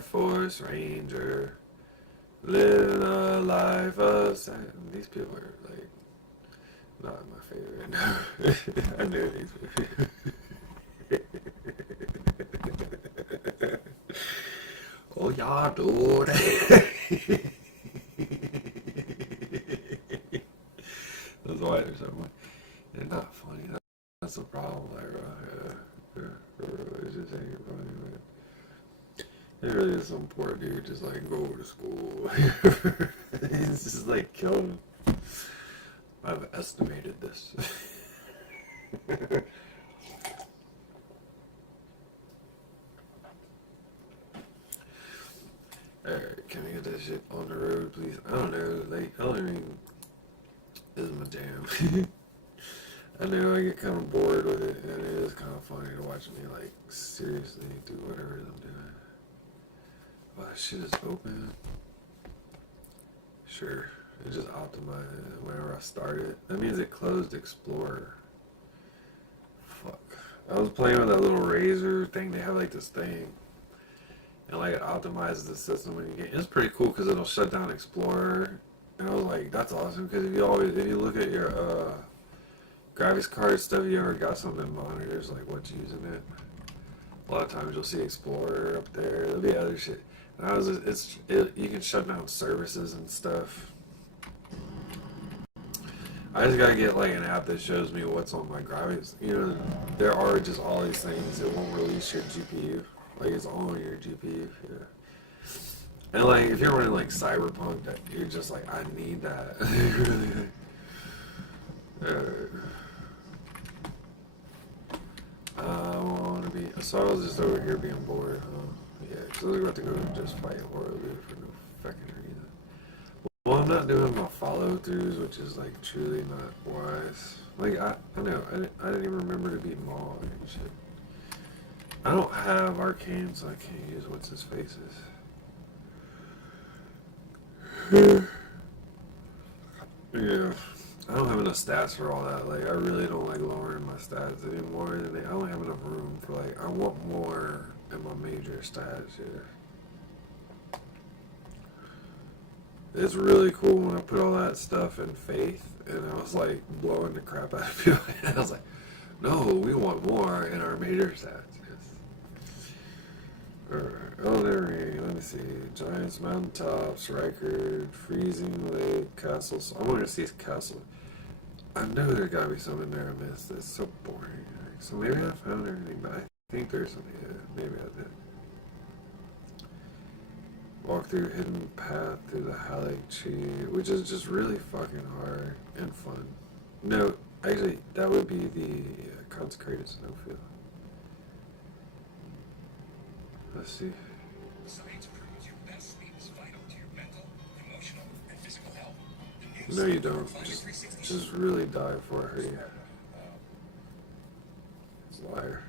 Air Force Ranger, living a life of sad. These people are like not my favorite. I knew these people. Oh yeah, dude. That's why they're so funny. They're not funny. That's the problem. Like, it's just ain't funny, man. There really is some poor dude just like go to school. He's just like killing. I've estimated this. Alright, can we get that shit on the road, please? I don't know. Like, coloring is my jam. I know I get kind of bored with it, and it is kind of funny to watch me, like, seriously do whatever I'm doing. Well, that shit is open. Sure. It just optimized it whenever I started. That means it closed Explorer. Fuck. I was playing with that little razor thing. They have, like, this thing. And, like, it optimizes the system when you get... It's pretty cool because it'll shut down Explorer. And I was like, that's awesome because if you look at your, graphics card stuff, you ever got something in monitors, like what's using it? A lot of times you'll see Explorer up there. There'll be other shit. And you can shut down services and stuff. I just gotta get like an app that shows me what's on my graphics. You know, there are just all these things. It won't release your GPU. Like it's all on your GPU. Yeah. And like if you're running like Cyberpunk, that you're just like, I need that. I want to be. So I was just over here being bored, huh? Yeah, because I was about to go just fight horribly for no fucking reason. Well, I'm not doing my follow throughs, which is like truly not wise. Like, I know, I didn't even remember to beat Maul and shit. I don't have Arcane, so I can't use what's his faces. Yeah. I don't have enough stats for all that. Like, I really don't like lowering my stats anymore. I don't have enough room for, like, I want more in my major stats here. It's really cool when I put all that stuff in Faith, and I was, like, blowing the crap out of people. And I was like, no, we want more in our major stats. Alright, Elden Ring, let me see. Giants, Mountaintops, Rikard, Freezing Lake, Castles. I want to see his castle. I know there gotta be some in there I missed. It's so boring. So maybe I found everything, but I think there's some. Yeah, maybe I did. Walk through hidden path through the Halleck tree, which is just really fucking hard and fun. No, actually, that would be the consecrated snowfield. Let's see. Science proves your best sleep is vital to your mental, emotional, and physical health. No, you don't. Just really die before I hurt you. Liar.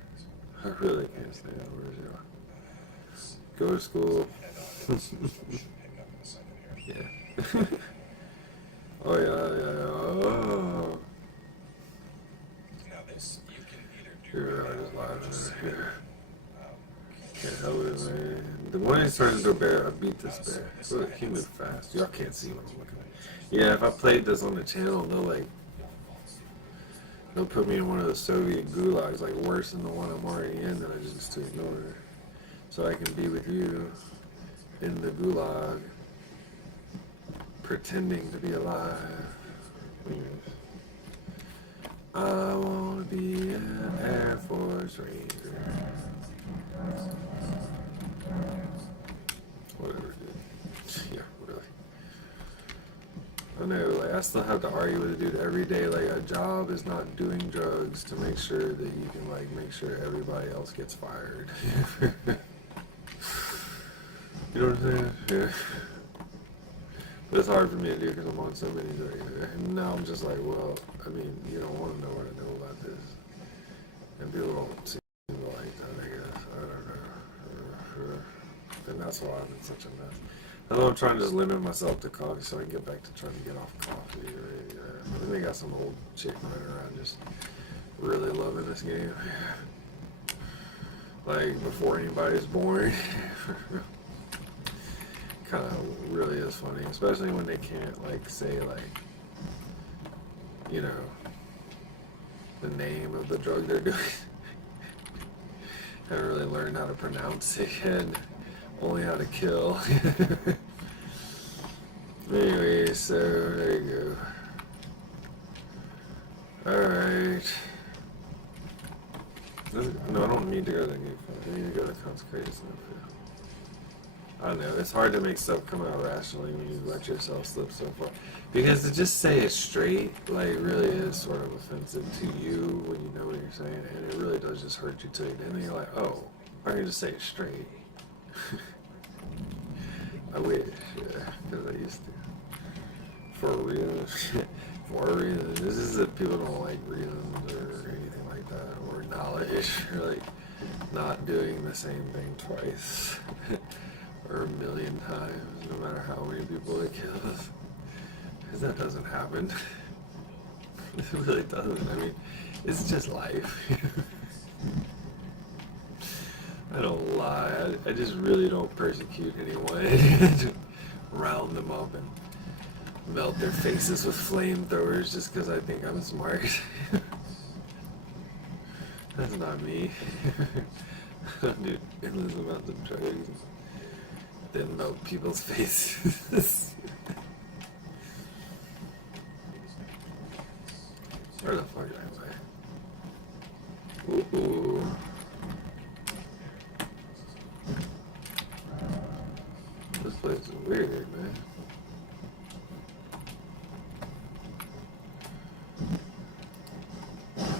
I really can't stand where you are. Go to school. Yeah. Oh, yeah. Oh. Now this, you can either do Here, I just lied in here. Can't help it, man. The one he turns into a bear, I beat this bear. Look, he moved fast. Y'all can't see what I'm looking at. Yeah, if I played this on the channel, they'll put me in one of the Soviet gulags, like worse than the one I'm already in, that I just ignored. So I can be with you in the gulag, pretending to be alive. I want to be an Air Force Ranger. Whatever, dude. Yeah, really. I know, like, I still have to argue with a dude every day. Like, a job is not doing drugs to make sure that you can, like, make sure everybody else gets fired. You know what I'm saying? Yeah. But it's hard for me to do because I'm on so many drugs. And now I'm just like, well, I mean, you don't want to know what I know about this. And people don't seem to like that, I guess. I don't know. And that's why I'm in such a mess. I know I'm trying to just limit myself to coffee so I can get back to trying to get off coffee. Right? But then they got some old chick running around just really loving this game. Like, before anybody's born. just funny, especially when they can't like say like, you know, the name of the drug they're doing. Haven't really learned how to pronounce it yet. Only how to kill. Anyway, so there you go. Alright. No, I don't need to go to the new phone. I need to go to consecrated stuff. I don't know. It's hard to make stuff come out rationally when you let yourself slip so far. Because to just say it straight, like, really is sort of offensive to you when you know what you're saying. And it really does just hurt you too. And then you're like, oh, I can just say it straight. I wish, yeah, because I used to. For real. For reasons. This is that people don't like reasons or anything like that. Or knowledge. Or like not doing the same thing twice. Or a million times, no matter how many people it kills. Because that doesn't happen. It really doesn't. I mean, it's just life. I don't lie. I just really don't persecute anyone. Just round them up and melt their faces with flamethrowers just because I think I'm smart. That's not me. I don't do endless amounts of drugs. Then melt people's faces. Where the fuck am I? Ooh. This place is weird, man.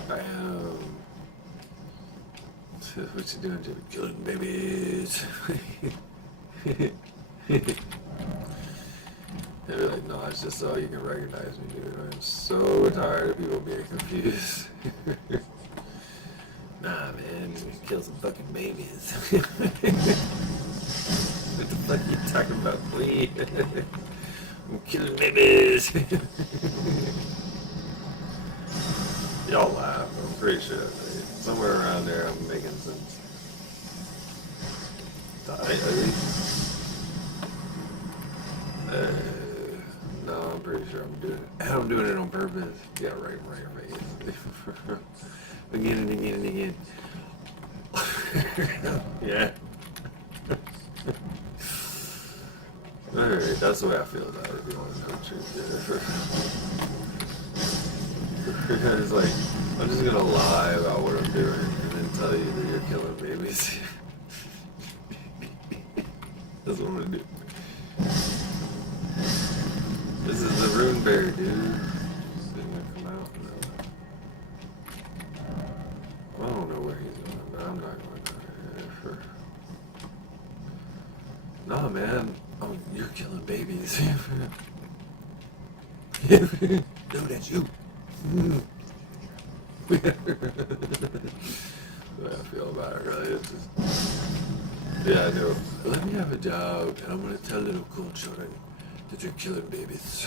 Bam. What you doing, Jimmy? Killing babies. They're like, no, it's just so you can recognize me, dude. I'm so tired of people being confused. Nah, man, just kill some fucking babies. What the fuck are you talking about, please? I'm killing babies. Y'all laugh, I'm pretty sure. Somewhere around there, I'm making sense. At least. No, I'm pretty sure I'm doing it on purpose. Yeah, right in your face. Again and again and again. Yeah. Alright, that's the way I feel about it, if you want to know the truth. Yeah. It's like, I'm just gonna lie about what I'm doing and then tell you that you're killing babies. That's what I'm gonna do. This is the rune bear, dude. Didn't it come out? No. I don't know where he's going, but I'm not going down here. Nah, man. Oh, you're killing babies. No, that's you. The way I feel about it, really, it's just... Yeah, I know. Let me have a job, and I'm gonna tell little cool children that you're killing babies.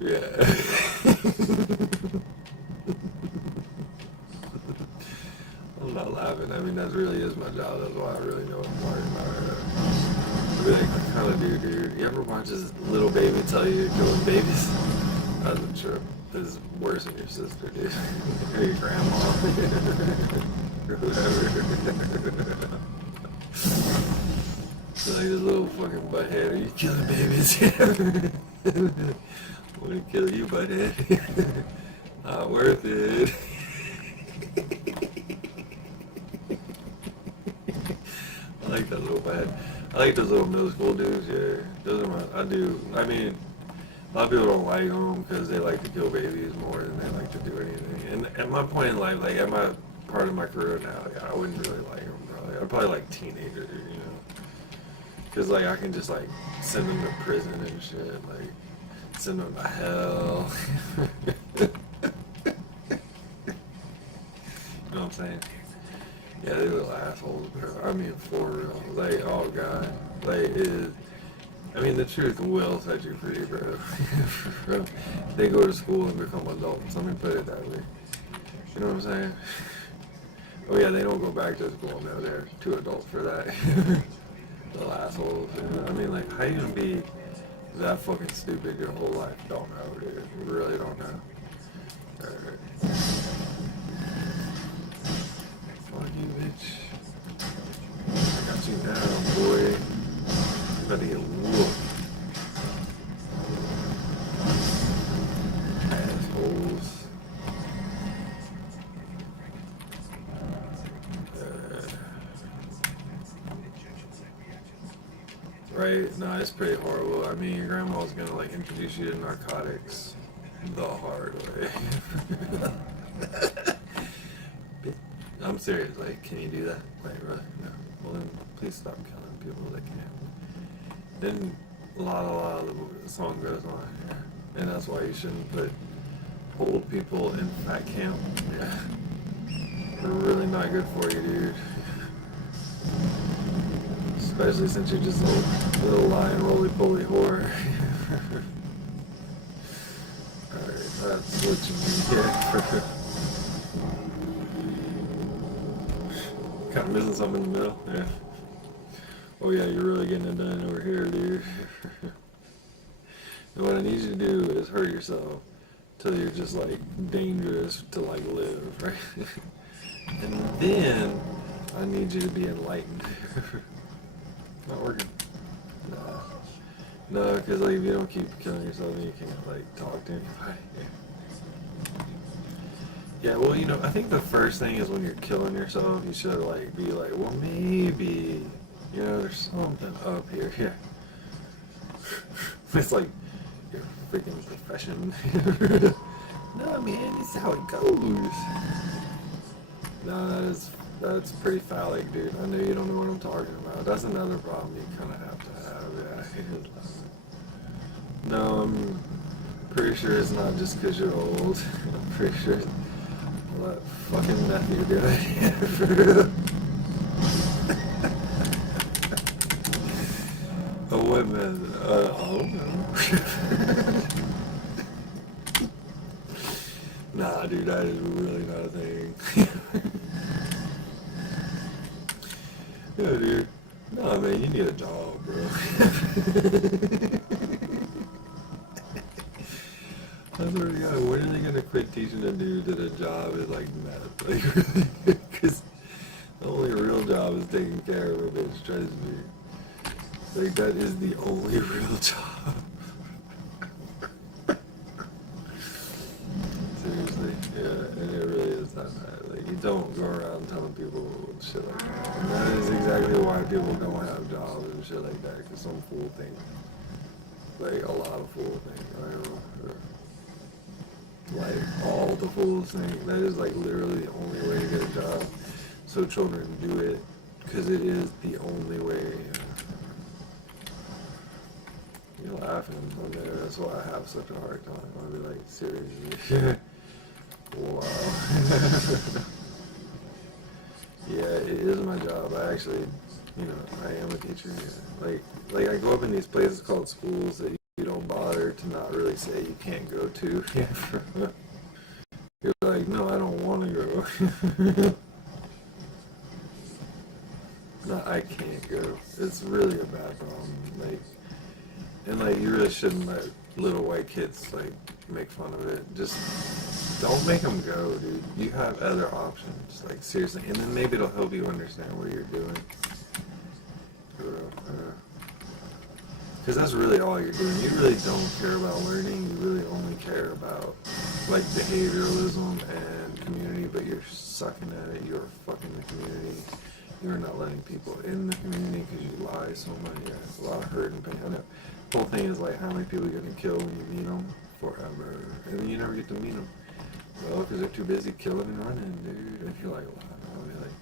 Yeah. I'm not laughing. I mean, that really is my job. That's why I really know what I'm talking about. I be like, I kind of do, dude. You ever watch this little baby tell you you're killing babies? That's a trip. This is worse than your sister, dude. Or your grandma. Or whoever. It's like this little fucking butthead. Are you killing babies? I'm gonna kill you, butthead. Not worth it. I like that little bad. I like those little middle school dudes, yeah. Those are I do. I mean, a lot of people don't like them because they like to kill babies more than they like to do anything. And at my point in life, like at my part of my career now, like, I wouldn't really like them probably. I'd probably like teenagers, you know. Because like I can just like send them to prison and shit, like send them to hell. You know what I'm saying? Yeah, they little assholes, bro. I mean, for real. Like, oh god. Like, I mean, the truth will set you free, bro. Bro, they go to school and become adults. Let me put it that way. You know what I'm saying? Oh yeah, they don't go back to school. No, they're too adult for that. Little assholes. I mean, like, how you gonna be that fucking stupid your whole life? Don't know, dude. Really don't know. Alright. Fuck you, bitch. I got you now, boy. You about to get whooped. Assholes. Right? No, it's pretty horrible. I mean, your grandma's gonna like introduce you to narcotics the hard way. I'm serious. Like, can you do that? Like, really? No. Well, then please stop killing people that can't. Then a lot of the song goes on, and that's why you shouldn't put old people in fat camp. Yeah, they're really not good for you, dude. Especially since you're just a little lying roly-poly whore. Alright, that's what you get for... Kind of missing something in the middle, yeah. Oh yeah, you're really getting it done over here, dude. And what I need you to do is hurt yourself till you're just like dangerous to like live, right? And then I need you to be enlightened. Not working. Nah. No, because like if you don't keep killing yourself, then you can't like talk to anybody. Yeah, well, you know, I think the first thing is when you're killing yourself, you should like be like, well, maybe, you know, there's something up here. Yeah. It's like your freaking profession. No, man, this is how it goes. No, that's pretty phallic, dude. I know you don't know what I'm talking about. That's another problem you kind of have to have. Yeah. No, I'm pretty sure it's not just because you're old. I'm pretty sure it's all that fucking meth you're doing. Oh, what meth? Oh, no. Nah, dude, that is really not a thing. Yeah, dude. Nah, man, you need a job, bro. I swear to God, when are they gonna quit teaching a dude that a job is like meth? Like, because the only real job is taking care of a bitch, trust me. Like, that is the only real job. Seriously, yeah, and it really is that bad. Like, you don't go around telling people shit like that. And that is exactly why people don't have jobs and shit like that, because some fool thinks, like, a lot of fools think, I don't know. Like, all the fools think that is like literally the only way to get a job. So children do it because it is the only way. You're laughing on there. That's why I have such a hard time. I'll be like, seriously. Wow. Yeah, it is my job. I actually, you know, I am a teacher. Yeah. Like I go up in these places called schools that you don't bother to not really say you can't go to. You're like, no, I don't want to go. No, I can't go. It's really a bad problem. Like, and like, you really shouldn't let little white kids like make fun of it. Just don't make them go, dude. You have other options. Like, seriously, and then maybe it'll help you understand what you're doing. Because that's really all you're doing. You really don't care about learning. You really only care about like behavioralism and community, but you're sucking at it. You're fucking the community. You're not letting people in the community because you lie so much. Yeah, it's a lot of hurt and pain. I know. The whole thing is like, how many people are going to kill when you meet them? Forever. And then you never get to meet them. Well, because they're too busy killing and running, dude. And you're like, wow. I mean, like,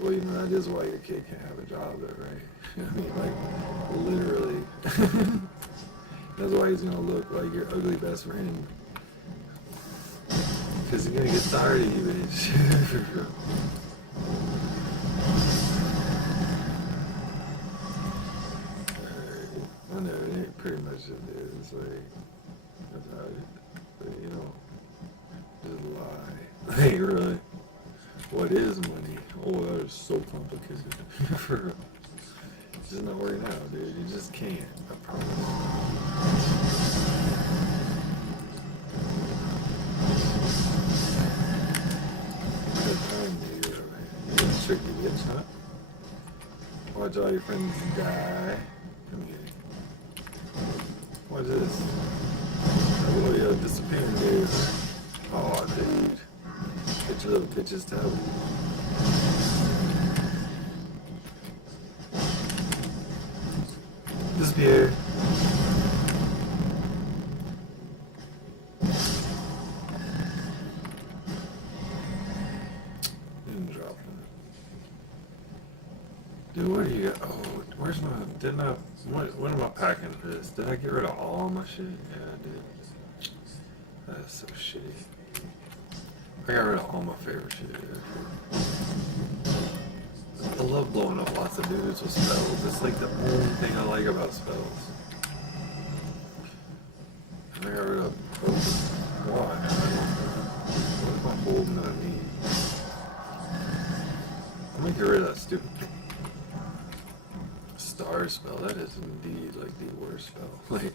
well, you know, that is why your kid can't have a job, though, right? I mean, like, literally. That's why he's gonna look like your ugly best friend. Because he's gonna get tired of you, bitch. Alright. pretty much it is. Like, that's how it, but, you know, just lie. Like, really? What is money? Oh, that is so complicated. For real. It's just not working out, dude. You just can't. I promise. Good time, dude. You're a tricky bitch, huh? Watch all your friends die. Come here. Watch this. Oh, yo, disappearing, dude. Oh, dude. Get your little bitches tub. Disappear. Didn't drop them. Dude, what do you got? Oh, where's my, didn't I, what am I packing for this? Did I get rid of all my shit? Yeah, I did. That's so shitty. I got rid of all my favorite shit. I love blowing up lots of dudes with spells. It's like the only thing I like about spells. And I got rid of both. Why? What am I holding on me? I'm gonna get rid of that stupid star spell. That is indeed like the worst spell. Like,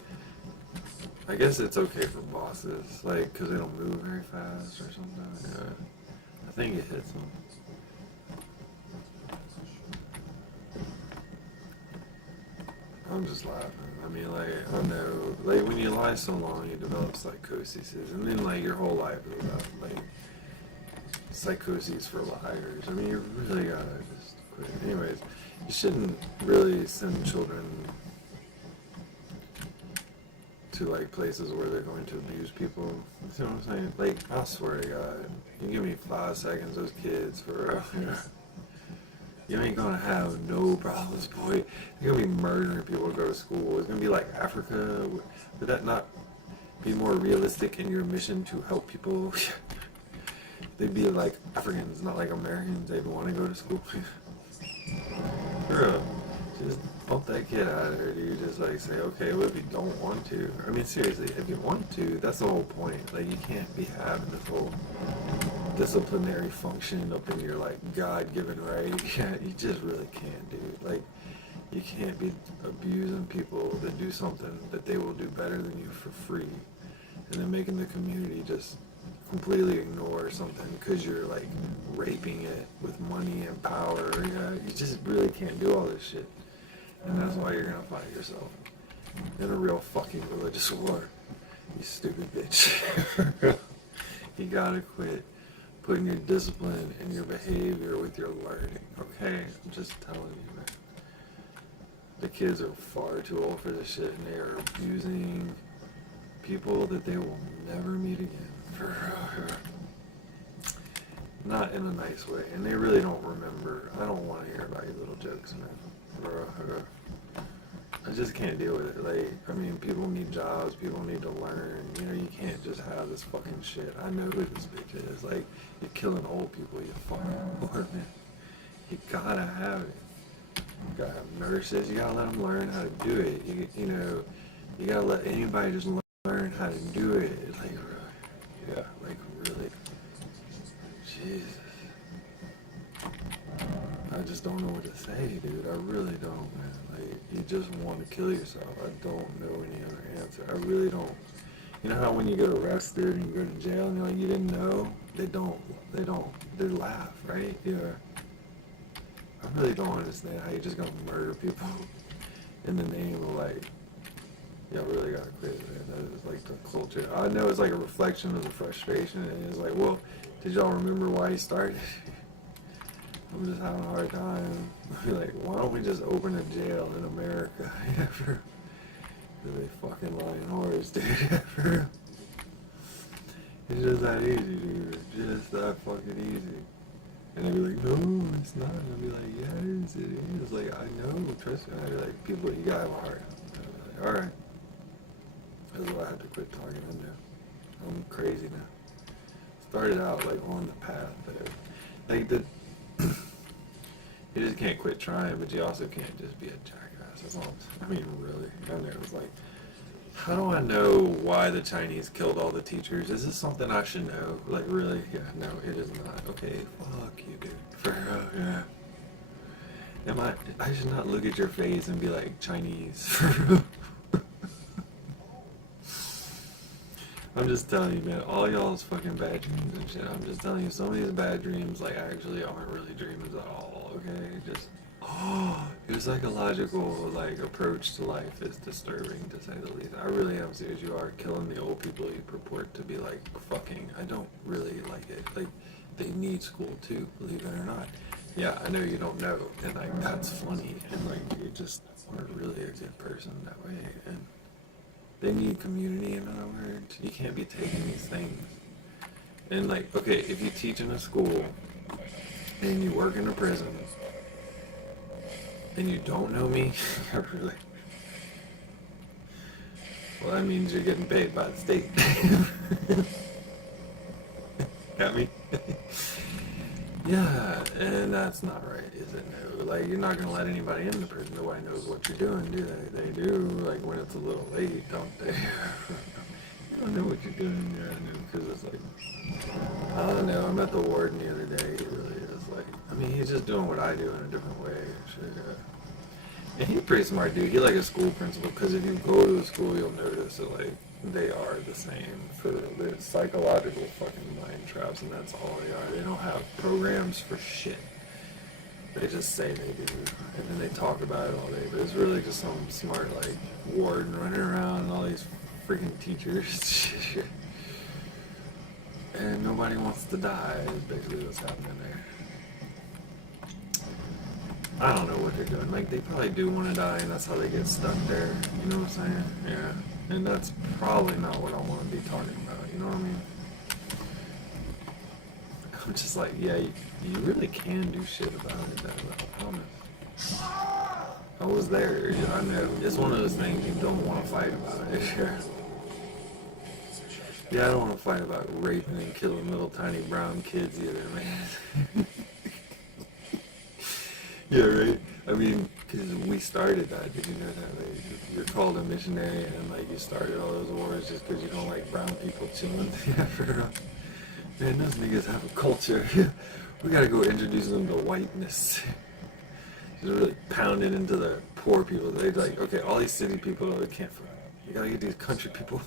I guess it's okay for bosses, like, because they don't move very fast or something. Yeah. I think it hits them. I'm just laughing. I mean, like, I know, like, when you lie so long, you develop psychoses, and then, like, your whole life is about, like, psychoses for liars. I mean, you really gotta just quit. Anyways, you shouldn't really send children to, like, places where they're going to abuse people. You see what I'm saying? Like, I swear to God, you give me 5 seconds, those kids, for real. You ain't gonna have no problems, boy. You're gonna be murdering people to go to school. It's gonna be like Africa. Would that not be more realistic in your mission to help people? They'd be like Africans, not like Americans. They'd want to go to school. Bro, just bump that kid out of there, dude. Just like say, okay, well, if you don't want to, I mean, seriously, if you want to, that's the whole point. Like, you can't be having this whole disciplinary function up in your, like, God-given right. Yeah, you just really can't, dude. Like, you can't be abusing people that do something that they will do better than you for free, and then making the community just completely ignore something because you're, like, raping it with money and power. Yeah, you just really can't do all this shit, and that's why you're gonna find yourself in a real fucking religious war. You stupid bitch. You gotta quit putting your discipline and your behavior with your learning, okay? I'm just telling you, man. The kids are far too old for this shit, and they are abusing people that they will never meet again. Not in a nice way, and they really don't remember. I don't want to hear about your little jokes, man. I just can't deal with it. Like, I mean, people need jobs, people need to learn. You know, you can't just have this fucking shit. I know who this bitch is. Like, you're killing old people, you fucking lord, man. You gotta have it. You gotta have nurses, you gotta let them learn how to do it. You know, you gotta let anybody just learn how to do it. Like, yeah, like, really. Jesus. I just don't know what to say, dude. I really don't, man. Like, you just want to kill yourself. I don't know any other answer. I really don't. You know how when you get arrested and you go to jail and you're like, you didn't know? They laugh, right? Yeah. I really don't understand how you're just gonna murder people in the name of, like, y'all really gotta quit, man. That is like the culture. I know it's like a reflection of the frustration, and it's like, well, did y'all remember why he started? I'm just having a hard time. I feel like, why don't we just open a jail in America? For they fucking lying whores, dude. It's just that easy, dude. It's just that fucking easy. And they'd be like, no, it's not. And I'd be like, yeah, it is. It is. Like, I know, trust me. I'd be like, people, you gotta have a heart. I'd be like, alright. That's why I had to quit talking. I know. I'm crazy now. Started out, like, on the path there. Like, you just can't quit trying, but you also can't just be a jackass. That's all. I mean, really. And there was like, How do I know why the Chinese killed all the teachers? Is this something I should know? Like, really? Yeah, no, it is not. Okay, fuck you, dude. For real, yeah. I should not look at your face and be like, Chinese. For real. I'm just telling you, man, all y'all's fucking bad dreams and shit. I'm just telling you, some of these bad dreams, like, actually aren't really dreams at all, okay? Just, your psychological, like, approach to life is disturbing, to say the least. I really am serious. You are killing the old people you purport to be, like, fucking. I don't really like it. Like, they need school, too, believe it or not. Yeah, I know you don't know, and, like, that's funny, and, like, you just aren't really a good person that way, and they need community, in other words. You can't be taking these things. And like, okay, if you teach in a school and you work in a prison and you don't know me, really, well, that means you're getting paid by the state. Got me? Yeah, and that's not right, is it? No. Like, you're not gonna let anybody in the prison. Nobody knows what you're doing, do they? They do, like, when it's a little late, don't they? You don't know what you're doing, yeah, I know, because it's like, I don't know, I met the warden the other day. He really is like, I mean, he's just doing what I do in a different way. Shit, yeah. And he's a pretty smart dude. He's like a school principal, because if you go to a school, you'll notice that, like, they are the same. For the psychological fucking mind traps, and that's all they are. They don't have programs for shit. They just say they do, and then they talk about it all day. But it's really just some smart, like, warden running around and all these freaking teachers. And nobody wants to die, is basically what's happening there. I don't know what they're doing. Like, they probably do want to die, and that's how they get stuck there. You know what I'm saying? Yeah. And that's probably not what I want to be talking about. You know what I mean? I'm just like, yeah, you really can do shit about it, though, I promise. I was there. You know, I know. It's one of those things you don't want to fight about it. Yeah, I don't want to fight about raping and killing little tiny brown kids either, man. Yeah, right. I mean, because we started that. Did you know that? Like, you're called a missionary, and like you started all those wars just because you don't like brown people chilling. Yeah, for real. Man, those niggas have a culture. We gotta go introduce them to whiteness. Just really pound it into the poor people. They're like, okay, all these city people, they can't. You gotta get these country people.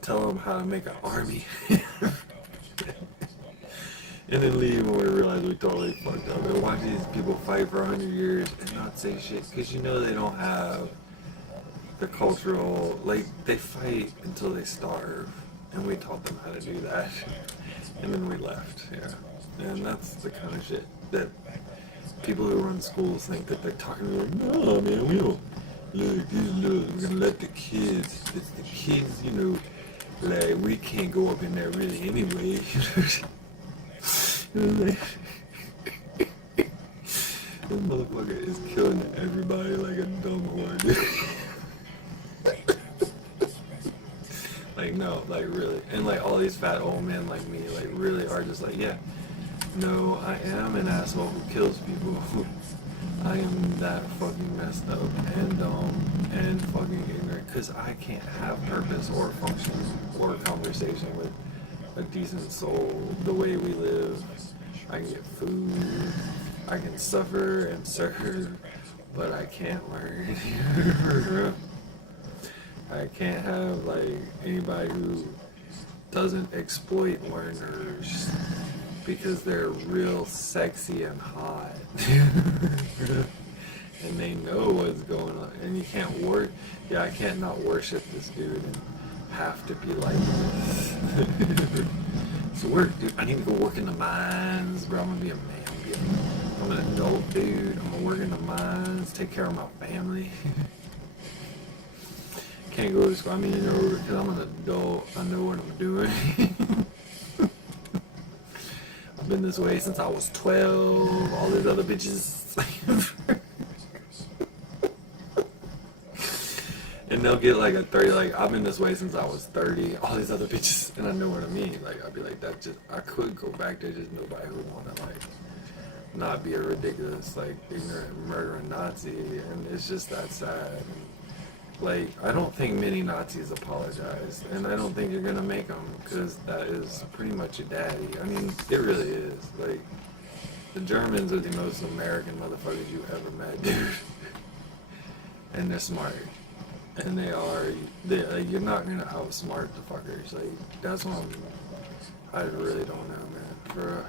Tell them how to make an army. And then leave when we realize we totally fucked up. And watch these people fight for 100 years and not say shit because you know they don't have the cultural, like, they fight until they starve. And we taught them how to do that. And then we left, yeah. And that's the kind of shit that people who run schools think that they're talking about. No, man, we don't. Look, we're gonna let the kids, it's the kids, you know, like, we can't go up in there really anyway. This motherfucker is killing everybody like a dumb whore. Like, no, like, really. And, like, all these fat old men like me, like, really are just like, yeah, no, I am an asshole who kills people. I am that fucking messed up and dumb and fucking ignorant because I can't have purpose or function or conversation with a decent soul the way we live. I can get food, I can suffer and serve, but I can't learn. I can't have like anybody who doesn't exploit learners because they're real sexy and hot. And they know what's going on. And you can't I can't not worship this dude and have to be like this. So work, dude. I need to go work in the mines, bro. I'm gonna be a man. I'm an adult, dude. I'm gonna work in the mines, take care of my family. Can't go to school. I mean, you know, because I'm an adult. I know what I'm doing. I've been this way since I was 12. All these other bitches. And they'll get like a 30, like, I've been this way since I was 30. All these other bitches. And I know what I mean. Like, I'd be like, that just, I could go back there, just nobody would want to, like, not be a ridiculous, like, ignorant, murdering Nazi. And it's just that sad. like, I don't think many Nazis apologize, and I don't think you're gonna make them, because that is pretty much your daddy. I mean, it really is. Like, the Germans are the most American motherfuckers you ever met, dude. And they're smart. And like, you're not gonna outsmart the fuckers. Like, that's what I really don't know, man. For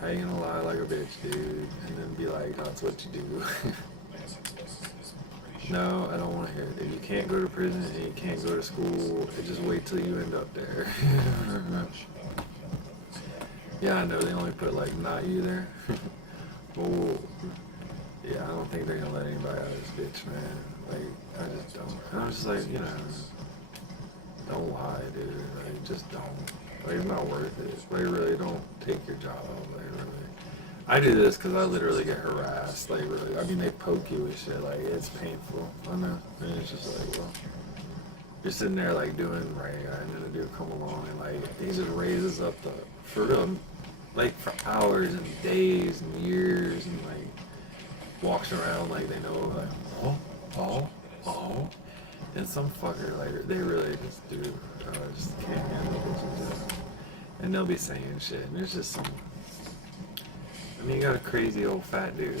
how you gonna lie like a bitch, dude, and then be like, that's what you do? No, I don't want to hear it. If you can't go to prison and you can't go to school, just wait till you end up there. Yeah, I know they only put like not you there. Well, yeah, I don't think they're gonna let anybody out of this bitch, man. Like, I just don't. And I'm just like, don't lie, dude. Like, just don't. Like, it's not worth it. Like, really, don't take your job. Like, really. I do this because I literally get harassed. Like, really. I mean, they poke you and shit. Like, it's painful. I know. And it's just like, well, you're sitting there, like, doing right, and then a dude come along and, like, he just raises up for real, like, for hours and days and years and, like, walks around like they know, like, oh. And some fucker, like, they really just do, just can't handle bitches. And they'll be saying shit, and there's just some, I mean, you got a crazy old fat dude,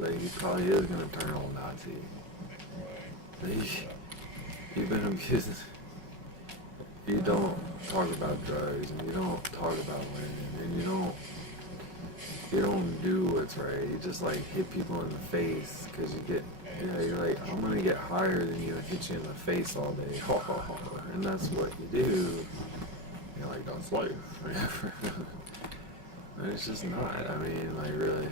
like, he probably is gonna turn old Nazi. Like, you've been abused. You don't talk about drugs, and you don't talk about women, and you don't do what's right. You just, like, hit people in the face because you're like, I'm gonna get higher than you and hit you in the face all day. Ha ha ha. And that's what you do. You're like, that's life. And it's just not. I mean, like, really.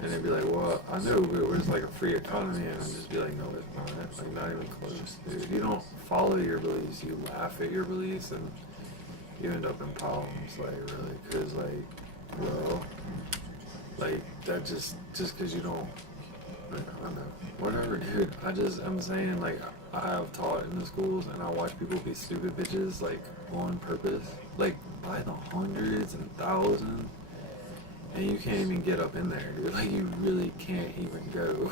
And they'd be like, well, I know it was like a free economy, and I'd just be like, no, it's not. Like, not even close, dude. You don't follow your beliefs, you laugh at your beliefs, and you end up in problems, like, really. Because, like, well, like, that just because you don't, like, I don't know, whatever, dude. I'm saying, like, I have taught in the schools, and I watch people be stupid bitches, like, on purpose, like, by the hundreds and thousands. And you can't even get up in there, dude. Like, you really can't even go.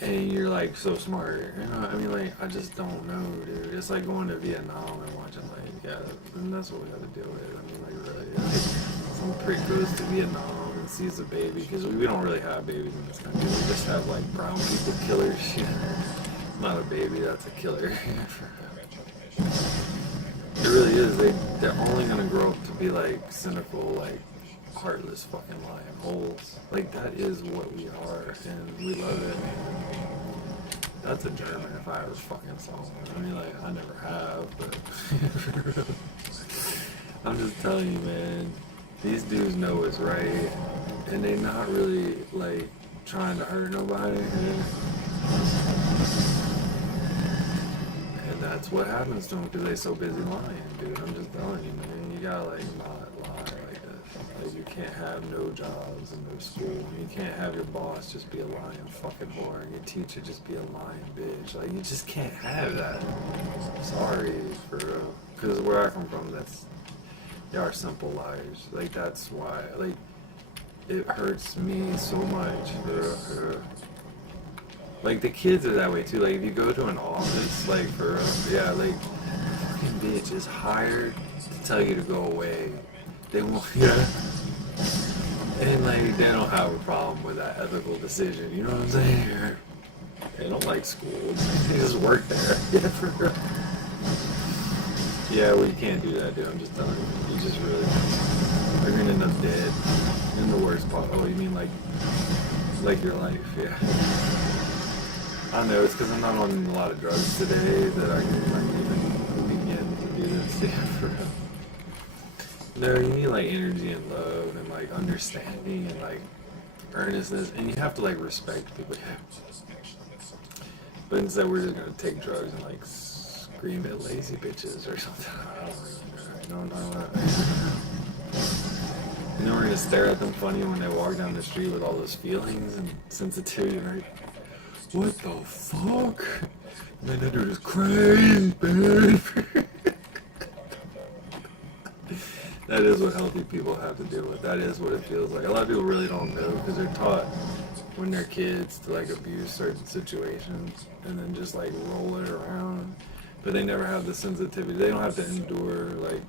And you're, like, so smart. You know, I mean, like, I just don't know, dude. It's like going to Vietnam and watching, like, yeah, and that's what we got to deal with. I mean, like, really. Like, some prick goes to Vietnam and sees a baby, because we don't really have babies in this country. We just have, like, brown people killers. Not a baby, that's a killer. It really is. They're only gonna grow up to be like cynical, like heartless fucking lying holes. Like, that is what we are, and we love it. That's a German if I ever fucking saw one. I mean, like, I never have, but I'm just telling you, man. These dudes know what's right, and they not really like trying to hurt nobody. That's what happens to them because they're so busy lying, dude. I'm just telling you, man. You gotta, like, not lie like this. Like, you can't have no jobs and no school. You can't have your boss just be a lying fucking whore and your teacher just be a lying bitch. Like, you just can't have that. Sorry, for real. Because where I come from, they are simple liars. Like, that's why, like, it hurts me so much, for real. Like, the kids are that way too. Like, if you go to an office, like, for yeah, like, fucking bitch is hired to tell you to go away. They won't, yeah. And, like, they don't have a problem with that ethical decision. You know what I'm saying? They don't like school. They just work there. Yeah, for real. Yeah, well, you can't do that, dude. I'm just telling you. You just really, you're gonna end up dead in the worst part. Oh, you mean like your life? Yeah. I know, it's because I'm not on a lot of drugs today that I can, like, even begin to do this. Yeah, for real. No, you need, like, energy and love and, like, understanding and, like, earnestness, and you have to, like, respect people. But instead, we're just gonna take drugs and, like, scream at lazy bitches or something. I don't really know. No. And then we're gonna stare at them funny when they walk down the street with all those feelings and sensitivity, right? What the fuck? Man, that dude is crazy, babe. That is what healthy people have to deal with. That is what it feels like. A lot of people really don't know because they're taught when they're kids to like abuse certain situations and then just like roll it around. But they never have the sensitivity. They don't have to endure like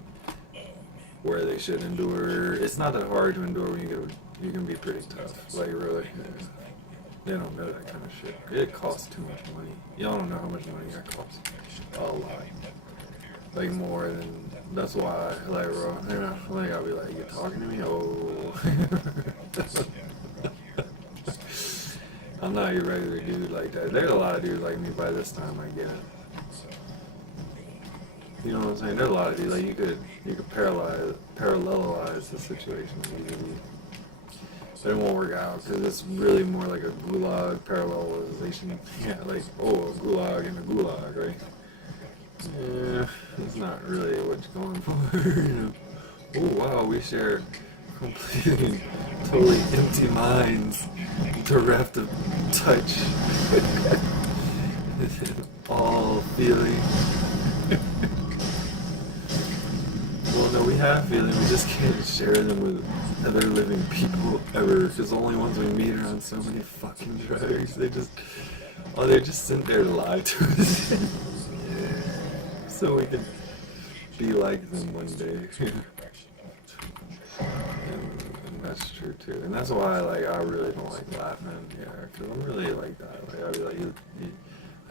where they should endure. It's not that hard to endure when you can be pretty tough. Like really. Yeah. They don't know that kind of shit. It costs too much money. Y'all don't know how much money that costs. A lot. Like more than. That's why, like, bro, you know, like I'll be like, you talking to me? Oh. I'm not your regular dude like that. There's a lot of dudes like me by this time. I get it. You know what I'm saying? There's a lot of dudes like you could parallelize the situation easily. But it won't work out because it's really more like a gulag parallelization. Yeah, like, oh, a gulag and a gulag, right? Yeah, it's not really what you're going for, you know. Oh, wow, we share completely, totally empty minds, bereft of touch, all feeling. Well, no, we have feeling, we just can't share them with other living people ever, because the only ones we meet are on so many fucking drugs. They just sit there to lie to us. So we can be like them one day. and that's true too. And that's why like I really don't like laughing, yeah, because I'm really like that. Like I'd be like,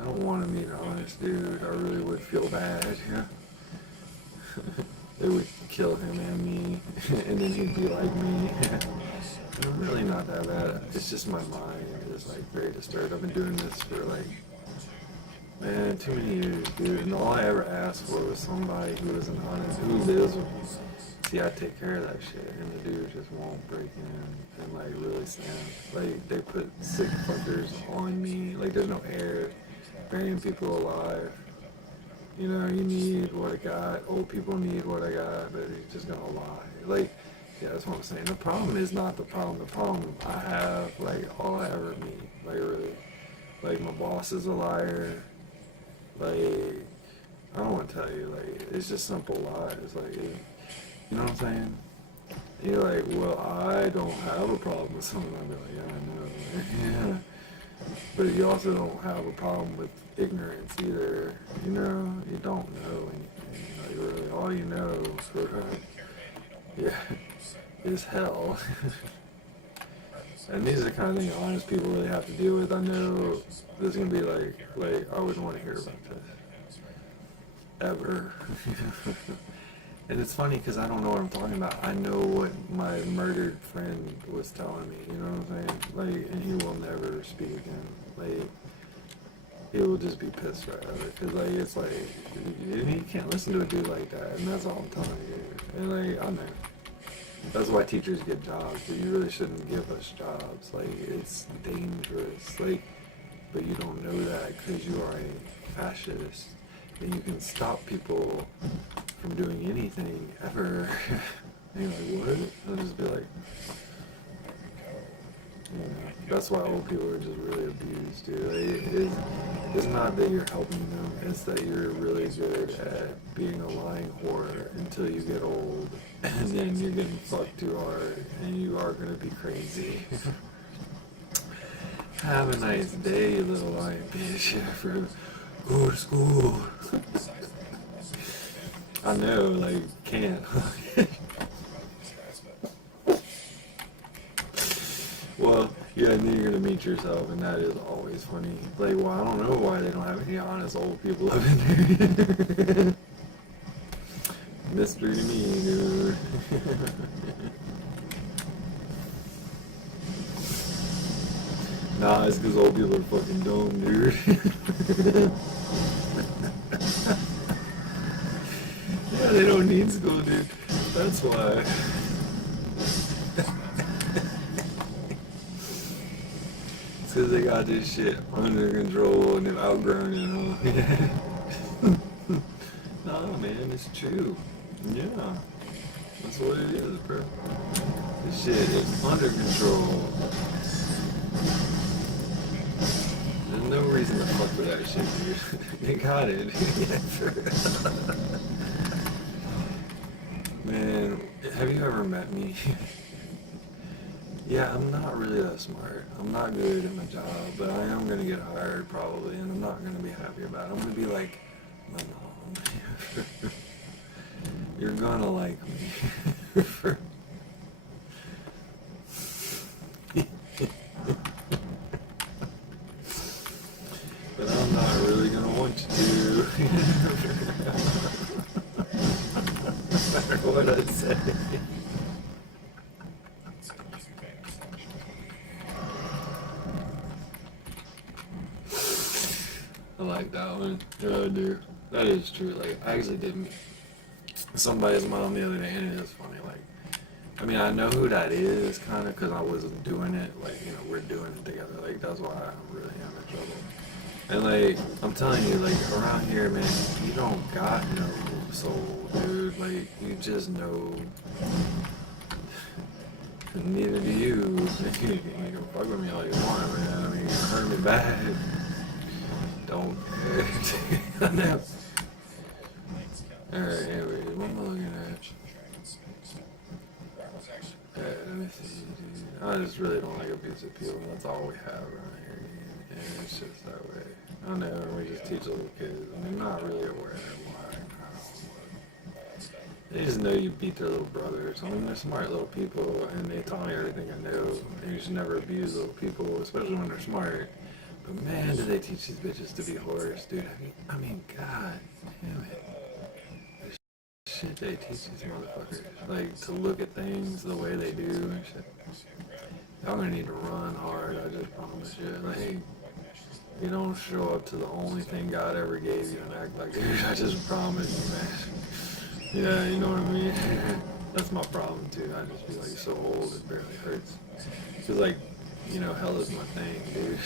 I don't want to meet an honest dude. I really would feel bad, yeah. It would kill him and me, and then he'd be like me. I'm really not that bad. It's just my mind is like very disturbed. I've been doing this for like, man, too many years, dude. And all I ever asked for was somebody who was an honest, who lives with me. See, I take care of that shit, and the dude just won't break in and like really stand. Like they put sick fuckers on me. Like there's no air, burying people alive. You know, you need what I got. Old people need what I got, but he's just gonna lie. Like, yeah, that's what I'm saying. The problem is not the problem. The problem I have, like, all I ever meet, like, really, like, my boss is a liar. Like, I don't want to tell you, like, it's just simple lies. Like, you know what I'm saying? You're like, well, I don't have a problem with someone. I'll be like, yeah, I know. Yeah. But you also don't have a problem with ignorance either. You know, you don't know anything. Like really, all you know for is hell. And these are the kind of things honest people really have to deal with. I know this is gonna be like I wouldn't want to hear about this ever. And it's funny because I don't know what I'm talking about. I know what my murdered friend was telling me, you know what I'm saying? Like, and he will never speak again. Like, he will just be pissed right at it. Because, like, it's like, you can't listen to a dude like that. And that's all I'm telling you. And, like, I know. That's why teachers get jobs. But you really shouldn't give us jobs. Like, it's dangerous. Like, but you don't know that because you are a fascist. And you can stop people from doing anything ever. And you're like, what? I'll just be like, you know, that's why old people are just really abused, dude. It's not that you're helping them, it's that you're really good at being a lying whore until you get old. And then you're getting fucked too hard, and you are gonna be crazy. Have a nice day, you little lying bitch. Go to school. I know, like, can't. Well, yeah, and then you're gonna meet yourself, and that is always funny. Like, well, I don't know why they don't have any honest old people up in there. Mystery to me, dude. Nah, it's because old people are fucking dumb, dude. Yeah, they don't need school, dude. That's why. It's because they got this shit under control and they've outgrown it all. Yeah. Nah, man, it's true. Yeah. That's what it is, bro. This shit is under control. There's no reason to fuck with that shit, dude. They got it. Yeah, sure. Man, Have you ever met me? Yeah, I'm not really that smart. I'm not good at my job, but I am gonna get hired probably, and I'm not gonna be happy about it. I'm gonna be like my mom. You're gonna like me. But I'm not really gonna want you to. No matter what I say. I like that one. Yeah, I do. That is true. Like, I actually did meet somebody's mom the other day, and it is funny. Like, I mean, I know who that is, kind of, because I wasn't doing it. Like, you know, we're doing it together. Like, that's why I really am in trouble. And, like, I'm telling you, like, around here, man, you don't got no soul, dude. Like, you just know. Neither do you. You can fuck with me all you want, man. I mean, you hurt me bad. Don't care. No. Alright, anyway, what am I looking at? Let me see, dude. I just really don't like abusive people. That's all we have around here. And it's just that way. I know, we just teach little kids. And they're not really aware of why. They just know you beat their little brothers. I mean, they're smart little people, and they taught me everything I know. And you should never abuse little people, especially when they're smart. But man, do they teach these bitches to be whores, dude. I mean, god damn it. The shit they teach these motherfuckers. Like, to look at things the way they do and shit. Y'all gonna need to run hard, I just promise you. Like, you don't show up to the only thing God ever gave you and act like it. I just promise you, man. Yeah, you know what I mean? That's my problem, too. I just feel like so old it barely hurts. Cause, like, you know, hell is my thing, dude.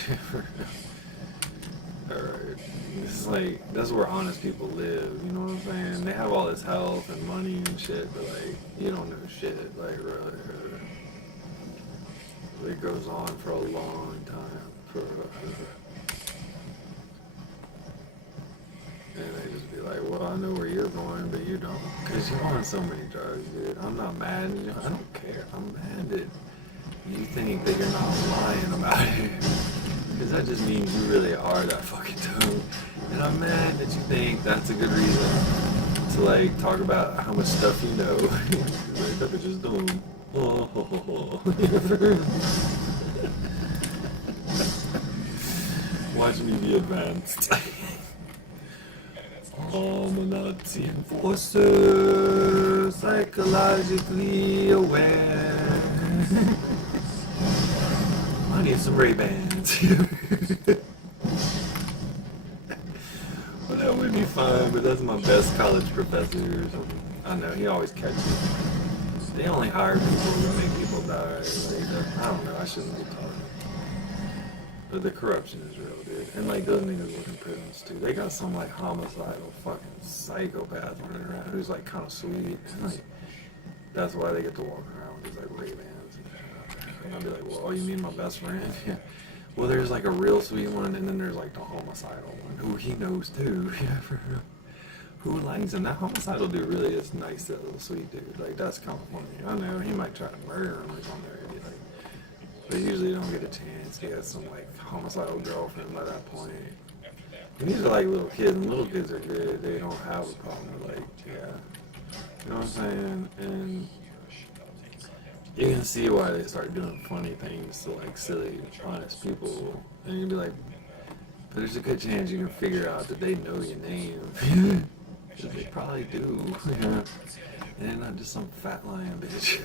Alright. It's like, that's where honest people live, you know what I'm saying? They have all this health and money and shit, but, like, you don't know shit. Like, really. It goes on for a long time. And they just be like, well, I know where you're going, but you don't. Because you're on so many drugs, dude. I'm not mad at you. I don't care. I'm mad that you think that you're not lying about it. Because that just means you really are that fucking dumb. And I'm mad that you think that's a good reason to, like, talk about how much stuff you know. Like, that bitch is dumb. Watch me be advanced. I'm a Nazi enforcer, psychologically aware. I need some Ray-Bans. Well, that would be fine, but that's my best college professor or something. I know, he always catches me. They only hire people to make people die. Like, I don't know, I shouldn't be talking. But the corruption is real, dude. And like those niggas work in prisons too. They got some like homicidal fucking psychopath running around who's like kind of sweet. And like, that's why they get to walk around with these like Ray-Bans and shit. And I'll be like, well, you mean my best friend? Yeah. Well, there's like a real sweet one, and then there's like the homicidal one who he knows too. Yeah, for real. Who likes him? That homicidal dude really is nice, that little sweet dude. Like, that's kind of funny. I know, he might try to murder him or something. Like, but usually don't get a chance. He has some, like, homicidal girlfriend by that point. And these are, like, little kids, and little kids are good. They don't have a problem with, like, yeah. You know what I'm saying? And you can see why they start doing funny things to, like, silly, honest people. And you'd be like, but there's a good chance you can figure out that they know your name. They probably do, yeah. And not just some fat lying bitch.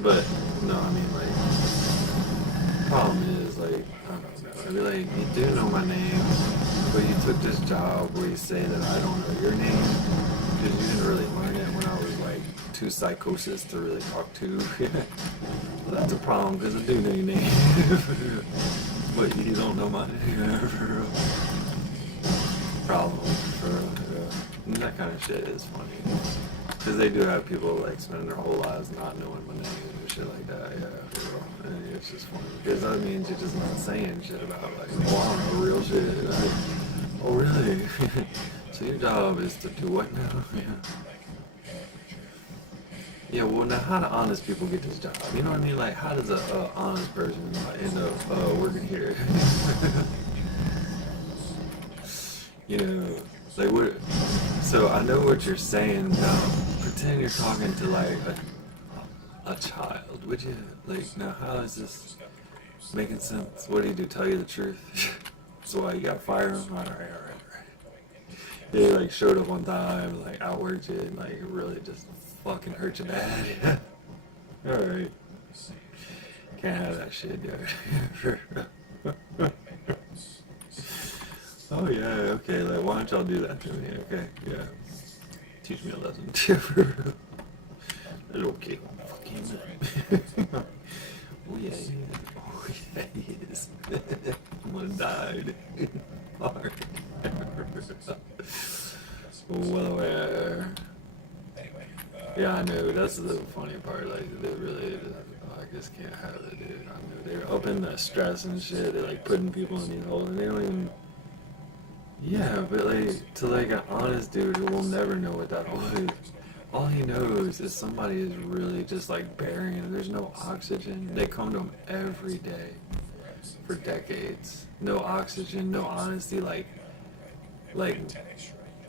But no, I mean, like, problem is, like, I don't know. I mean, like, you do know my name, but you took this job where you say that I don't know your name because you didn't really learn it when I was like too psychosis to really talk to. Well, that's a problem because I do know your name. But you don't know my name. Problem. And that kind of shit is funny. Because they do have people like spending their whole lives not knowing my name and shit like that. Yeah, for real. And it's just funny. Because that means you're just not saying shit about like, oh, I don't know real shit. Oh, really? So your job is to do what now? Yeah. Yeah, well, now how do honest people get this job? You know what I mean? Like, how does a honest person end up working here? You know, like what? So I know what you're saying now. Pretend you're talking to like a child, would you? Like, now how is this making sense? What do you do? Tell you the truth? That's why you got fired him? Alright, alright, alright. He like showed up on time, like outworked you, and like really just fucking hurt your dad. Alright. Can't have that shit, dude. Oh yeah, okay, like why don't y'all do that to me, okay? Yeah. Teach me a lesson. That's okay. Fuck him. Oh yeah, he is. Oh yeah, he is. I'm gonna die. Hard. Well aware. Yeah, I know. That's the funny part. Like, they really, I just can't have it, dude. I know they're up in the stress and shit. They're like putting people in these holes, and they don't even. Yeah, but like to like an honest dude who will never know what that hole is. All he knows is somebody is really just like burying him. There's no oxygen. They come to him every day for decades. No oxygen, no honesty, like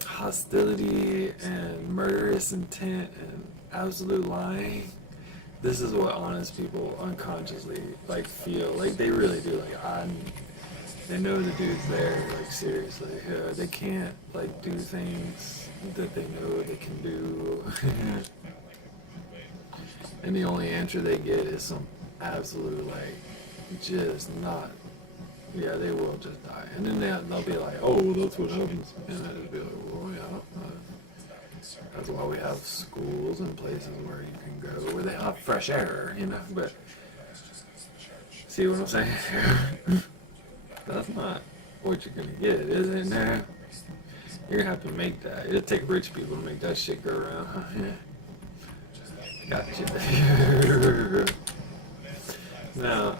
hostility and murderous intent and absolute lying. This is what honest people unconsciously like feel. Like they really do. They know the dude's there. Like seriously, they can't like do things that they know they can do. And the only answer they get is some absolute like just not. Yeah, they will just die, and then they'll be like, "Oh, that's what happens," and I'll just be like, "Well, yeah." That's why we have schools and places where you can go where they have fresh air, you know. But see what I'm saying? That's not what you're gonna get, is it? Now you're gonna have to make that. It'll take rich people to make that shit go around. Gotcha. Now,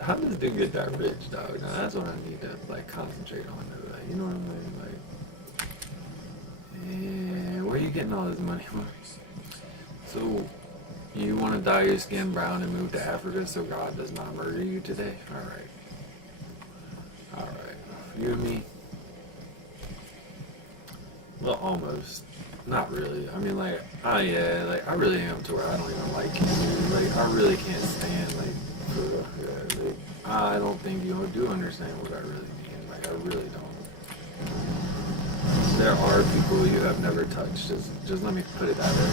how does dude get that rich, dog? Now that's what I need to like concentrate on. Like, you know what I mean? Like, yeah, where are you getting all this money from? So, you want to dye your skin brown and move to Africa so God does not murder you today? All right, all right. You and me. Well, almost. Not really. I mean, like, yeah, like, I really am to where I don't even like you. Like, I really can't stand, like, yeah, like, I don't think you do understand what I really mean. Like, I really don't. There are people you have never touched. Just let me put it that way.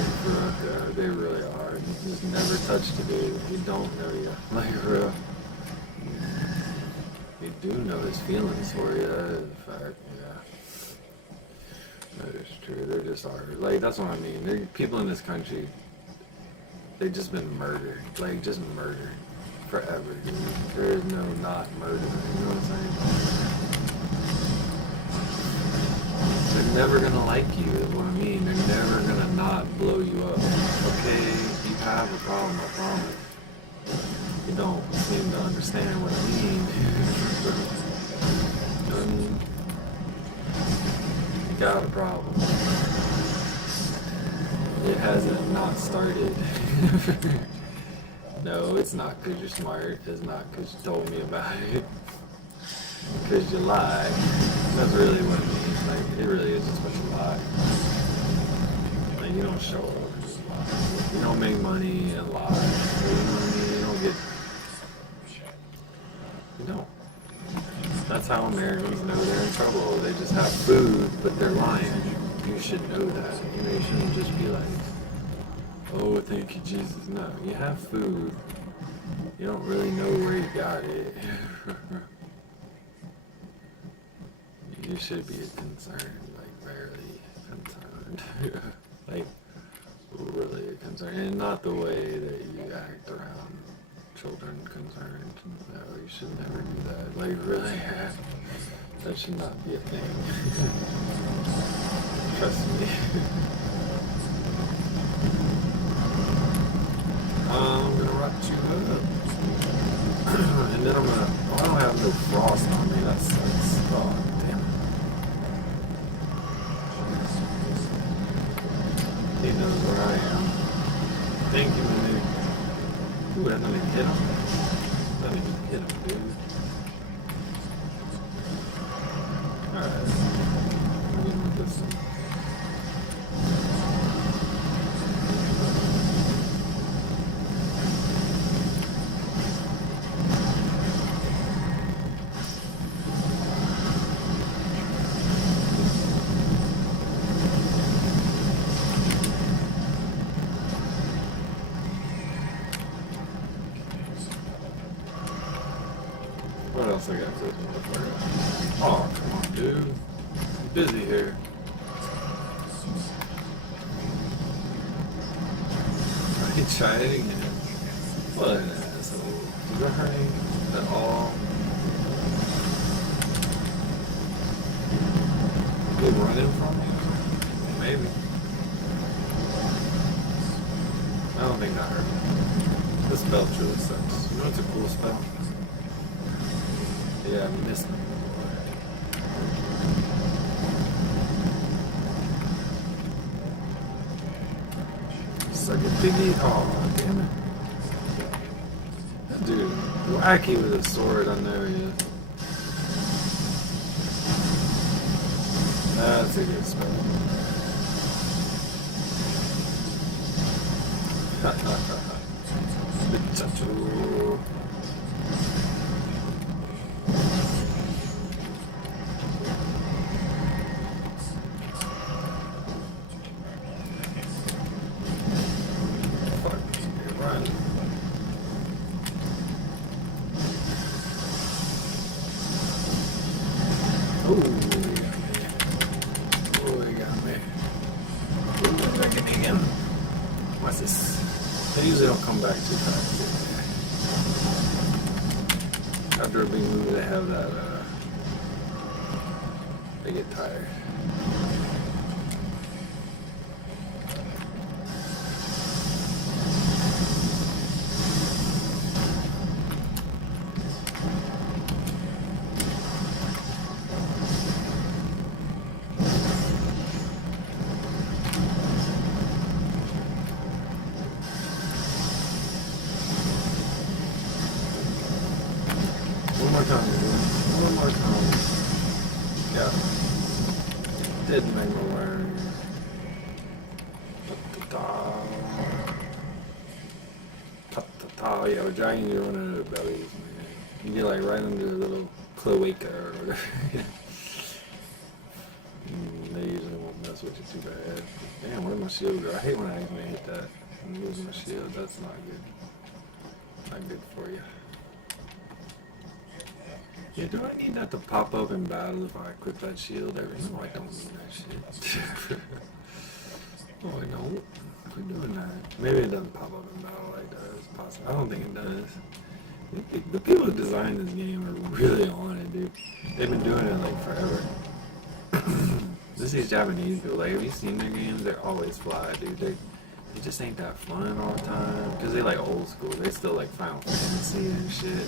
Yeah, they really are. You just never touched a dude. You don't know you. Like, for real. You do know his feelings for you. In fact, yeah. That is true. They're just hard. Like, that's what I mean. There are people in this country, they've just been murdered. Like, just murdered forever, dude. There is no not murder. You know what I'm saying? They're never gonna like you, is what I mean. They're never gonna not blow you up. Okay, you have a problem, I promise. You don't seem to understand what I mean. You know what I mean? Got a problem. It hasn't not started. No, it's not because you're smart. It's not because you told me about it. Because you lied. That's really what it means. Like, it really is just what you lie. Like, you don't show up and just lie. You don't make money and lie. You know what I mean? You don't get... You don't. That's how Americans know they're in trouble. They just have food, but they're lying. You should know that. You know, you shouldn't just be like, oh, thank you, Jesus. No, you have food. You don't really know where you got it. You should be concerned, like, very concerned. Like, really concerned. And not the way that you act around children concerned. No, you should never do that. Like, really, that should not be a thing. Trust me. I'm gonna wrap you up. And then I'm gonna, oh, I don't have no frost on me. That sucks. Oh, damn it. He knows where I am. Thank you, man. Ooh, that didn't even hit him. That didn't even hit him, dude. Alright. I'm getting with this one. What else I got to do? Oh, come on, dude. I'm busy here. I can try it again. What an asshole. Did that hurt him at all? Good running from me? Maybe. I don't think that hurt me. This belt really sucks. You know what's a cool spell? Yeah, I missed him. Suck a piggy. Oh, damn it. That dude, wacky with a sword on there, yeah. That's a good spell. Ha ha ha ha. Tattoo. Fuck, run. Oh, he got me. Ooh, back in again. What's this? They usually don't come back too fast. After a big movie, they have that, they get tired. One more time, dude. One more time. Yeah. Didn't make me learn. Ta-ta-ta. Yeah, we're dragging you running into the bellies, man. You get like right under the little cloaca or whatever. They usually won't mess with you too bad. Damn, where'd my shield go? I hate when I accidentally hit that. I'm losing my shield. That's not good. Not good for you. Yeah, do I need that to pop up in battle if I equip that shield? No, I don't need that shit. No, I don't. Quit doing that. Maybe it doesn't pop up in battle like that. It's possible. I don't think it does. The people who designed this game are really on it, dude. They've been doing it like forever. This is Japanese people. Like, have you seen their games? They're always fly, dude. They just ain't that fun all the time. Because they like old school. They still like Final Fantasy and shit.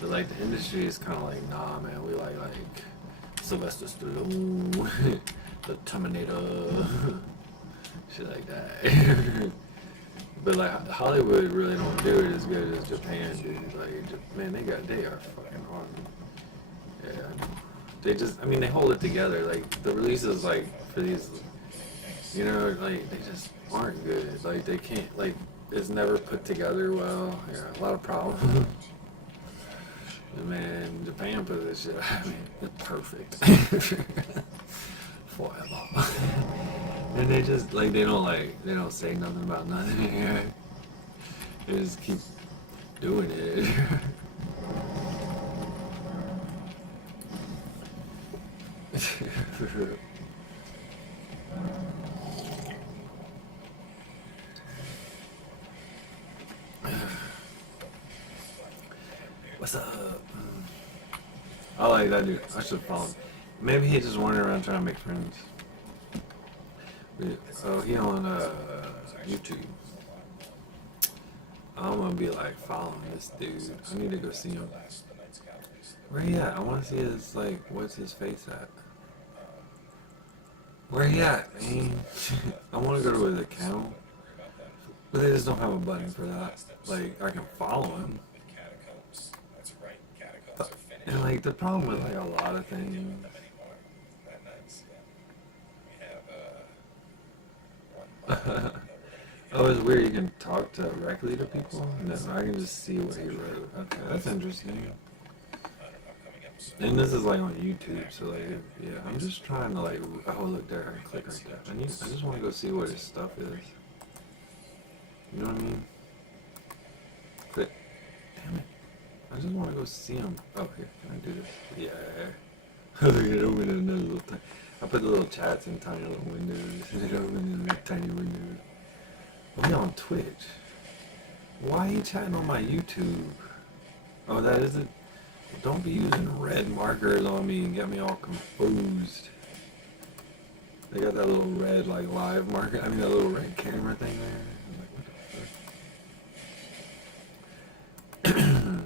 But like the industry is kind of like, nah, man. We like Sylvester Stallone, the Terminator, shit like that. But like Hollywood really don't do it as good as Japan, dude. Like, man, they are fucking on. Yeah, they just, I mean, they hold it together. Like the releases, like for these, you know, like they just aren't good. Like they can't, like it's never put together well. Yeah, a lot of problems. Man, Japan put this shit. I mean, it's perfect. Forever. And they just like they don't say nothing about nothing. They just keep doing it. What's up? I like that dude. I should follow him. Maybe he just wandering around trying to make friends. Oh, he on YouTube. I'm gonna be like following this dude. I need to go see him. Where he at? I want to see his, like, what's his face at? Where he at, man? I want to go to his account, but they just don't have a button for that. Like, I can follow him. The catacombs. That's right, catacombs But, are finished. and like, the problem with like a lot of things. Them anymore. That nice, yeah. We have one mile that we're gonna be Oh, it's weird. You can talk directly to people. No, I can just see what he wrote. Okay, that's interesting. on an upcoming episode. And this is like on YouTube, so like, yeah, I'm just trying to like, oh look there, I can click right there. I just want to go see what his stuff is. You know what I mean? Click. Damn it. I just want to go see him. Oh, here, can I do this? Yeah. Look at it, open in another little thing. I put the little chats in tiny little windows. It open in like tiny windows. Oh, yeah, on Twitch. Why are you chatting on my YouTube? Oh, that isn't. Don't be using red markers on me and get me all confused. They got that little red like live marker. I mean that little red camera thing there. I'm like, what the fuck?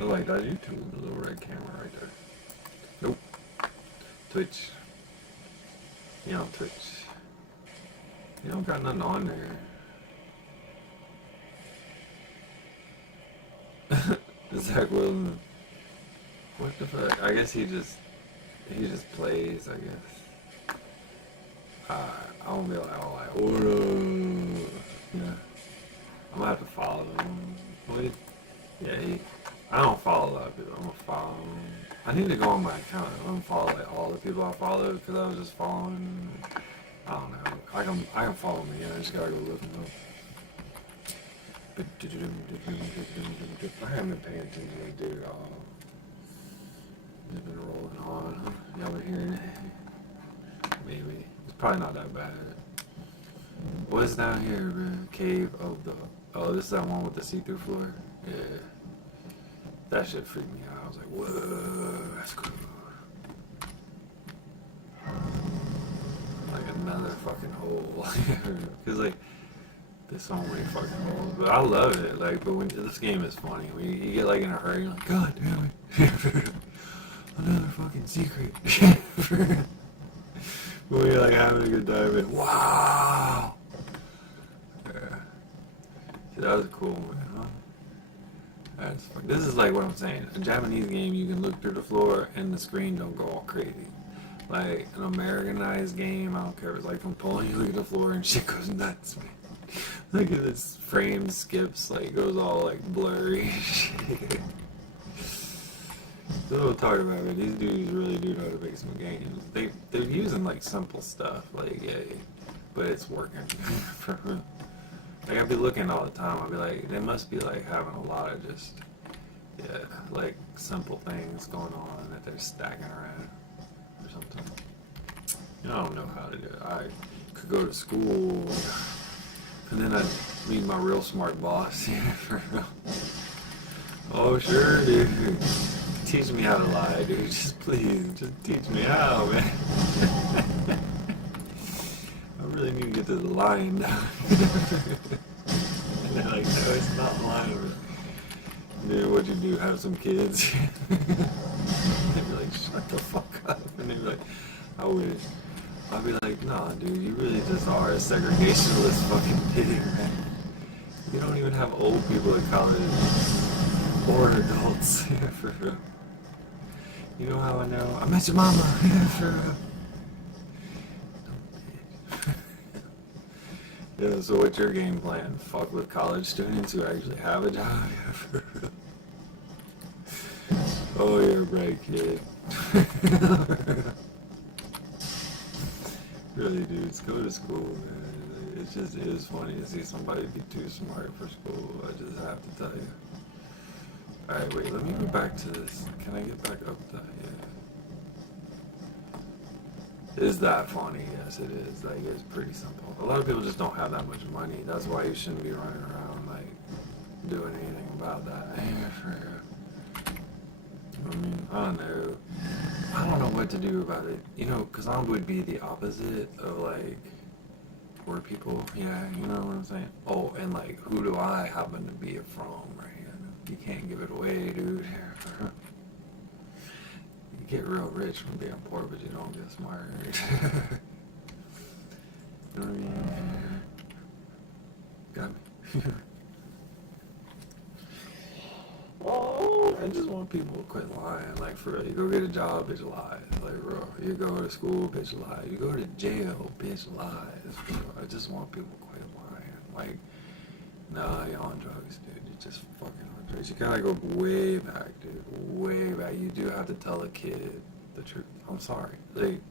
I like that YouTube, the little red camera right there. Nope. Twitch. Yeah, on Twitch. You don't got nothing on there. Zach Wilson. What the fuck? I guess he just plays, I guess. I won't be like, oh, like, what up? Yeah. I'm gonna have to follow him. Wait. Yeah, I don't follow a lot of people. I'm gonna follow him. I need to go on my account. I'm gonna follow like all the people I followed because I was just following. I don't know. I can follow him again. I just gotta go look him up. I haven't been paying attention to this dude at all. It's been rolling on. Y'all been hearing it? Maybe. It's probably not that bad. What's down here, bro? Cave of the... Oh, this is that one with the see-through floor? Yeah. That shit freaked me out. I was like, whoa, that's cool. Like another fucking hole. Because, like, there's so many fucking holes. But I love it. Like, but when this game is funny. When you get, like, in a hurry, you're like, God damn it. Another fucking secret. When you're, like, having a good time, and wow. Yeah. See, that was a cool one, huh? That's fun. This is like what I'm saying. A Japanese game, you can look through the floor and the screen don't go all crazy. Like an Americanized game, I don't care if it's like from Poland, you look at the floor and shit goes nuts, man. Look at this frame skips, like goes all like blurry. So what I'm talking about, man. These dudes really do know how to make some games. They're using like simple stuff, like yeah, but it's working. Like I'd be looking all the time. I'd be like, they must be like having a lot of just yeah, like simple things going on that they're stacking around or something. You know, I don't know how to do it. I could go to school and then I'd meet my real smart boss. Oh sure, dude. Teach me how to lie, dude. Just please, just teach me how, man. I really need to get this lying down. And they're like, no, it's not lying. Dude, what'd you do? Have some kids? They'd be like, shut the fuck up. And they'd be like, I wish. I'd be like, nah, dude, you really just are a segregationist fucking pig, man. You don't even have old people in college or adults. For real. You know how I know? I met your mama. For real. Yeah, so what's your game plan? Fuck with college students who actually have a job? For real. Oh, you're a bright kid. Really, dudes, go to school, man. It is funny to see somebody be too smart for school. I just have to tell you. Alright, wait, let me go back to this. Can I get back up that? Yeah. Is that funny? Yes, it is. Like, it's pretty simple. A lot of people just don't have that much money. That's why you shouldn't be running around, like, doing anything about that. I mean, I don't know. I don't know what to do about it. You know, Kazan would be the opposite of, like, poor people. Yeah, you know what I'm saying? Oh, and, like, who do I happen to be from right here? You can't give it away, dude. You get real rich from being poor, but you don't get smart. You know what I mean? Got me. Oh, I just want people to quit lying. Like, for real, you go get a job, bitch lies. Like, bro, you go to school, bitch lies. You go to jail, bitch lies. Bro. I just want people to quit lying. Like, nah, you're on drugs, dude. You're just fucking on drugs. You gotta go way back, dude. Way back. You do have to tell a kid the truth. I'm sorry. Like,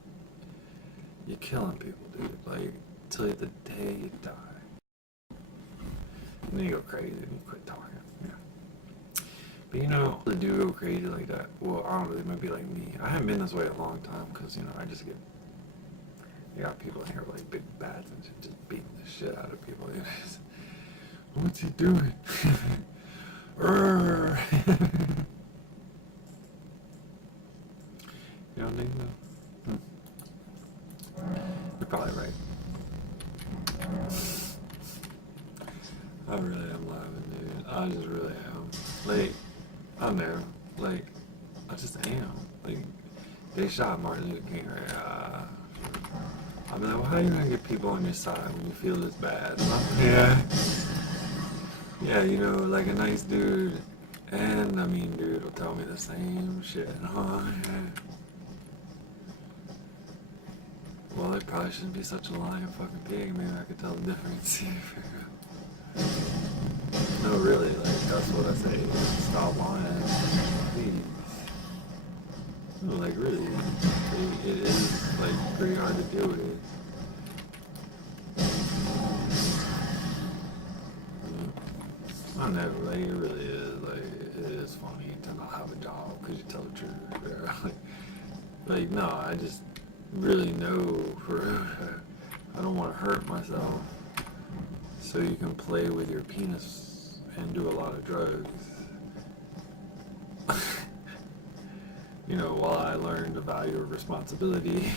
you're killing people, dude. Like, till the day you die. And then you go crazy and you quit talking. Yeah. But you know, the dude go crazy like that. Well, I don't know, they might be like me. I haven't been this way a long time because, you know, I just get. You got people in here with like big bats and shit, just beating the shit out of people. You know, just, what's he doing? You don't think so? You're probably right. I really am laughing, dude. I just really am. Like, I'm there. Like, I just am. Like, they shot Martin Luther King, right? I'm like, well, how are you gonna get people on your side when you feel this bad? Yeah. Yeah, you know, like a nice dude and a mean dude will tell me the same shit. Oh, yeah. Well, I probably shouldn't be such a lying fucking pig. Maybe I could tell the difference. No, really, like, that's what I say. Stop lying, please. No, like, really, it is, like, pretty hard to deal with it. I never, like, it really is, like, it is funny to not have a job because you tell the truth. Like, no, I just really know I don't want to hurt myself. So you can play with your penis and do a lot of drugs. You know, while I learned the value of responsibility.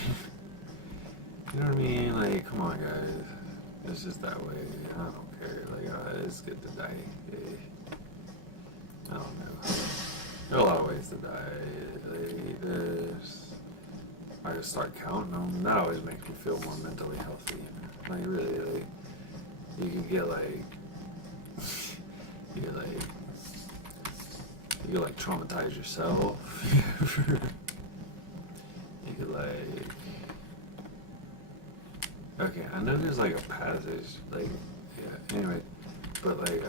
You know what I mean? Like, come on, guys. It's just that way. I don't care. Like, it's good to die. I don't know. There are a lot of ways to die. Like, I just start counting them. That always makes me feel more mentally healthy. You know? Like, really, like, you can get like, you could like traumatize yourself. You could like, okay, I know there's like a passage, like, yeah, anyway, but like,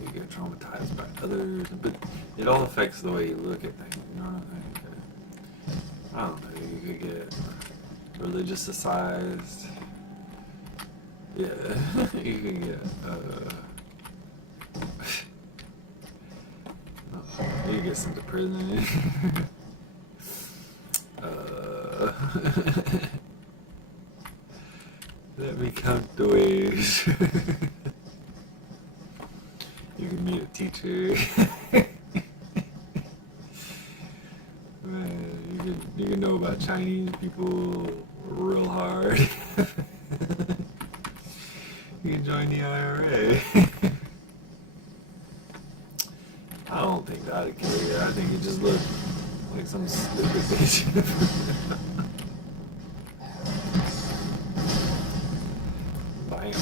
you get traumatized by others, but it all affects the way you look at things, you know what I'm saying? I don't know, you could get religiousized. Yeah, you can get, you can get sent to prison. Let me count the ways. You can meet a teacher. Man, you can know about Chinese people real hard. You can join the IRA. I don't think that'd kill you. I think you just look like some stupid bitch. Bam.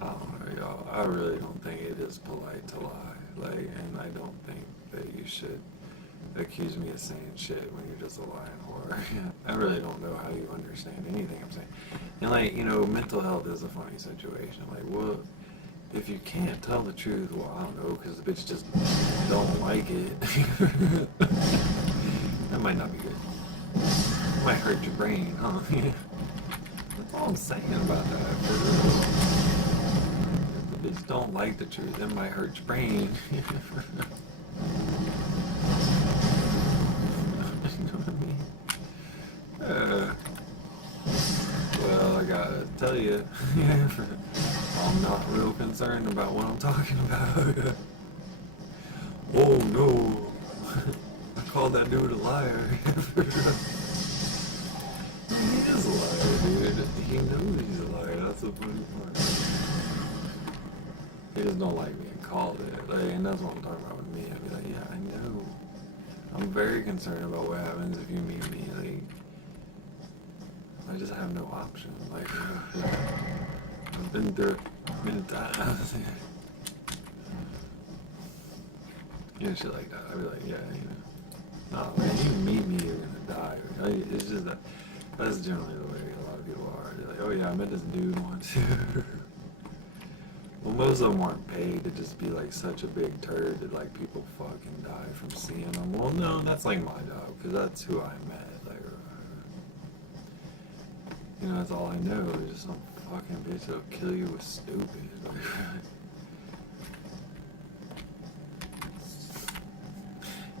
I don't know, y'all. I really don't think it is polite to lie. Like, and I don't think that you should accuse me of saying shit when you're just a lying whore. I really don't know how you understand anything I'm saying. And like, you know, mental health is a funny situation. Like, well, if you can't tell the truth, well, I don't know, because the bitch just don't like it. That might not be good. It might hurt your brain, huh? That's all I'm saying about that. For real. If the bitch don't like the truth, it might hurt your brain. You know what I mean? Well, I gotta tell you, I'm not real concerned about what I'm talking about. Oh no, I called that dude a liar. He is a liar, dude. He knows he's a liar. That's the funny part. He just don't like being called it. Like, and that's what I'm talking about with me. I be like, yeah, I know. I'm very concerned about what happens if you meet me. Like, I just have no option. Like, I've been through it many times. You know, shit like that. I'd be like, yeah, you know. No, man, you meet me, you're gonna die. Like, it's just that. That's generally the way a lot of people are. They're like, oh yeah, I met this dude once. Well, most of them aren't paid to just be like such a big turd that like people fucking die from seeing them. Well, no, that's like my job because that's who I met. Like, you know, that's all I know is just some fucking bitch that'll kill you with stupid.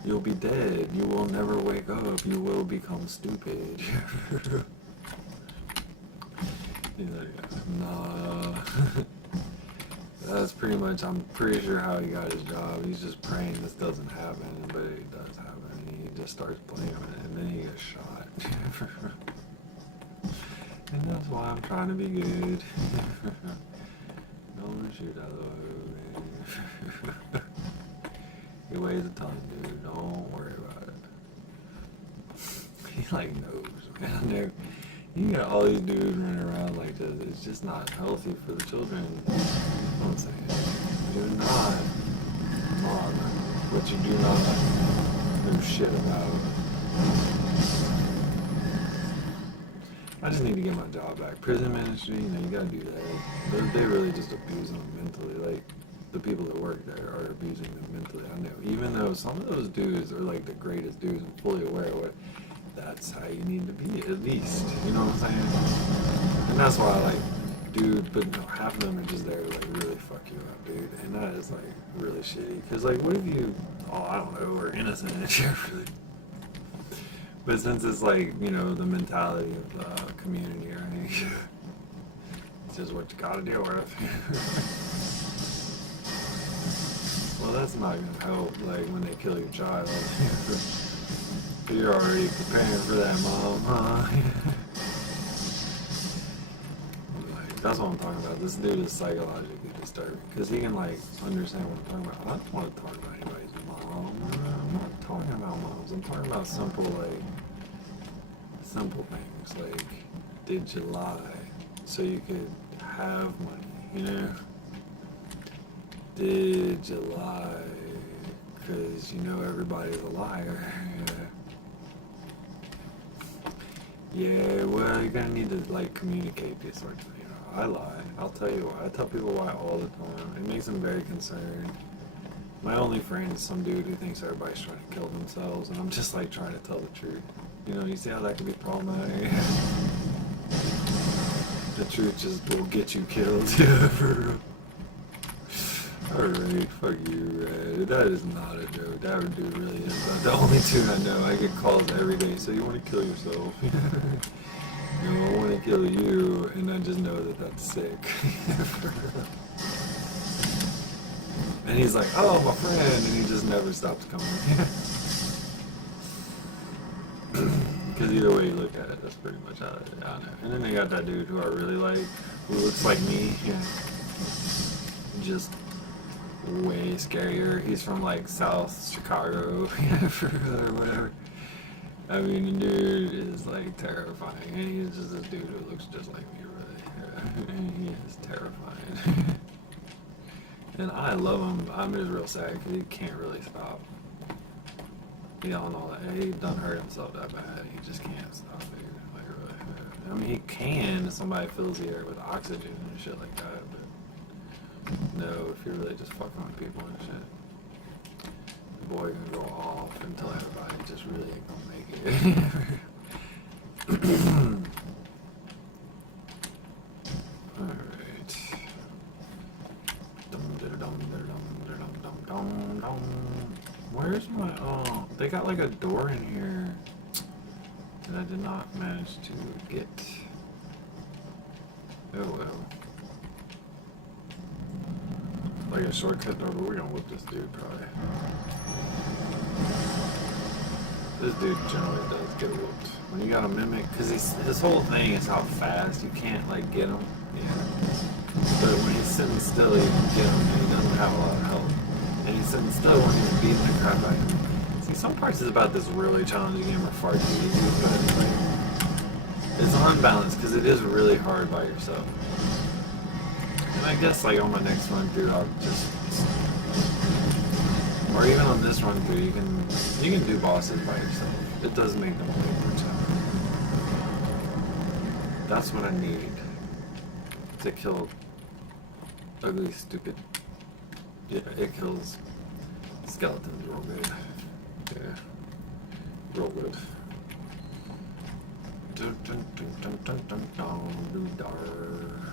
You'll be dead. You will never wake up. You will become stupid. He's like, nah. That's pretty much, I'm pretty sure how he got his job. He's just praying this doesn't happen, but it does happen. He just starts playing it, and then he gets shot. And that's why I'm trying to be good. Don't shoot at the He weighs a ton, dude. Don't worry about it. He like knows, man. You got all these dudes running around like this. It's just not healthy for the children. I'm saying, do not, what you do not know shit about. I just need to get my job back. Prison ministry, you know, you gotta do that. They really just abuse them mentally. Like, the people that work there are abusing them mentally. I know. Even though some of those dudes are like the greatest dudes, I'm fully aware of what. That's how you need to be, at least. You know what I'm saying? And that's why I like, dude, but no, half of them are just there to like really fuck you up, dude. And that is like really shitty. Cause like, what if you, I don't know, were innocent and shit, really? But since it's like, you know, the mentality of the community, right? It's just what you gotta deal with. Well, that's not gonna help, like, when they kill your child. You're already preparing for that, Mom, huh? Like, that's what I'm talking about. This dude is psychologically disturbing. Because he can, like, understand what I'm talking about. I don't want to talk about anybody's mom. I'm not talking about moms. I'm talking about simple, like, simple things. Like, did you lie so you could have money, you know? Did you lie because you know everybody's a liar? Yeah, well, you're gonna need to like communicate this sort of thing. You know, I lie. I'll tell you why. I tell people why all the time. It makes them very concerned. My only friend is some dude who thinks everybody's trying to kill themselves, and I'm just like trying to tell the truth. You know, you see how that can be problematic? The truth just will get you killed. Yeah, for real. Alright, fuck you, Red. That is not a joke. That dude really is not the only dude I know. I get calls every day, so you want to kill yourself. You know, I want to kill you, and I just know that that's sick. And he's like, oh, my friend, and he just never stops coming. Because either way you look at it, that's pretty much how I know. And then they got that dude who I really like, who looks like me. Just way scarier. He's from like South Chicago, or whatever. I mean, the dude is like terrifying. And he's just this dude who looks just like me, really. He is terrifying. And I love him. I'm just real sad because he can't really stop. Y'all know that he done hurt himself that bad. He just can't stop, dude. Like, really. I mean, he can if somebody fills the air with oxygen and shit like that, but no, if you're really just fucking with people and shit, the boy gonna go off until everybody just really ain't gonna make it. Alright. Where's my, oh, they got like a door in here that I did not manage to get. Oh well. Like a shortcut door, but we're gonna whip this dude probably. This dude generally does get whooped. When you got a mimic, because his whole thing is how fast you can't like get him. Yeah. But when he's sitting still, you can get him, and he doesn't have a lot of health. And he's sitting still when he's beating the crap out of him. See, some parts is about this really challenging game are far too easy, but like, it's unbalanced because it is really hard by yourself. And I guess like on my next run through, I'll just, or even on this run through, you can do bosses by yourself. It does make them a little more challenging. That's what I need to kill ugly, stupid. Yeah, it kills skeletons real good. Yeah, real good. Dun, dun, dun, dun, dun, dun, dun, dun.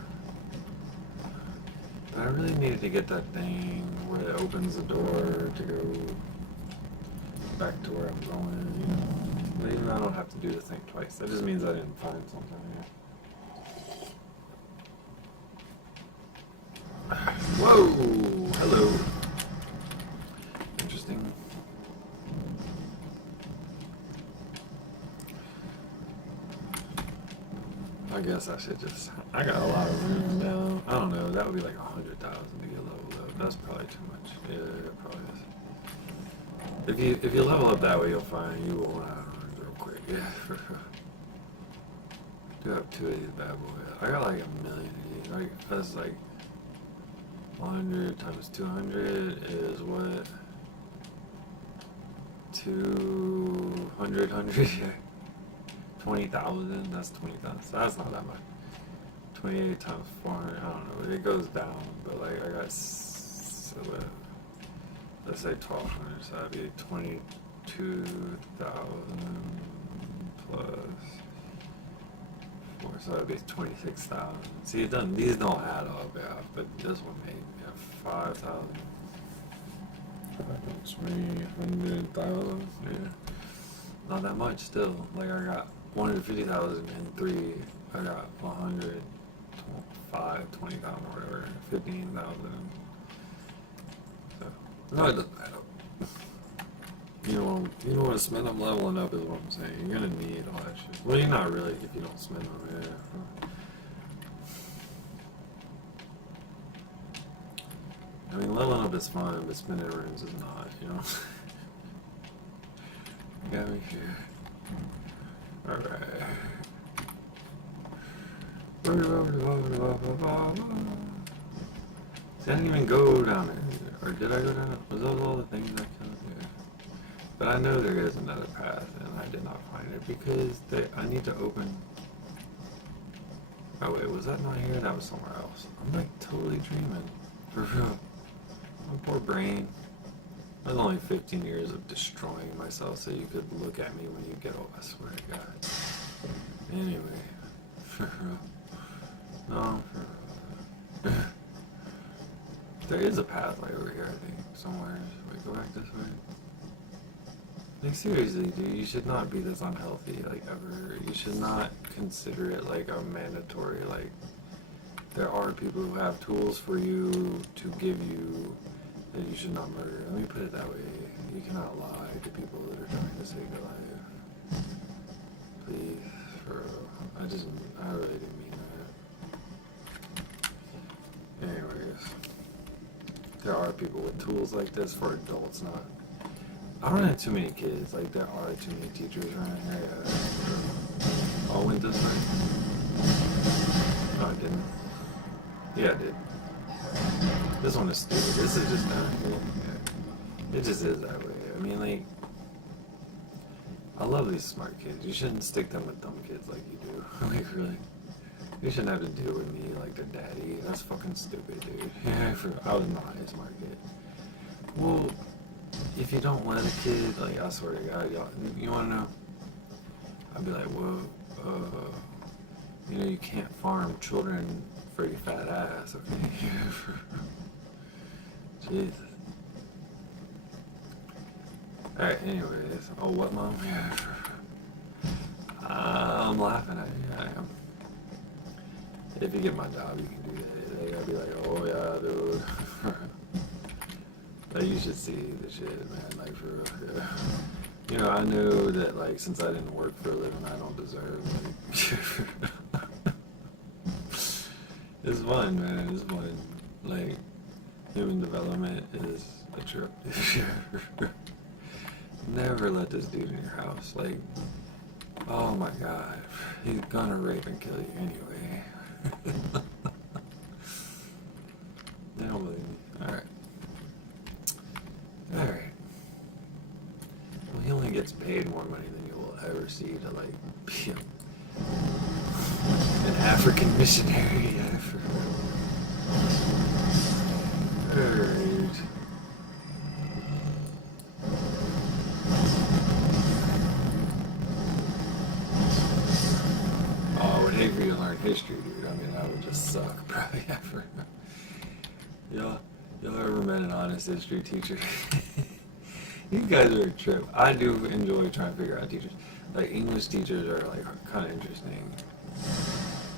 But I really needed to get that thing where it opens the door to go back to where I'm going, you know. But even I don't have to do the thing twice. That just means I didn't find something here. Whoa! Hello. Interesting. I guess I should just. I got a lot of room now. I don't know. That would be like 100,000 to get leveled up. That's probably too much. Yeah, it probably is. If you level up that way, you'll find you will run out of runes real quick. Yeah, for sure. Do have 2 of these bad boys. I got like 1 million of these. That's like 100 times 200 is what? 200, 100, yeah. 20,000? That's 20,000. So that's not that much. 28 times 400, I don't know. It goes down, but like I got, let's say 1,200, so that'd be 22,000 plus 4, so that'd be 26,000. See, these don't add up, yeah, but this one made 5,000. 300,000, yeah. Not that much still. Like I got 150,000 and 3. I got 105, 20,000 or whatever, 15,000. So no, it doesn't add up. You know what to spend them leveling up is what I'm saying. You're gonna need all that shit. Well, you're not really if you don't spend them. Yeah. I mean, leveling up is fine, but spending runes is not, you know? Got me here. Alright. See, I didn't even go down there. Or did I go down there? Was those all the things I killed? Yeah. But I know there is another path, and I did not find it because I need to open. Oh, wait, was that not here? That was somewhere else. I'm like totally dreaming. For real. My poor brain. That was only 15 years of destroying myself so you could look at me when you get old. I swear to God. Anyway. For real. No, for real. There is a path like over here, I think. Somewhere. Should we go back this way? Like, seriously, dude, you should not be this unhealthy, like, ever. You should not consider it, like, a mandatory, like, there are people who have tools for you to give you that you should not murder. Let me put it that way. You cannot lie to people that are trying to save your life. Please, for real. I really didn't mean that. Anyways. There are people with tools like this for adults, not. I don't have too many kids. Like, there are too many teachers around here. I went this way. No, I didn't. Yeah, I did. This one is stupid. This is just down here. Yeah. It just is that way. I mean, like, I love these smart kids. You shouldn't stick them with dumb kids like you do. Like, really. You shouldn't have to deal with me like their daddy. That's fucking stupid, dude. Yeah, I was not a smart kid. Well, if you don't let a kid, like, I swear to God, y'all, you wanna know? I'd be like, well, you know, you can't farm children for your fat ass, okay? Jesus. Alright, anyways. Oh, what, Mom? I'm laughing at you. I am. If you get my job, you can do that. They gotta be like, oh, yeah, dude. Like, you should see the shit, man. Like, for real. Yeah. You know, I knew that, like, since I didn't work for a living, I don't deserve, like... It's fun, man. It's fun. Like, human development is a trip. Never let this dude in your house. Like, oh my god, he's gonna rape and kill you anyway. They don't believe me. Alright. Alright. Well, he only gets paid more money than you will ever see to, like, be an African missionary. Alright. Oh, I would hate for you to learn history, dude. I mean, that would just suck, probably ever. Y'all ever met an honest history teacher? You guys are a trip. I do enjoy trying to figure out teachers. Like, English teachers are, like, kind of interesting.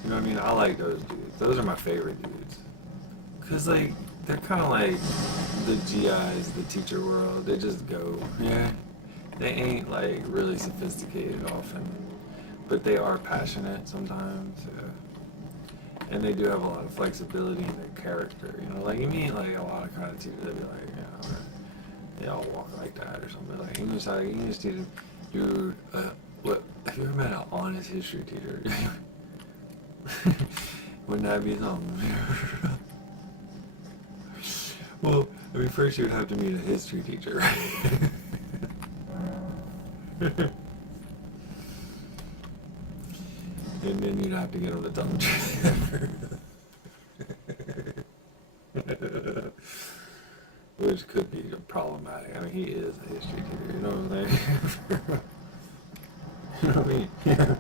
You know what I mean? I like those dudes. Those are my favorite dudes. Because, like, they're kind of like the GIs, the teacher world. They just go, yeah. They ain't, like, really sophisticated often. But they are passionate sometimes. Yeah. And they do have a lot of flexibility in their character. You know, like, you meet, like, a lot of kind of teachers that be like, you know, they all walk like that or something. Like, English teacher, dude, what, have you ever met an honest history teacher? Wouldn't that be something? Well, I mean, first you would have to meet a history teacher, right? And then you'd have to get him to tell the truth. Which could be problematic. I mean, he is a history teacher, you know what I'm saying? You know what I mean? Yeah.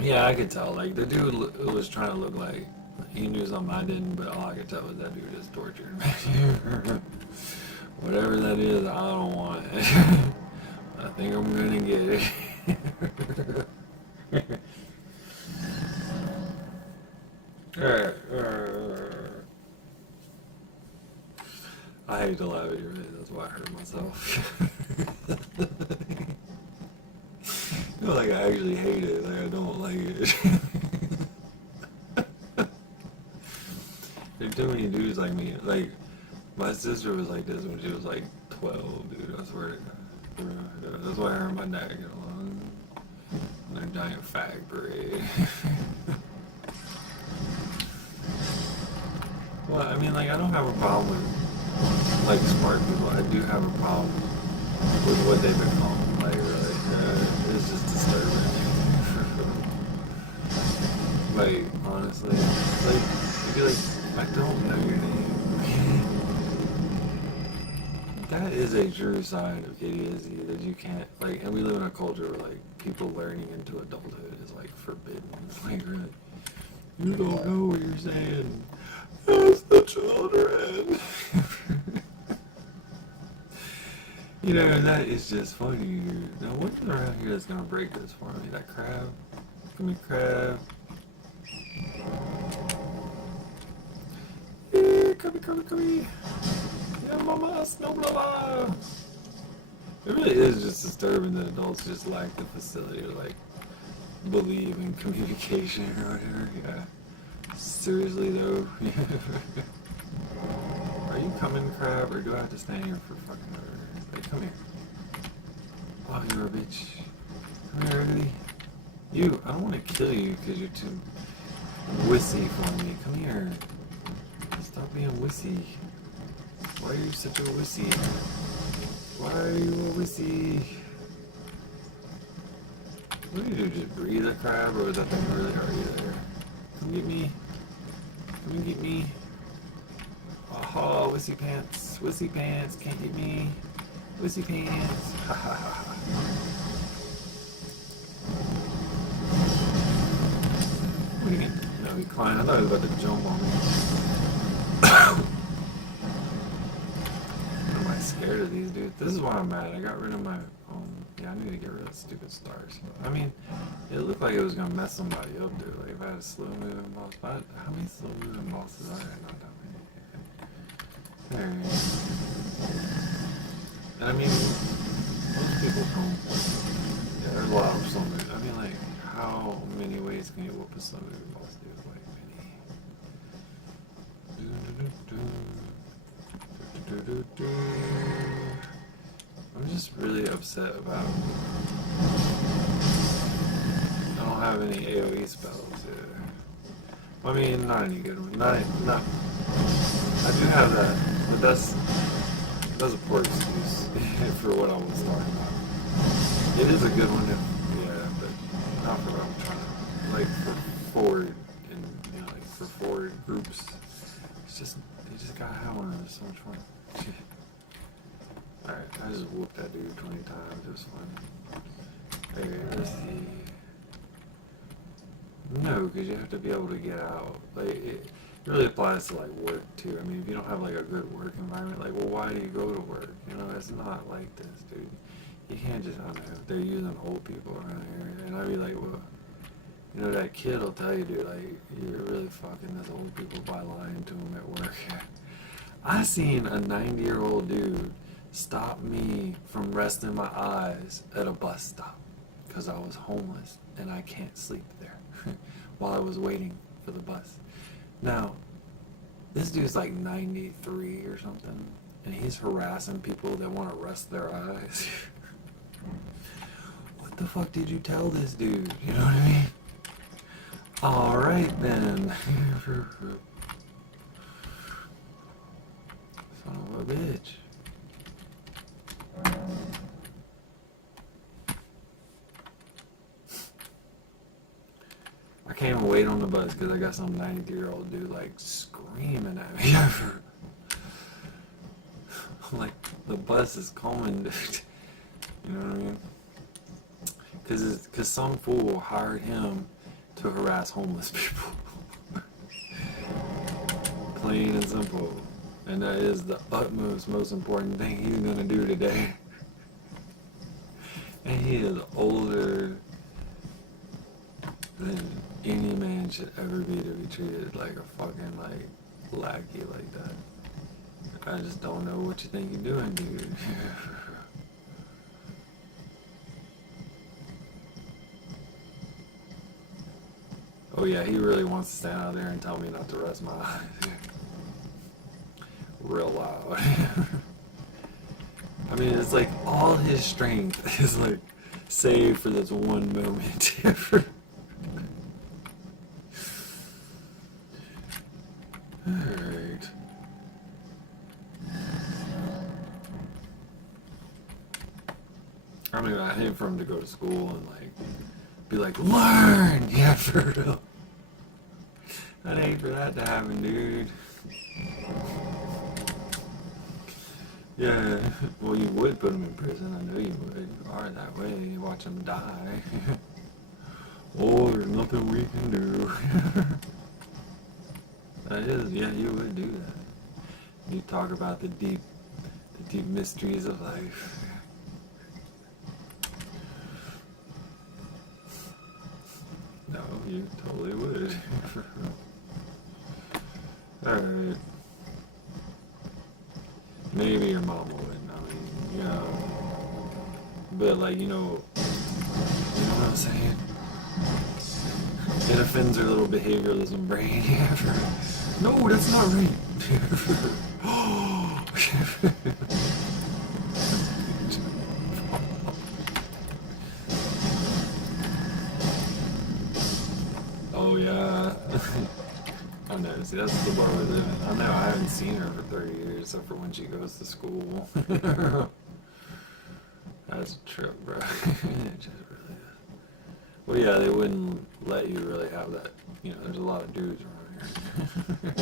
Yeah, I could tell. Like, the dude was trying to look like he knew something I didn't, but all I could tell was that dude is tortured. Whatever that is, I don't want it. I think I'm gonna get it. Alright. I hate to laugh at your face, that's why I hurt myself. You know, like, I actually hate it, like, I don't like it. There's too many dudes like me. Like, my sister was like this when she was like 12, dude, I swear to God. That's why her and my dad get along. Their giant fag parade. Well, I mean, like, I don't have a problem with, like, smart people. I do have a problem with what they become. Like, really, it's just disturbing. Like, honestly, like, you'd be like, I don't know your name. That is a true sign of idiocy that you can't, like, and we live in a culture where, like, people learning into adulthood is, like, forbidden. It's like, really, you don't know what you're saying. It's the children. You know, that is just funny. Now, what's around here that's gonna break this for me? That crab? Come here, crab. Yeah, come here. Yeah, mama, no blah blah. It really is just disturbing that adults just lack the facility to, like, believe in communication or whatever. Yeah. Seriously, though? Are you coming, crab, or do I have to stand here for fucking hours? Like, come here. Oh, you're a bitch. Come here, ugly. You, I don't want to kill you because you're too wussy for me. Come here. Stop being wussy. Why are you such a wussy? Why are you a wussy? What do you do? Just breathe a crab, or is that thing really hurt you there? Come get me. Come and get me. Oh, wussy pants. Wussy pants. Can't get me. Wussy pants. Ha ha ha ha. What do you mean? No, he climbed. I thought he was about to jump on me. Am I scared of these dudes? This is why I'm mad. I got rid of my. Yeah, I need to get rid of stupid stars. I mean, it looked like it was gonna mess somebody up, dude. Like, if I had a slow moving boss, but how many slow moving bosses are there? Not that many. Alright. And I mean, most people don't. Yeah, there's a lot of slow moving. I mean, like, how many ways can you whoop a slow moving boss, dude? Like, many. I'm just really upset about. I don't have any AoE spells. I mean, not any good ones. Not. I do have that, but that's a poor excuse for what I was talking about. It is a good one, but not for what I'm trying to like for forward and like for forward groups. It's just you just gotta have one. It's so much fun. All right, I just whooped that dude 20 times. It was fun. Okay, let's see. No, because you have to be able to get out. Like it really applies to like work too. I mean, if you don't have like a good work environment, like, well, why do you go to work? You know, it's not like this, dude. You can't just, I don't know, if they're using old people around here, and I'd be like, well, you know, that kid will tell you, dude, like, you're really fucking those old people by lying to them at work. I seen a 90-year-old dude stop me from resting my eyes at a bus stop because I was homeless and I can't sleep there while I was waiting for the bus. Now, this dude's like 93 or something, and he's harassing people that want to rest their eyes. What the fuck did you tell this dude? You know what I mean? Alright then. Son of a bitch. I can't even wait on the bus because I got some 93-year-old dude like screaming at me. I'm like, the bus is coming, dude. You know what I mean? Because some fool hired him to harass homeless people. Plain and simple. And that is the utmost, most important thing he's going to do today. And he is older than any man should ever be to be treated like a fucking, like, lackey like that. I just don't know what you think you're doing, dude. Oh yeah, he really wants to stand out there and tell me not to rest my eyes. Real loud. I mean, it's like all his strength is like saved for this one moment. Alright. I mean, I hate for him to go to school and like be like, learn! Yeah, for real. I'd hate for that to happen, dude. Yeah, well, you would put him in prison. I know you would. You are that way. You watch him die. Oh, there's nothing we can do. That is, yeah, you would do that. You talk about the deep mysteries of life. No, you totally would. Alright. Maybe your mom wouldn't, I mean, you know. But, like, you know what I'm saying? It offends her little behavioralism brain. No, that's not right. Oh, yeah. I know, see, that's the bar we live in. I know, I haven't seen her for 30 years, except for when she goes to school. That's a trip, bro. It just really is. Well, yeah, they wouldn't let you really have that. You know, there's a lot of dudes around here.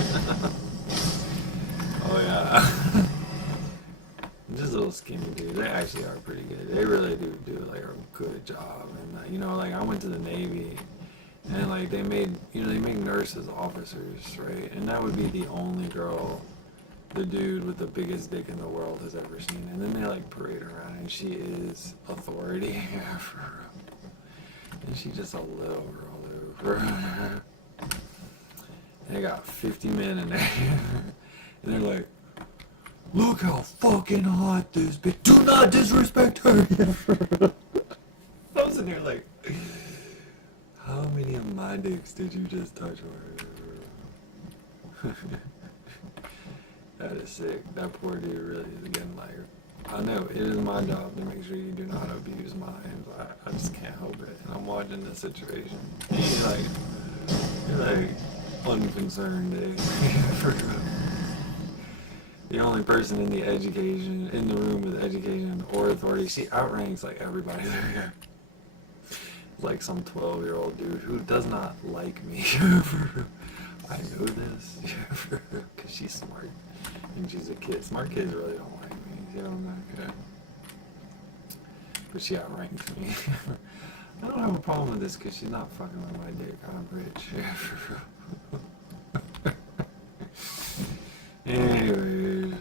Oh, yeah. Just little skinny dudes. They actually are pretty good. They really do like a good job. And, you know, like, I went to the Navy. And like they make nurses officers, right? And that would be the only girl the dude with the biggest dick in the world has ever seen. And then they like parade around and she is authority. And she's just a little girl, dude. And they got 50 men in there. And they're like, look how fucking hot this bitch. Do not disrespect her. I was in there like, how many of my dicks did you just touch? That is sick. That poor dude really is getting like. I know it is my job to make sure you do not abuse mine. I just can't help it. And I'm watching this situation. He's like unconcerned. Eh? The only person in the room with education or authority, she outranks like everybody there. Like some 12-year-old dude who does not like me. I know this because she's smart and she's a kid. Smart kids really don't like me. You know, yeah. But she outranks me. I don't have a problem with this because she's not fucking with my dick. I'm rich. Anyways,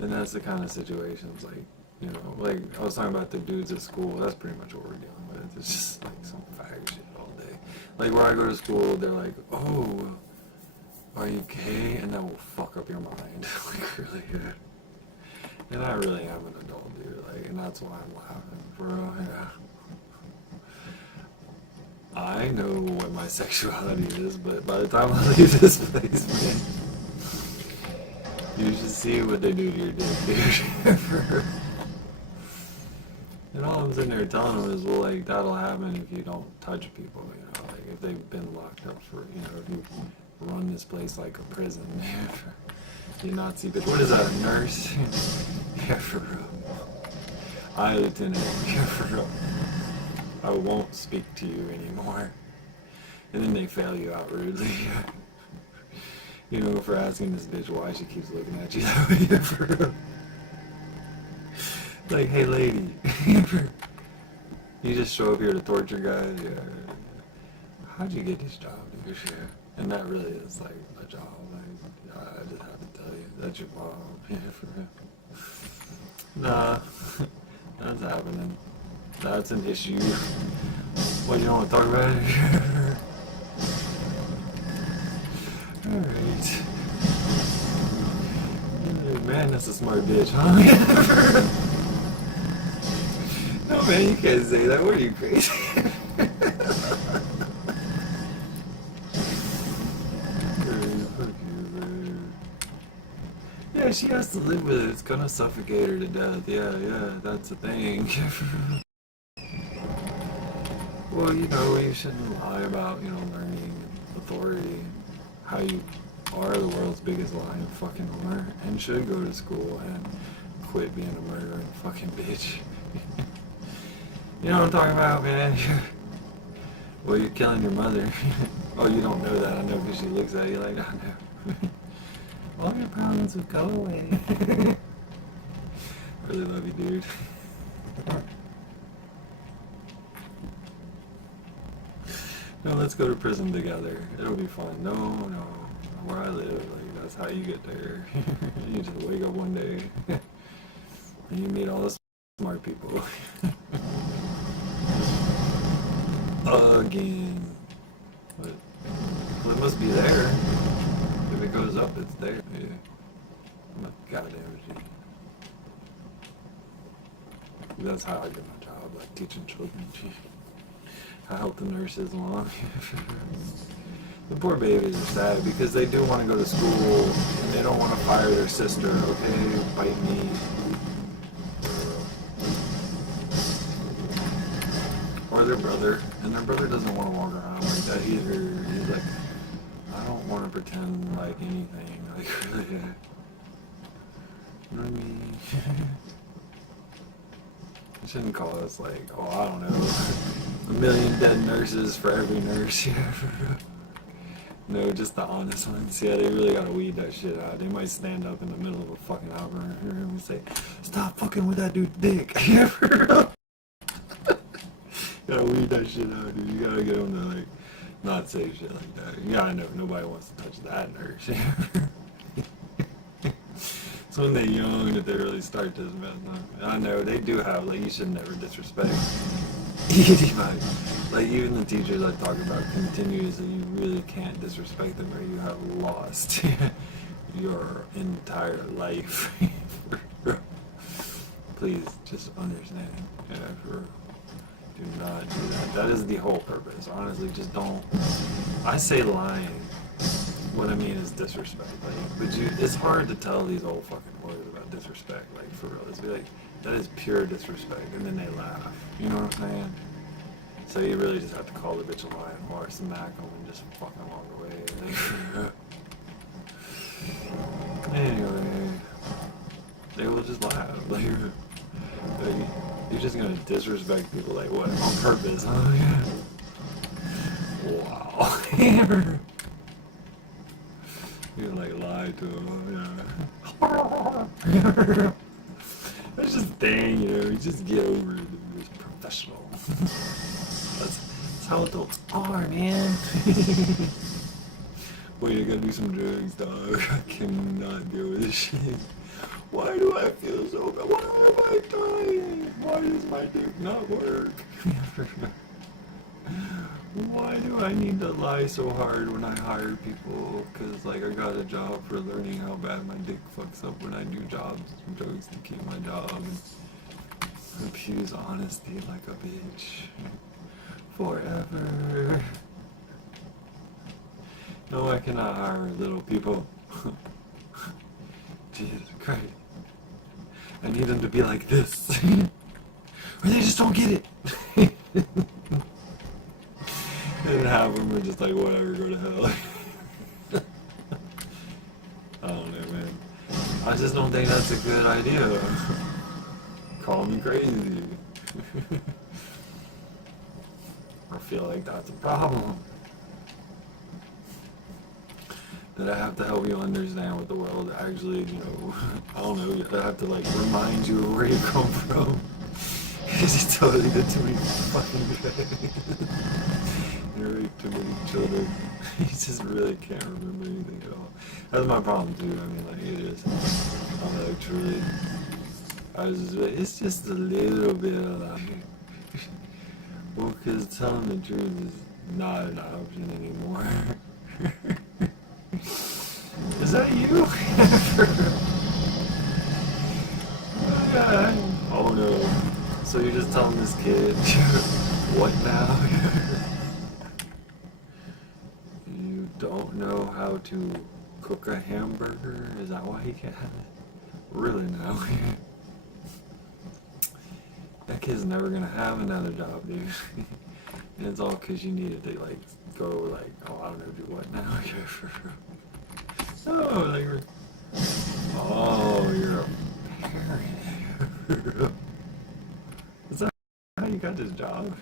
and that's the kind of situations like, you know, like I was talking about the dudes at school. That's pretty much what we're dealing with. It's just like some fag shit all day. Like where I go to school, they're like, "Oh, are you gay?" And that will fuck up your mind, like really good. And I really am an adult, dude. Like, and that's why I'm laughing, bro. Yeah. I know what my sexuality is, but by the time I leave this place, man, you should see what they do to your dick, dude. And all I'm sitting there telling them is, well, like, that'll happen if you don't touch people, you know, like, if they've been locked up for, you know, if you run this place like a prison. You Nazi bitch. What is that, a nurse? Yeah, for real. I, Lieutenant, yeah, for real. I won't speak to you anymore. And then they fail you out rudely. You know, for asking this bitch why she keeps looking at you that way, yeah, for real. Like, hey lady, you just show up here to torture guys? Yeah. How'd you get this job, dude? And that really is like a job. Like, I just have to tell you, that's your mom. Yeah, for real. Nah, that's happening. That's an issue. What, you don't want to talk about it? Alright. Man, that's a smart bitch, huh? No, man, you can't say that. What are you, crazy? Yeah, she has to live with it. It's gonna suffocate her to death. Yeah, that's a thing. Well, you know, you shouldn't lie about, you know, learning authority. How you are the world's biggest lying fucking whore and should go to school and quit being a murdering fucking bitch. You know what I'm talking about, man? Well, you're killing your mother. Oh, you don't know that. I know because she looks at you like, I know. All your problems will go away. I really love you, dude. No, let's go to prison together. It'll be fun. No. Where I live, like, that's how you get there. You just wake up one day and you meet all the smart people. Again. But, well, it must be there. If it goes up, it's there. Yeah. I'm a goddamn G. That's how I get my job, like teaching children. I help the nurses along. The poor babies are sad because they do want to go to school and they don't want to fire their sister. Okay, bite me. Or their brother, and their brother doesn't want to walk around like that either. He's like, I don't want to pretend like anything. Like, really, you know what I mean? You shouldn't call us like, oh, I don't know, 1 million dead nurses for every nurse. No, just the honest ones. Yeah, they really gotta weed that shit out. They might stand up in the middle of a fucking algorithm and say, stop fucking with that dude's dick. Yeah, for real. You gotta weed that shit out, dude. You gotta get them to, like, not say shit like that. Yeah, I know. Nobody wants to touch that nurse. It's when they're young that they really start this mess. I know. They do have, like, you should never disrespect anybody. Like, even the teachers I talk about continuously, you really can't disrespect them or you have lost your entire life. Please, just understand. Yeah, for real. Do not do that. That is the whole purpose. Honestly, just don't. I say lying what I mean is disrespect. Like, but it's hard to tell these old fucking boys about disrespect. Like, for real, it's be like, that is pure disrespect, and then they laugh. You know what I'm saying? So you really just have to call the bitch a lying horse, smack them, and just fucking walk away. Anyway, they will just laugh. Like, you're just gonna disrespect people like what on purpose? Huh? Wow. You like lie to them. Yeah. That's just a thing, you know. You just get over it. It's professional. That's how adults are, man. Wait, I gotta do some drugs, dog. I cannot deal with this shit. Why do I feel so bad? Why am I dying? Why does my dick not work? Why do I need to lie so hard when I hire people? Because, like, I got a job for learning how bad my dick fucks up when I do jobs and drugs to keep my job. And abuse honesty like a bitch. Forever. No, I cannot hire little people. Jesus Christ. I need them to be like this. Or they just don't get it. And half of them are just like, whatever, go to hell. I don't know, man. I just don't think that's a good idea. Call me crazy. I feel like that's a problem. That I have to help you understand what the world actually, you know, I don't know, I have to like remind you of where you come from. Because you totally did too many fucking things. You raped too many children. You just really can't remember anything at all. That's my problem too, I mean, like, it is. I'm like, truly, I was just like, it's just a little bit of like, well, because telling the truth is not an option anymore. Is that you? Oh no. So you're just telling this kid, what now? You don't know how to cook a hamburger? Is that why he can't have it? Really now? That kid's never gonna have another job, dude. And it's all because you needed to, like, go, like, oh, I don't know, do what now? Oh, like, oh, you're a parent. Is that how you got this job?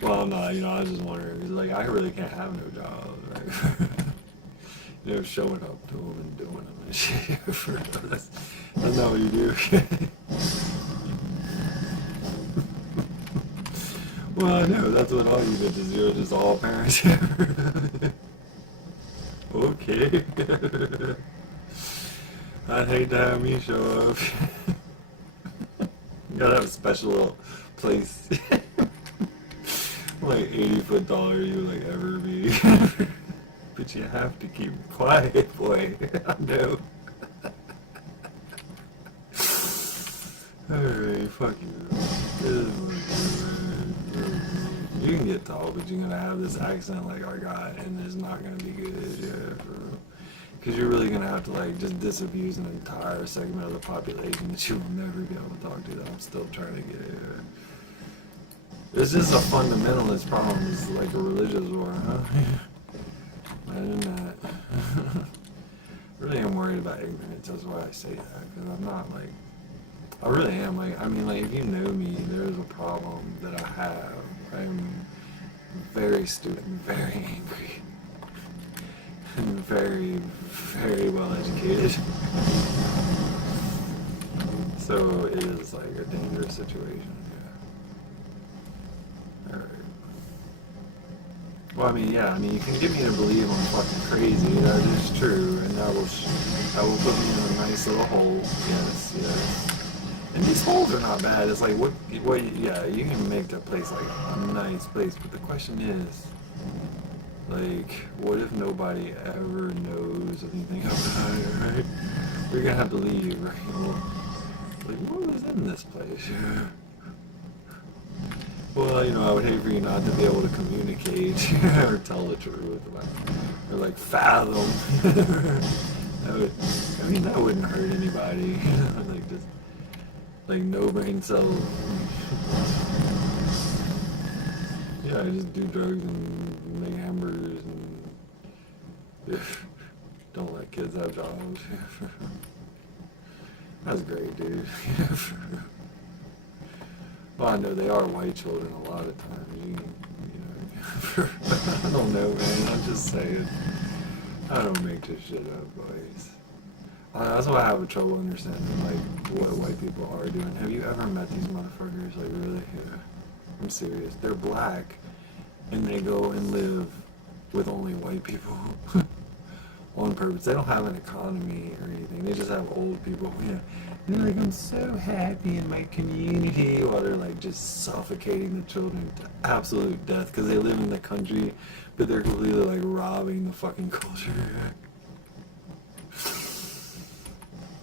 Well, I'm not, you know, I was just wondering, because, like, I really can't have no job, right? You know, showing up to them and doing them and shit. That's not what you do. Well, I know, that's what all you bitches do, just all parents. Okay. I'd hate to have me show up. You gotta have a special little place. Like 80-foot taller you like ever be. But you have to keep quiet, boy. I know. Alright, fuck you. You can get tall, but you're gonna have this accent like I got, and it's not gonna be good, yeah, for real. Because you're really gonna have to like just disabuse an entire segment of the population that you will never be able to talk to. That I'm still trying to get it. It's just a fundamentalist problem. It's like a religious war, huh? Imagine that. Really am worried about ignorance. That's why I say that, because I'm not like. I really am. Like, I mean, like, if you know me, there's a problem that I have. I'm very stupid, very angry, and very, very well educated. So it is like a dangerous situation. Yeah. Alright. Well, I mean, yeah. I mean, you can get me to believe I'm fucking crazy. That is true, and that will put me in a nice little hole. Yes, yes. And these holes are not bad. It's like, what, yeah, you can make that place like a nice place, but the question is, like, what if nobody ever knows anything about it, right? You're gonna have to leave, right? Well, like, what was in this place? Well, I would hate for you not to be able to communicate or tell the truth, or like fathom. That would, that wouldn't hurt anybody. Like just like no brain cells. Yeah, I just do drugs and make hamburgers and don't let kids have jobs. That's great, dude. Well, I know they are white children a lot of times. I don't know, man. I'm just saying. I don't make this shit up, boys. That's why I have trouble understanding, like, what white people are doing. Have you ever met these motherfuckers? Like, really? Yeah. I'm serious. They're black, and they go and live with only white people on purpose. They don't have an economy or anything. They just have old people. Yeah. And they're like, I'm so happy in my community, while they're like just suffocating the children to absolute death because they live in the country, but they're completely like robbing the fucking culture.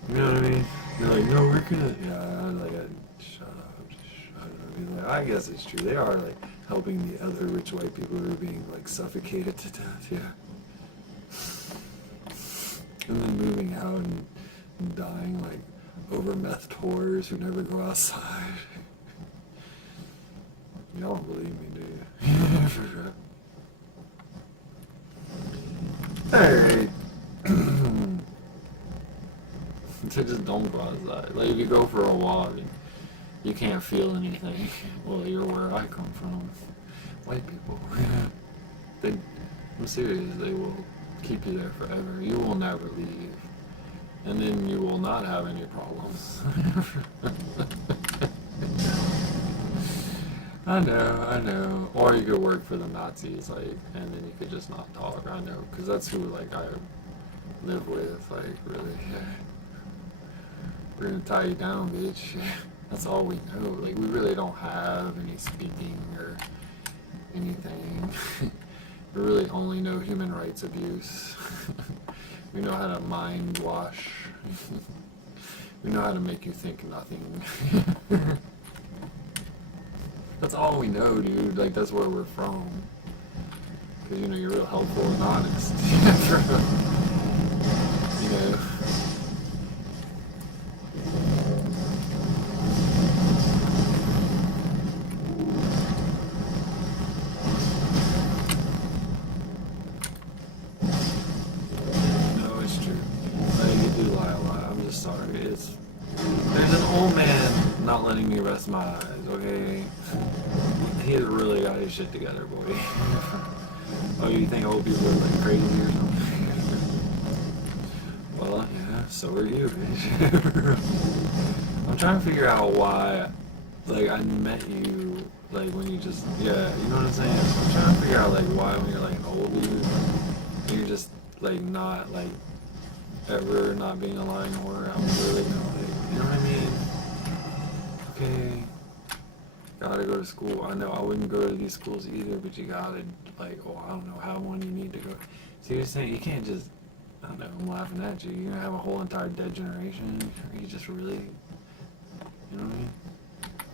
You know what I mean? They're like, no, we're gonna. Yeah, I'm like, shut up, just shut up. Like, I guess it's true. They are like helping the other rich white people who are being like suffocated to death. Yeah. And then moving out and dying like over meth whores who never go outside. You don't believe me, do you? Alright. So just don't go outside. Like if you go for a walk and you can't feel anything, well, you're where I come from. White people. I'm serious, they will keep you there forever. You will never leave. And then you will not have any problems. I know. Or you could work for the Nazis, like, and then you could just not talk. I know, because that's who, like, I live with, like, really. We're gonna tie you down, bitch. That's all we know. Like, we really don't have any speaking or anything. We really only know human rights abuse. We know how to mind wash. We know how to make you think nothing. That's all we know, dude. Like, that's where we're from. Because, you're real helpful and honest. You know. No, it's true. Like, you do lie a lot. I'm just sorry. There's an old man not letting me rest my eyes, okay? He's really got his shit together, boy. Oh, you think old people are like crazy or something? Well, yeah, so are you, bitch. I'm trying to figure out why, like, I met you, like, when you just, yeah, you know what I'm saying? I'm trying to figure out, like, why when you're, like, an old dude, you're just, like, not, like, ever not being a lying whore. I'm really gonna, like, you know what I mean? Okay. Gotta go to school. I know I wouldn't go to these schools either, but you gotta, like, I don't know how one you need to go. So you're saying you can't just, I don't know, I'm laughing at you. You're gonna have a whole entire dead generation. Are you just really, you know what I mean?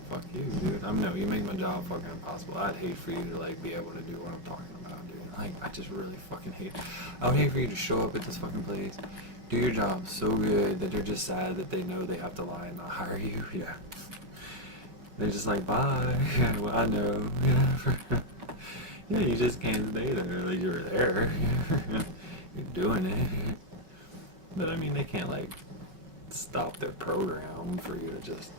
Fuck you, dude. I know, you make my job fucking impossible. I'd hate for you to, like, be able to do what I'm talking about, dude. Like, I just really fucking hate it. I would hate for you to show up at this fucking place, do your job so good that they're just sad that they know they have to lie and not hire you. Yeah. They're just like, bye. Yeah, well, I know. Yeah, you just can't stay there. Like, you were there. You're doing it. But, I mean, they can't, like, stop their program for you to just,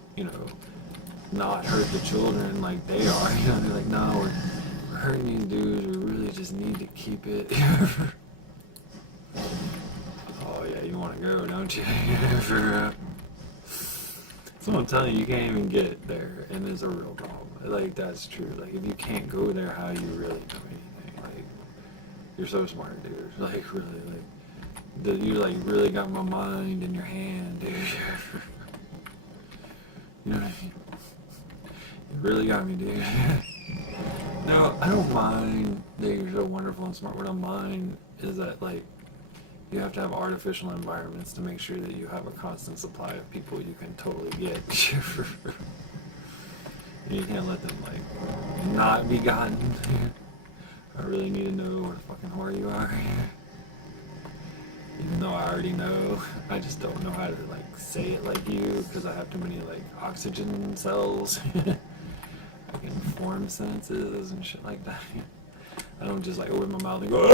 not hurt the children like they are. They're like, no, we're hurting these dudes. We really just need to keep it. Oh, yeah, you want to go, don't you? So I'm telling you, you can't even get there, and it's a real problem. Like, that's true. Like, if you can't go there, how do you really know anything? Like, you're so smart, dude. Like, really, like, you, like, really got my mind in your hand, dude. You know what I mean? You really got me, dude. No, I don't mind that you're so wonderful and smart. What I mind is that, like, you have to have artificial environments to make sure that you have a constant supply of people you can totally get. You can't let them, like, not be gotten. I really need to know what a fucking whore you are. Even though I already know, I just don't know how to, like, say it like you, because I have too many, like, oxygen cells. I can form sentences and shit like that. I don't just, like, open my mouth and go,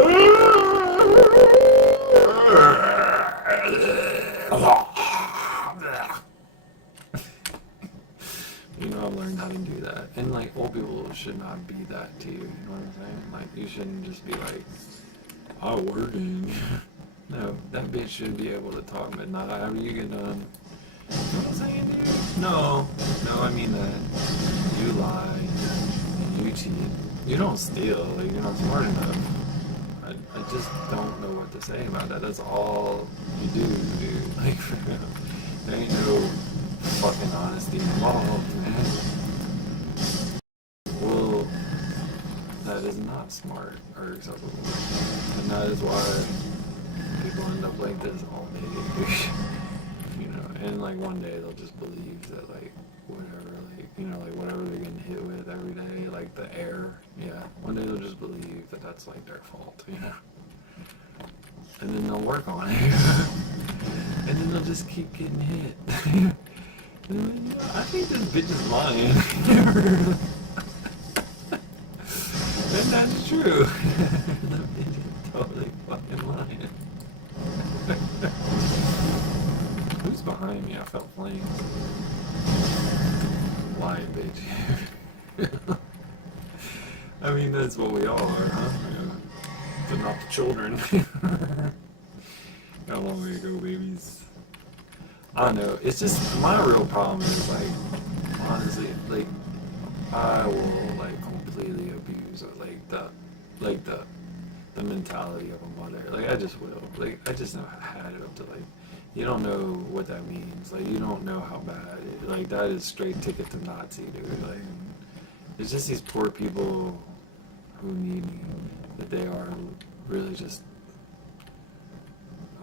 you know, I've learned how to do that. And, like, old people should not be that to you. You know what I'm saying? Like, you shouldn't just be like, I'm working. No, that bitch should be able to talk, but not after you get done. You know what I'm saying, dude? No, I mean that you lie and you cheat. You don't steal. Like, you're not smart enough. I just don't know what to say about that. That's all you do, dude. Like, for real. There ain't no fucking honesty involved, man. Well, that is not smart or acceptable. And that is why people end up like this all day. You know, and like one day they'll just believe that like whatever, like, you know, like whatever they're getting hit with every day, like the air, yeah, one day they'll just believe that that's like their fault, you know. And then they'll work on it. And then they'll just keep getting hit. And then, you know, I think this bitch is lying. And that's true. The bitch is totally fucking lying. Who's behind me? I felt flames. Lying bitch. I mean, that's what we all are, huh? Yeah. But not the children. Got a long way to go, babies. I don't know. It's just my real problem is like, honestly, like I will like completely abuse the mentality of a mother. Like I just will. Like I just know how to had it up to like. You don't know what that means. Like you don't know how bad it. Like that is straight ticket to Nazi, dude. Like it's just these poor people who need me. That they are really just.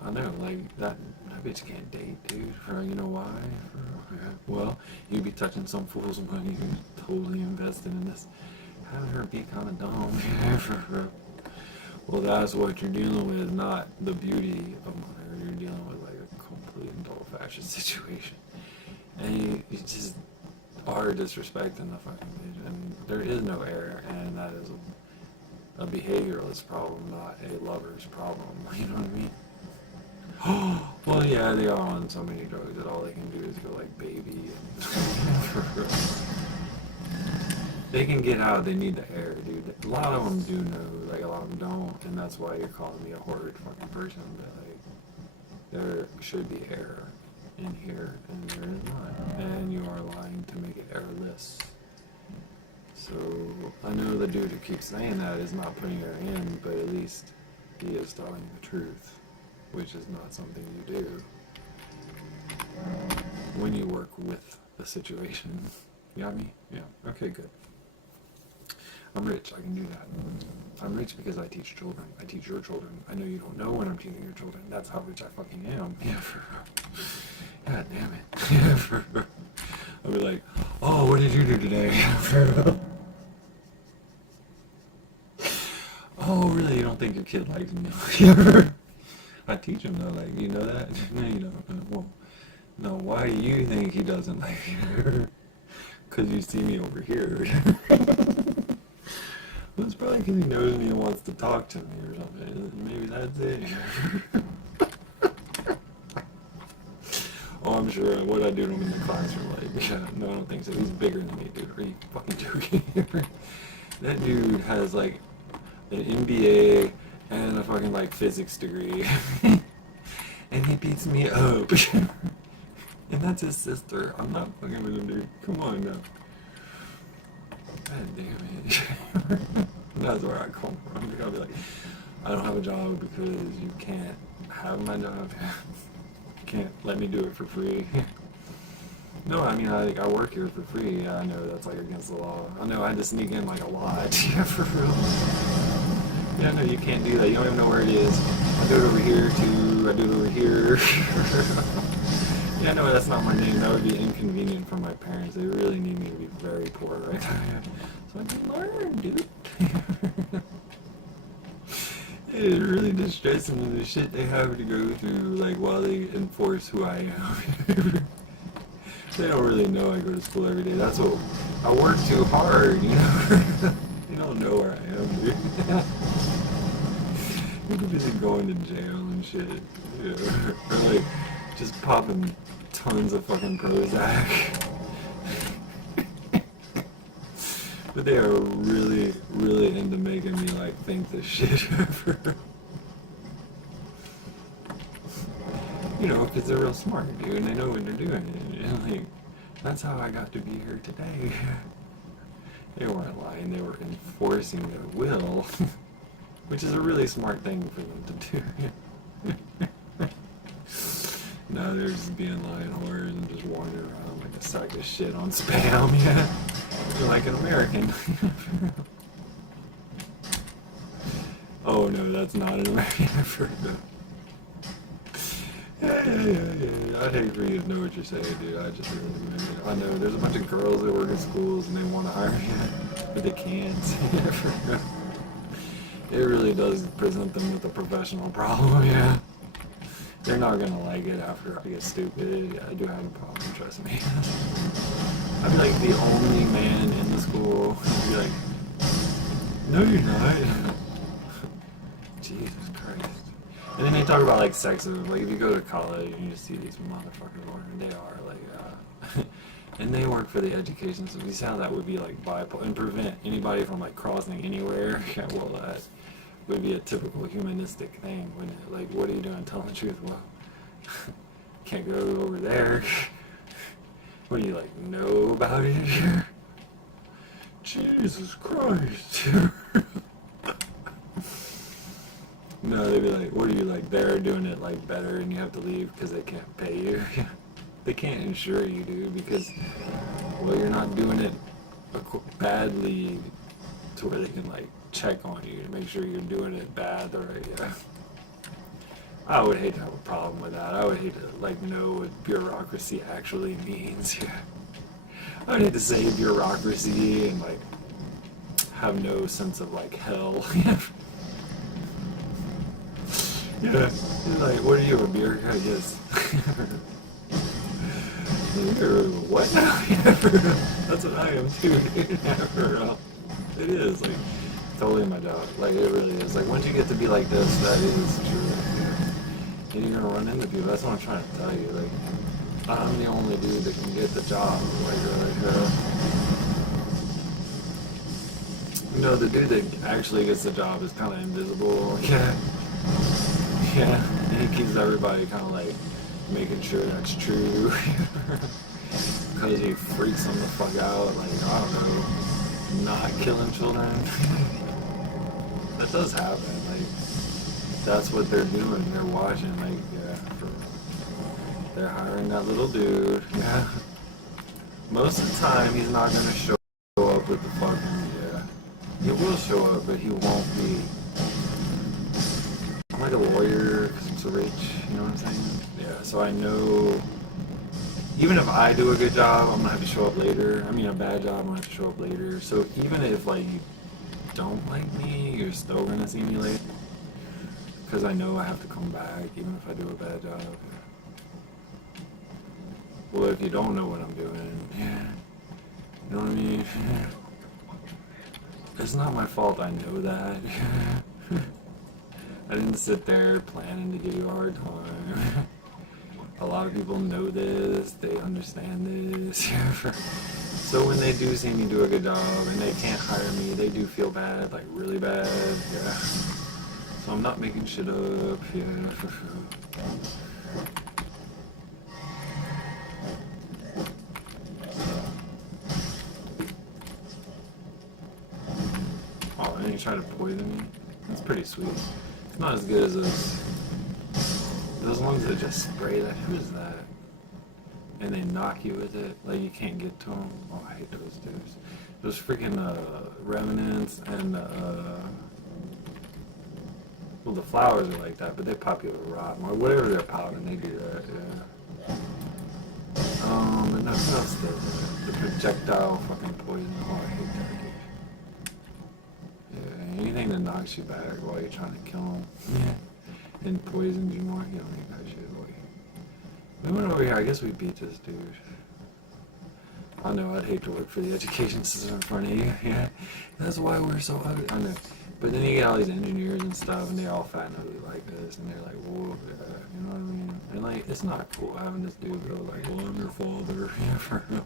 I know, like that bitch can't date, dude. For you know why? Well, you'd be touching some fool's money who's totally invested in this. Having her be kind of dumb. Well, that's what you're dealing with, not the beauty of mother. You're dealing with like a complete and total fascist situation, and you just are disrespecting the fucking bitch. And there is no error, and that is a behavioralist problem, not a lover's problem. You know what I mean? Well, yeah, they are on so many drugs that all they can do is go like baby. And they can get out. They need the air, dude. A lot of them do know, like a lot of them don't, and that's why you're calling me a horrid fucking person. But like, there should be air in here, and there is not. And you are lying to make it airless. So I know the dude who keeps saying that is not putting her in, but at least he is telling the truth. Which is not something you do when you work with the situation. You got me? Yeah. Okay, good. I'm rich. I can do that. I'm rich because I teach children. I teach your children. I know you don't know when I'm teaching your children. That's how rich I fucking am. Yeah, for real. God damn it. Yeah, for real. I'll be like, oh, what did you do today? For real. Oh, really? You don't think your kid likes me? I teach him though, like, you know that? No, you don't. Well, no, why do you think he doesn't like you? Because you see me over here. Well, it's probably because he knows me and wants to talk to me or something. Maybe that's it. Oh, I'm sure what I do to him in the classroom, like, yeah, no, I don't think so. He's bigger than me, dude. Are you fucking joking? That dude has, like, an MBA and a fucking like physics degree. And he beats me up. And that's his sister. I'm not fucking with him, dude. Come on now. God damn it. That's where I come from. I'll be like, I don't have a job because you can't have my job. You can't let me do it for free. No, I mean, I work here for free. Yeah, I know that's like against the law. I know I had to sneak in like a lot. Yeah, for real. Yeah, no, you can't do that. You don't even know where it is. I do it over here, too. I do it over here. Yeah, no, that's not my name. That would be inconvenient money from my parents. They really need me to be very poor right now. So I can learn, dude. It is really distressing the shit they have to go through, like, while they enforce who I am. They don't really know I go to school every day. That's what I work too hard, you know. They don't know where I am, dude. You could be going to jail and shit, yeah. Or like just popping tons of fucking Prozac. But they are really, really into making me like think this shit over. You know, because they're real smart, dude, and they know what they're doing. And like, that's how I got to be here today. They weren't lying, they were enforcing their will, which is a really smart thing for them to do. No, they're just being lying whores and just wandering around like a sack of shit on spam, yeah. They're like an American. Oh no, that's not an American. I've heard that. Yeah. I'd hate for you to know what you're saying, dude. I just really, I know there's a bunch of girls that work at schools and they want to hire me, but they can't. It really does present them with a professional problem, yeah. They're not gonna like it after I get stupid. Yeah, I do have a problem, trust me. I'd be like the only man in the school. I'd be like, no you're not. Jesus Christ. And then they talk about like sexism. Like if you go to college and you see these motherfuckers working, they are like, and they work for the education system. You see how that would be like bipolar and prevent anybody from like crossing anywhere? Yeah, well, that would be a typical humanistic thing, wouldn't it? Like, what are you doing telling the truth? Well, can't go over there. What do you like know about it? Jesus Christ. No, they'd be like, what are you like there doing it like better and you have to leave because they can't pay you? They can't insure you, dude, because, well, you're not doing it badly to where they can like check on you to make sure you're doing it bad or yeah. I would hate to have a problem with that. I would hate to like know what bureaucracy actually means. Yeah. I would hate to say bureaucracy and like have no sense of like hell. Yeah. Like, what are you, a bureaucrat? Yes. You're what now? That's what I am too. It is like totally my job. Like it really is. Like once you get to be like this, that is true. And you're gonna run into people. That's what I'm trying to tell you. Like I'm the only dude that can get the job. You know, the dude that actually gets the job is kind of invisible. Yeah. Yeah. And he keeps everybody kind of like making sure that's true. Because he freaks them the fuck out. Like I don't know, not killing children. That does happen. Like that's what they're doing. They're watching. Like yeah, they're hiring that little dude. Yeah. Most of the time, he's not gonna show up with the fucking yeah. He will show up, but he won't be. I'm like a lawyer because I'm so rich. You know what I'm saying? Yeah. So I know. Even if I do a good job, I'm gonna have to show up later. I mean, a bad job, I'm gonna have to show up later. So even if like you don't like me, you're still gonna see me later. Because I know I have to come back, even if I do a bad job. Well, if you don't know what I'm doing, yeah, you know what I mean? It's not my fault, I know that. I didn't sit there planning to give you a hard time. A lot of people know this, they understand this. So when they do see me do a good job and they can't hire me, they do feel bad, like really bad, yeah. So I'm not making shit up, yeah, for sure. Oh, and you try to poison me? That's pretty sweet. It's not as good as those. Those ones that just spray that, who's that? And they knock you with it, like you can't get to them. Oh, I hate those dudes. Those freaking revenants and well, the flowers are like that, but they pop you with a rock or whatever they're popping. They do that, yeah. no, that's the projectile fucking poison. Oh, I hate that, dude. Yeah, anything that knocks you back while you're trying to kill him. Yeah. And poisons you more, you don't need that shit away. We went over here, I guess we beat this dude. I know, I'd hate to work for the education system in front of you, yeah. That's why we're so ugly, I know. But then you get all these engineers and stuff, and they're all fat and ugly like this, and they're like, whoa, yeah, you know what I mean? And like, it's not cool having this dude go like, well, I'm your father, yeah, for real.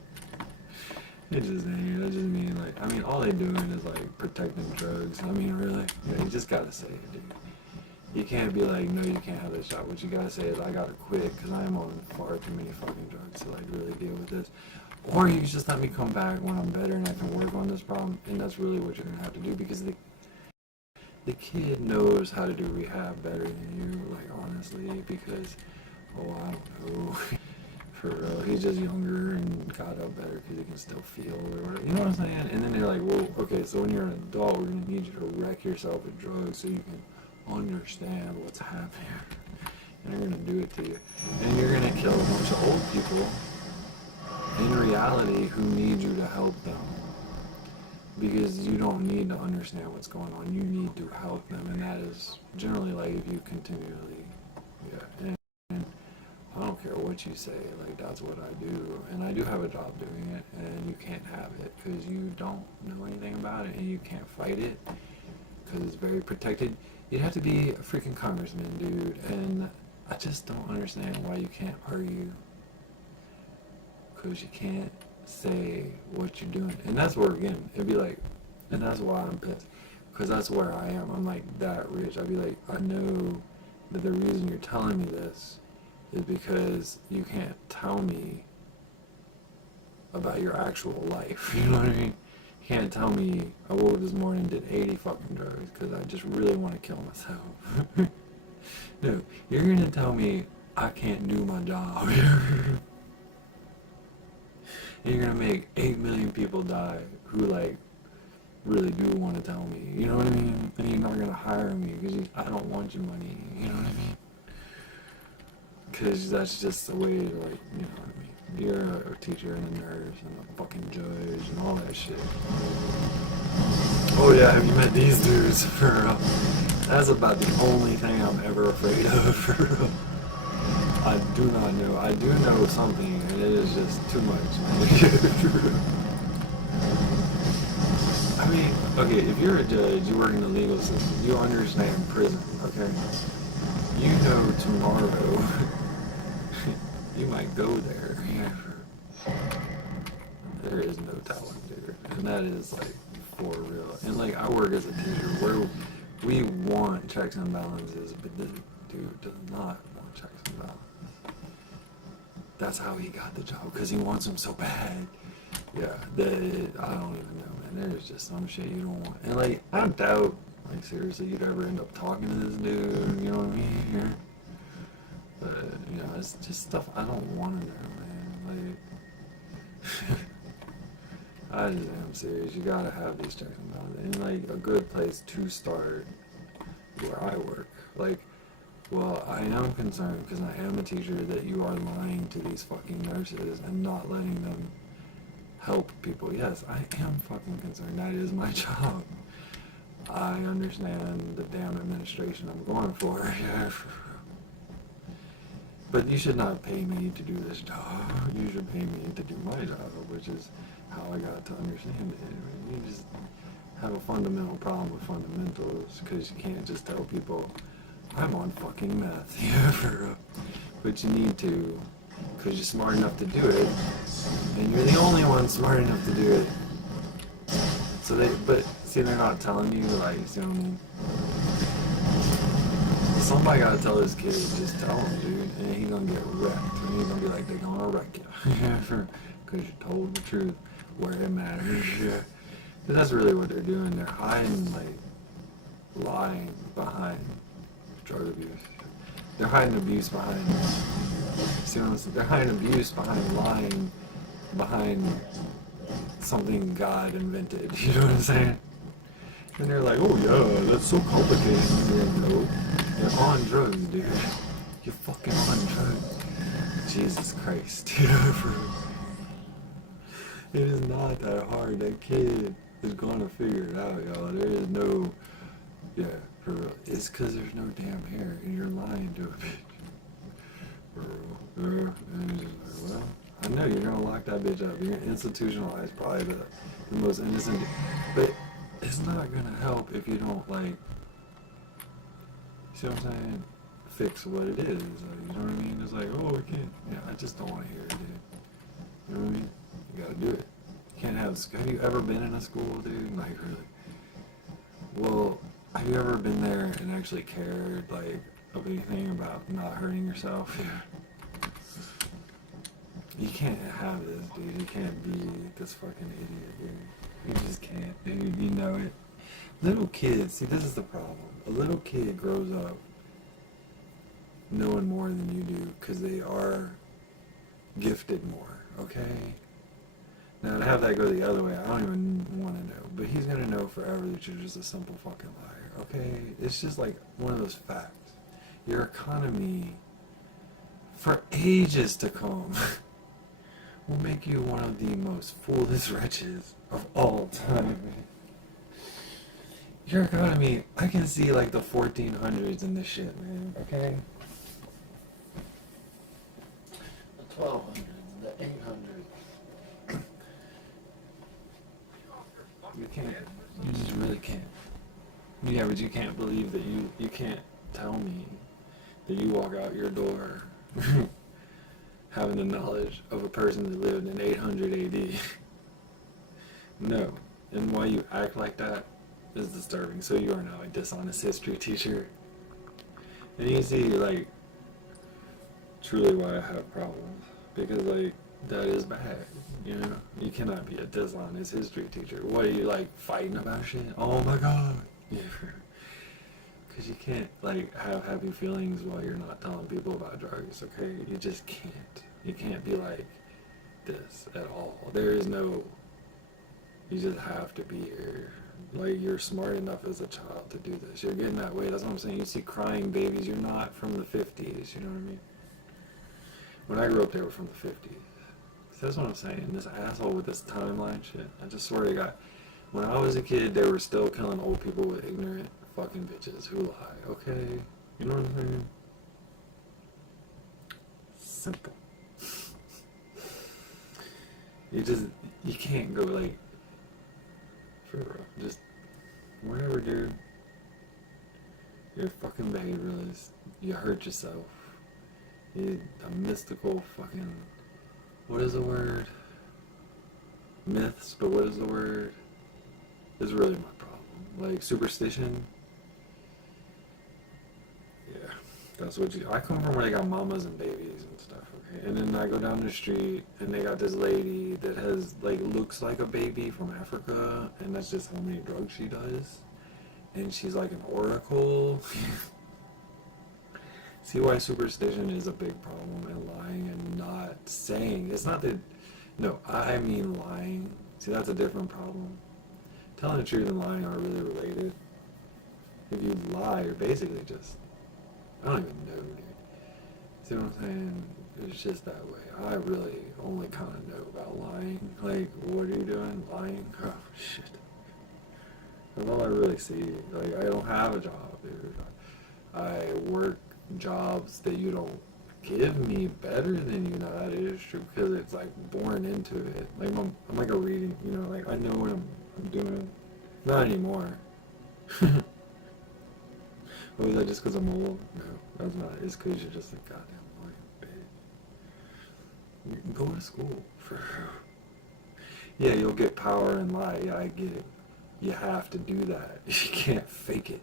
It just ain't, that just mean like, I mean, all they doing is like protecting drugs. I mean, really? Yeah, you just gotta say it, dude. You can't be like, no, you can't have this shot. What you gotta say is, I gotta quit, because I'm on far too many fucking drugs to like really deal with this. Or you just let me come back when I'm better and I can work on this problem, and that's really what you're gonna have to do, because the kid knows how to do rehab better than you, like, honestly, because, oh, I don't know, for real, he's just younger and got up better because he can still feel or whatever, you know what I'm saying? And then they're like, well, okay, so when you're an adult, we're gonna need you to wreck yourself with drugs so you can understand what's happening, and they're gonna do it to you, and you're gonna kill a bunch of old people in reality who need you to help them, because you don't need to understand what's going on, you need to help them, and that is generally like if you continually, yeah, and I don't care what you say, like, that's what I do, and I do have a job doing it, and you can't have it because you don't know anything about it, and you can't fight it because it's very protected. You'd have to be a freaking congressman, dude, and I just don't understand why you can't argue, because you can't say what you're doing, and that's where, again, it'd be like, and that's why I'm pissed, because that's where I am. I'm like that rich. I'd be like, I know that the reason you're telling me this is because you can't tell me about your actual life, you know what I mean? You can't tell me, I woke up this morning and did 80 fucking drugs because I just really want to kill myself. No, you're gonna tell me I can't do my job. And you're gonna make 8 million people die who, like, really do want to tell me, you know what I mean? And you're not gonna hire me because I don't want your money, you know what I mean? Because that's just the way to, like, you know what I mean? You're a teacher and a nurse and a fucking judge and all that shit. Oh yeah, have you met these dudes? For real. That's about the only thing I'm ever afraid of, for real. I do not know. I do know something, and it is just too much. I mean, okay, if you're a judge, you work in the legal system, you understand prison, okay? You know tomorrow you might go there. There is no telling, dude. And that is, like, for real. And, like, I work as a teacher where we want checks and balances, but this dude does not want checks and balances. That's how he got the job, because he wants them so bad. Yeah, I don't even know, man. There's just some shit you don't want. And, like, I doubt, like, seriously, you'd ever end up talking to this dude, you know what I mean? But, you know, it's just stuff I don't want to know, man. Like, I just am serious. You gotta have these checks and balances. And, like, a good place to start where I work. Like, well, I am concerned, because I am a teacher, that you are lying to these fucking nurses and not letting them help people. Yes, I am fucking concerned. That is my job. I understand the damn administration I'm going for. Yeah. But you should not pay me to do this job. You should pay me to do my job, which is how I got to understand it. You just have a fundamental problem with fundamentals, because you can't just tell people, I'm on fucking meth. Yeah, but you need to, because you're smart enough to do it, and you're the only one smart enough to do it. So but see, they're not telling you, like, you see what I mean? Somebody gotta tell this kid, just tell him, dude, and he's gonna get wrecked, and he's gonna be like, they're gonna wreck you, because you told the truth where it matters. Yeah. But that's really what they're doing. They're hiding, like, lying behind drug abuse. They're hiding abuse behind, see what I'm saying? They're hiding abuse behind lying, behind something God invented, you know what I'm saying? And they're like, oh yeah, that's so complicated. And you're like, no, you're on drugs, dude. You're fucking on drugs. Jesus Christ, dude. It is not that hard. That kid is gonna figure it out, y'all. There is no, yeah, for real. It's because there's no damn hair, and you're lying to a bitch. For real. Yeah. And you're just like, well, I know you're gonna lock that bitch up. You're gonna institutionalize probably the most innocent, but it's not gonna help if you don't like. See what I'm saying? Fix what it is. Like, you know what I mean? It's like, oh, we can't. Yeah, I just don't want to hear it, dude. You know what I mean? You gotta do it. You can't have you ever been in a school, dude? Like, really? Well, have you ever been there and actually cared, like, of anything about not hurting yourself? Yeah. You can't have this, dude. You can't be this fucking idiot, dude. You just can't, dude. You know it. Little kids, see, this is the problem. A little kid grows up knowing more than you do because they are gifted more, okay? Now, to have that go the other way, I don't even want to know. But he's going to know forever that you're just a simple fucking liar, okay? It's just like one of those facts. Your economy, for ages to come, will make you one of the most foolish wretches of all time. Your economy, I can see like the 1400s in this shit, man, okay? The 1200s, the 800s. You can't, you just really can't. Yeah, but you can't believe that you can't tell me that you walk out your door having the knowledge of a person that lived in 800 AD. No. And why you act like that is disturbing. So you are now a dishonest history teacher. And you see, like, truly why I have problems. Because, like, that is bad. You know? You cannot be a dishonest history teacher. What are you, like, fighting about shit? Oh my god. Yeah. Because you can't, like, have happy feelings while you're not telling people about drugs, okay? You just can't. You can't be like this at all. There is no... You just have to be here. Like, you're smart enough as a child to do this. You're getting that way. That's what I'm saying. You see crying babies. You're not from the 50s. You know what I mean? When I grew up, they were from the 50s. So that's what I'm saying. This asshole with this timeline shit. I just swear to God. When I was a kid, they were still killing old people with ignorant fucking bitches who lie. Okay? You know what I'm saying? Simple. You can't go like... For real. Just... Whatever, dude. You're a fucking behavioralist. You hurt yourself. You're a mystical fucking... What is the word? Myths, but what is the word? Is really my problem. Like, superstition. Yeah. That's what you... I come from where they got mamas and babies and stuff, okay? And then I go down the street, and they got this lady that has, like, looks like a baby from Africa, and that's just how many drugs she does. And she's like an oracle. See why superstition is a big problem, and lying and not saying. It's not that... No, I mean lying. See, that's a different problem. Telling the truth and lying are really related. If you lie, you're basically just... I don't even know, dude. See what I'm saying? It's just that way. I really only kind of know about lying. Like, what are you doing? Lying? Oh, shit. That's all I really see. Like, I don't have a job, dude. I work jobs that you don't give me better than you. Know that is true because it's like born into it. Like I'm like a reading, you know. Like I know what I'm doing. Not anymore. Or is that just because I'm old? No, that's not. It's because you're just a goddamn lying bitch. You can go to school for. Yeah, you'll get power and lie. Yeah, I get it. You have to do that. You can't fake it.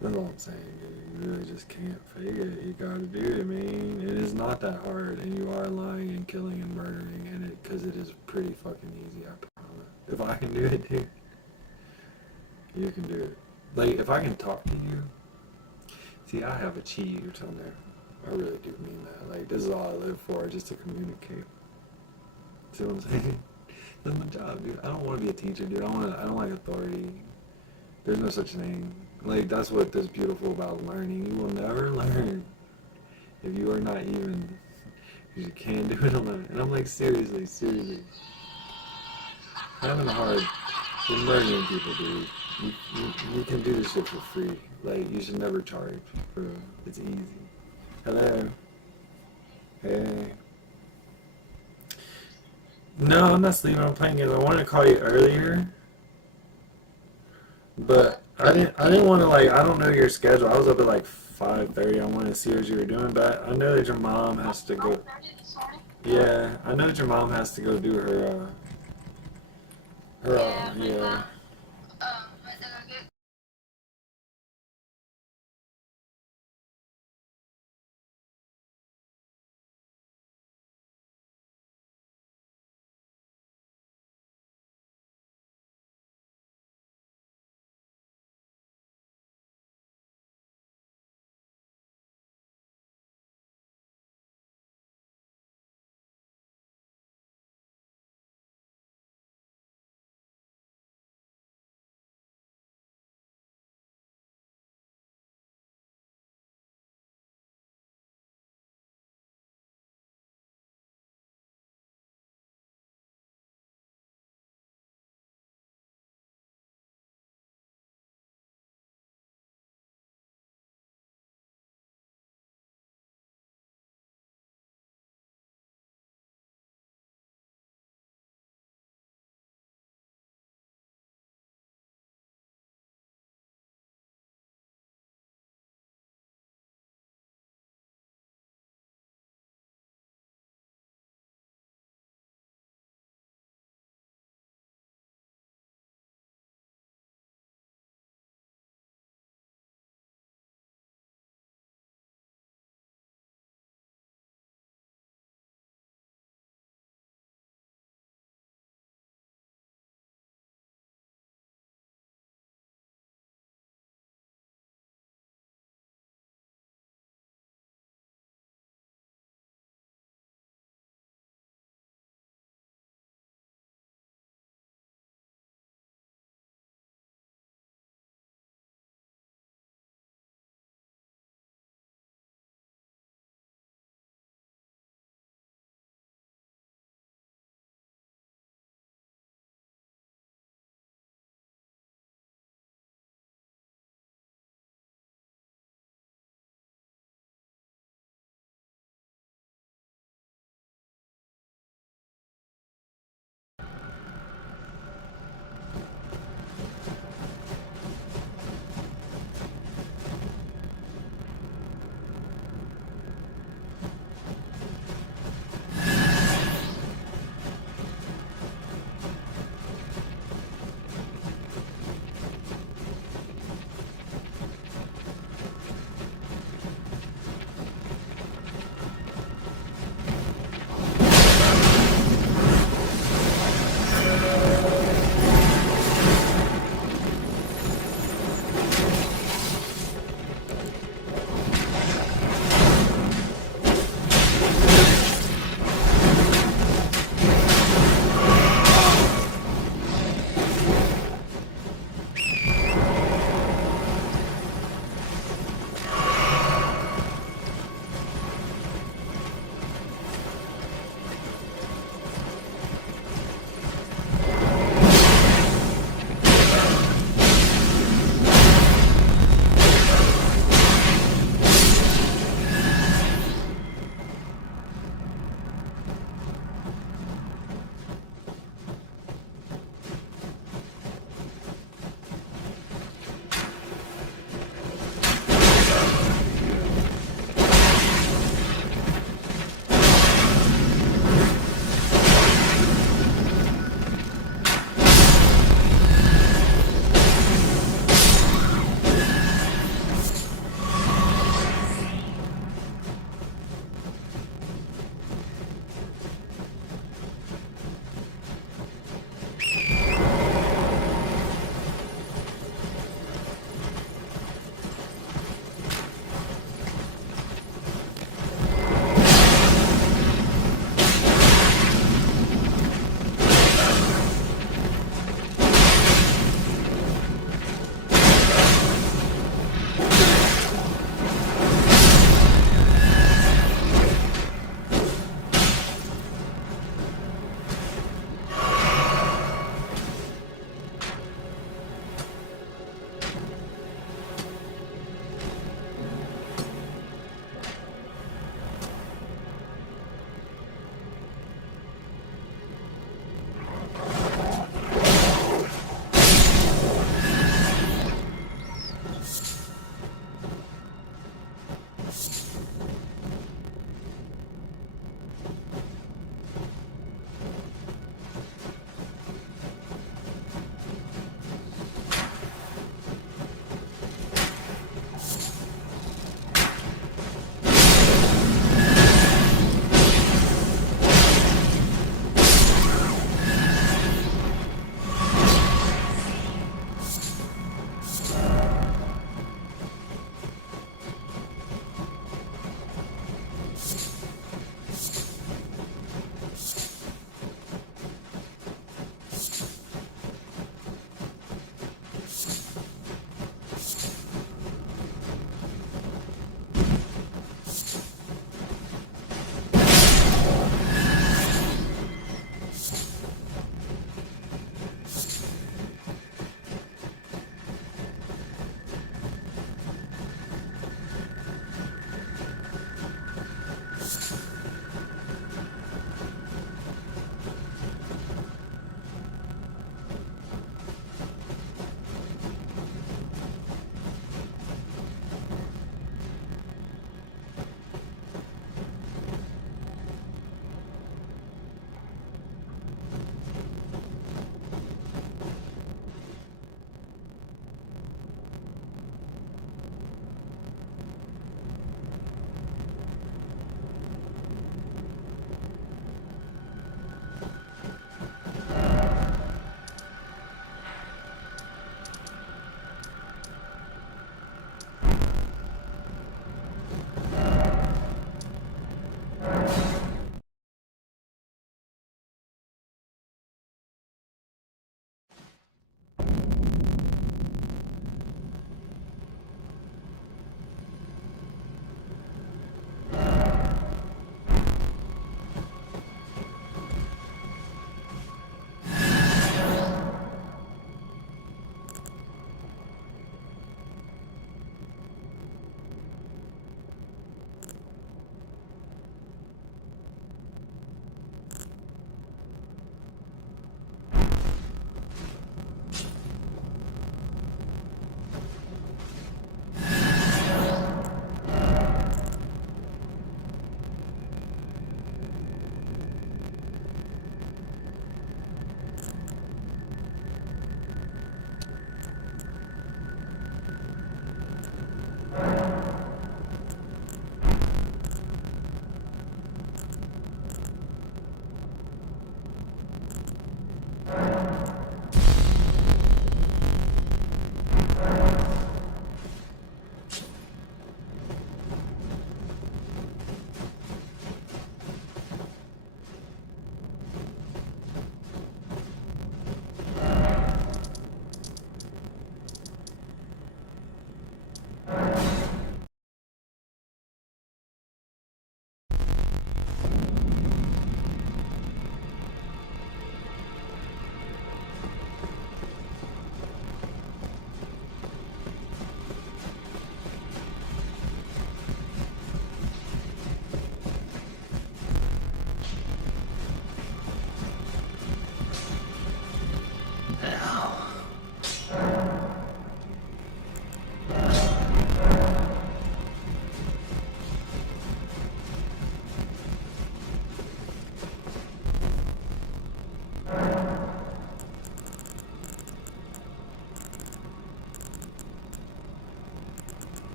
That's all I'm saying, dude. You really just can't fake it. You gotta do it, man. It is not that hard, and you are lying and killing and murdering, and because it is pretty fucking easy, I promise. If I can do it, dude, you can do it. Like, if I can talk to you, see, I have achieved on there. I really do mean that. Like, this is all I live for, just to communicate. See what I'm saying? That's my job, dude. I don't want to be a teacher, dude. I don't like authority. There's no such thing. Like, that's what is beautiful about learning. You will never learn if you are not even, You can't do it alone. And I'm like, seriously, seriously. Having a hard, you're murdering people, dude. You can do this shit for free. Like, you should never charge, bro. It's easy. Hello. Hey. No, I'm not sleeping. I'm playing games. I wanted to call you earlier, but I didn't want to like. I don't know your schedule. I was up at like 5:30. I wanted to see what you were doing, but I know that your mom has to go. Yeah, I know that your mom has to go do yeah.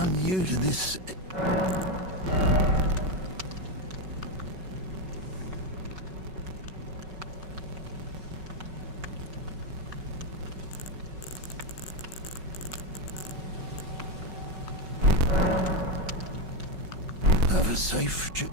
I'm new to this. Have a safe trip.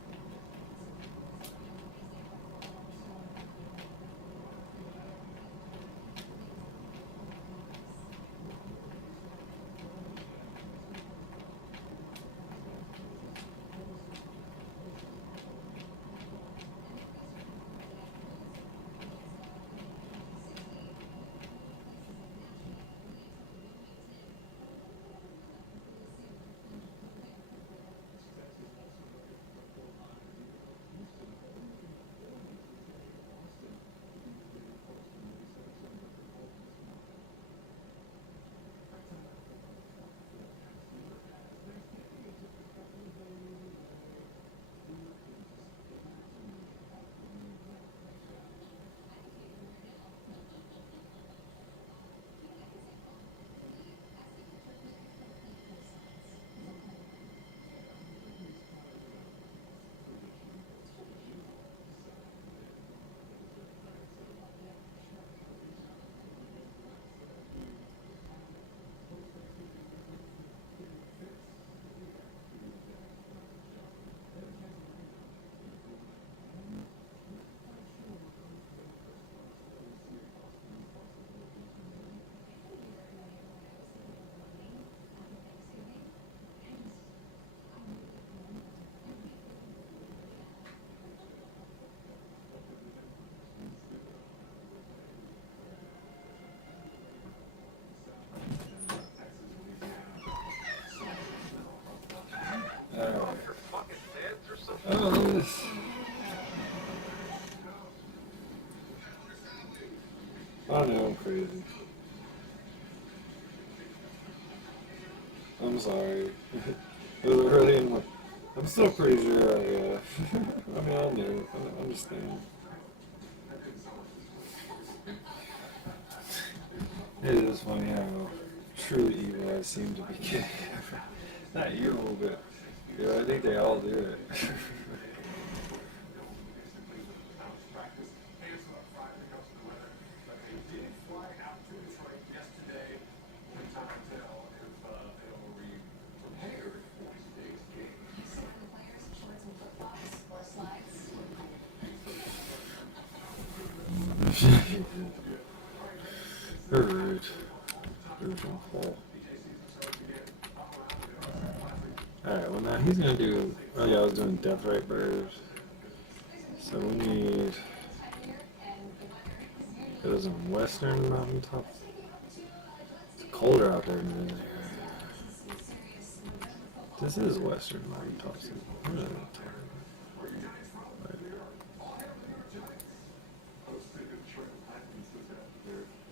Oh, this. I know I'm crazy. I'm sorry. Was it really in my... I'm still pretty sure I mean, I knew. I understand. It is funny how truly evil I seem to be getting. Not evil, but I think they all do it. They're rude. Rude and full. Alright, well now he's gonna do... Oh yeah, I was doing Death Right Birds. So we need... Those in Western Mountaintops. It's colder out there than it is. This is Western Mountaintops. What is it?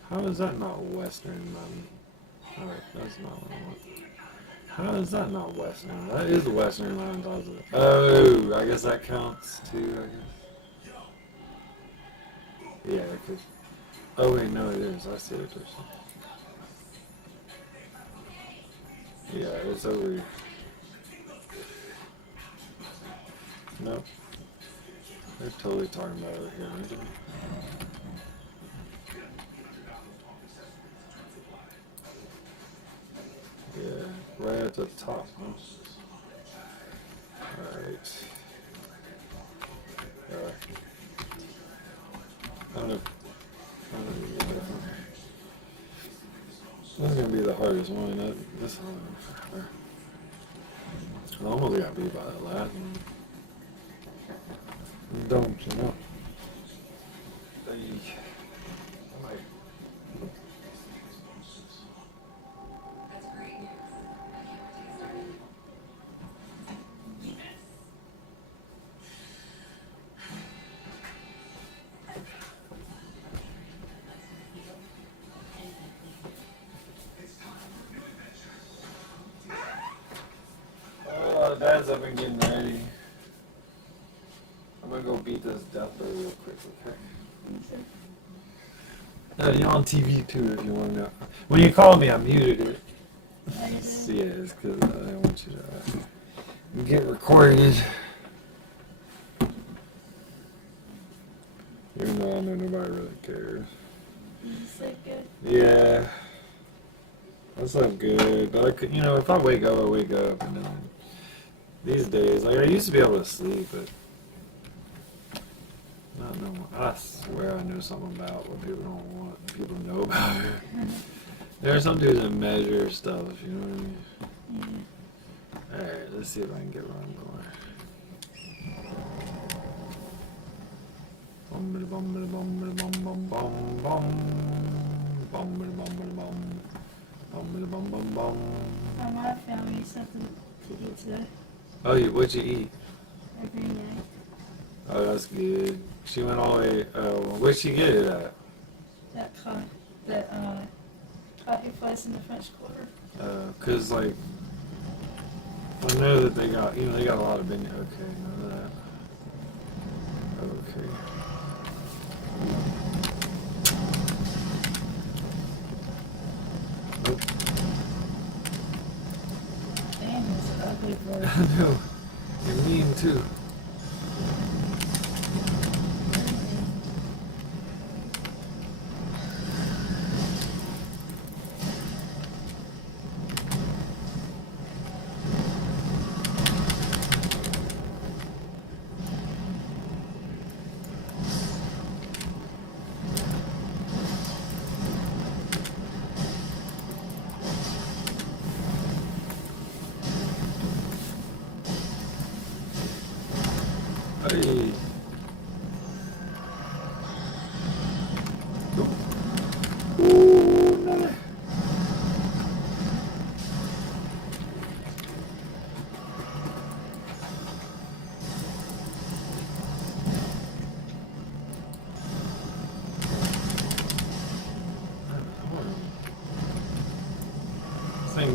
How is that not Western Mountain? Alright, that's not what I want. How is that not Western? That is Western Mountaintops. Oh, I guess that counts too, I guess. Yeah, because... Oh wait, no it is. I see what you're saying. Yeah, it's over here. Nope. They're totally talking about over here, aren't they? Yeah, right at the top. Alright. I don't know. This is gonna be the hardest one. This one. I almost got beat by the Latin. Don't you know? Dad's up and getting ready. I'm gonna go beat this death bird real quick, okay? You're on TV too if you want to know. When you called me, I muted it. Yeah, it's because I don't want you to get recorded. Even though I know nobody really cares. Is that good? Yeah. That's not good. But I could, if I wake up, I wake up. And then these days, like I used to be able to sleep, but not no more. I swear I know something about what people don't want people to know about it. There are some dudes that measure stuff, you know what I mean? Alright, let's see if I can get one going. Bum bum bum bum bum bum bum bum bum bum bum bum. My wife found me something to eat today. Oh, what'd you eat? A green egg. Oh, that's good. She went all the way. Where'd she get it at? That coffee place in the French Quarter. Cause like I know that they got they got a lot of vineyard. Okay, none of that. Okay. Nope. Damn, it's an ugly bird. I know. You're mean too. Hey. Ooh, no.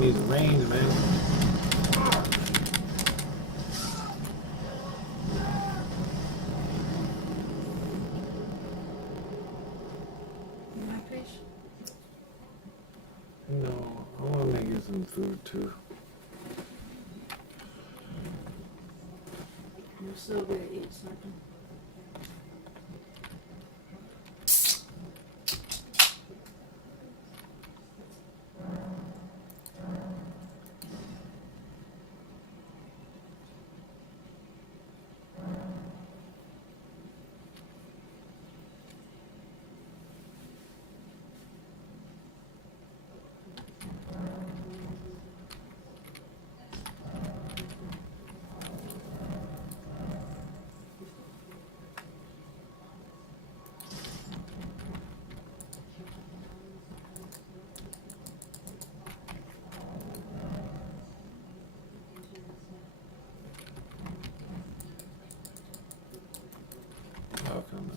needs range, man. My fish. No, I want to make you some food too. I'm so good at eating something. Oh, come on.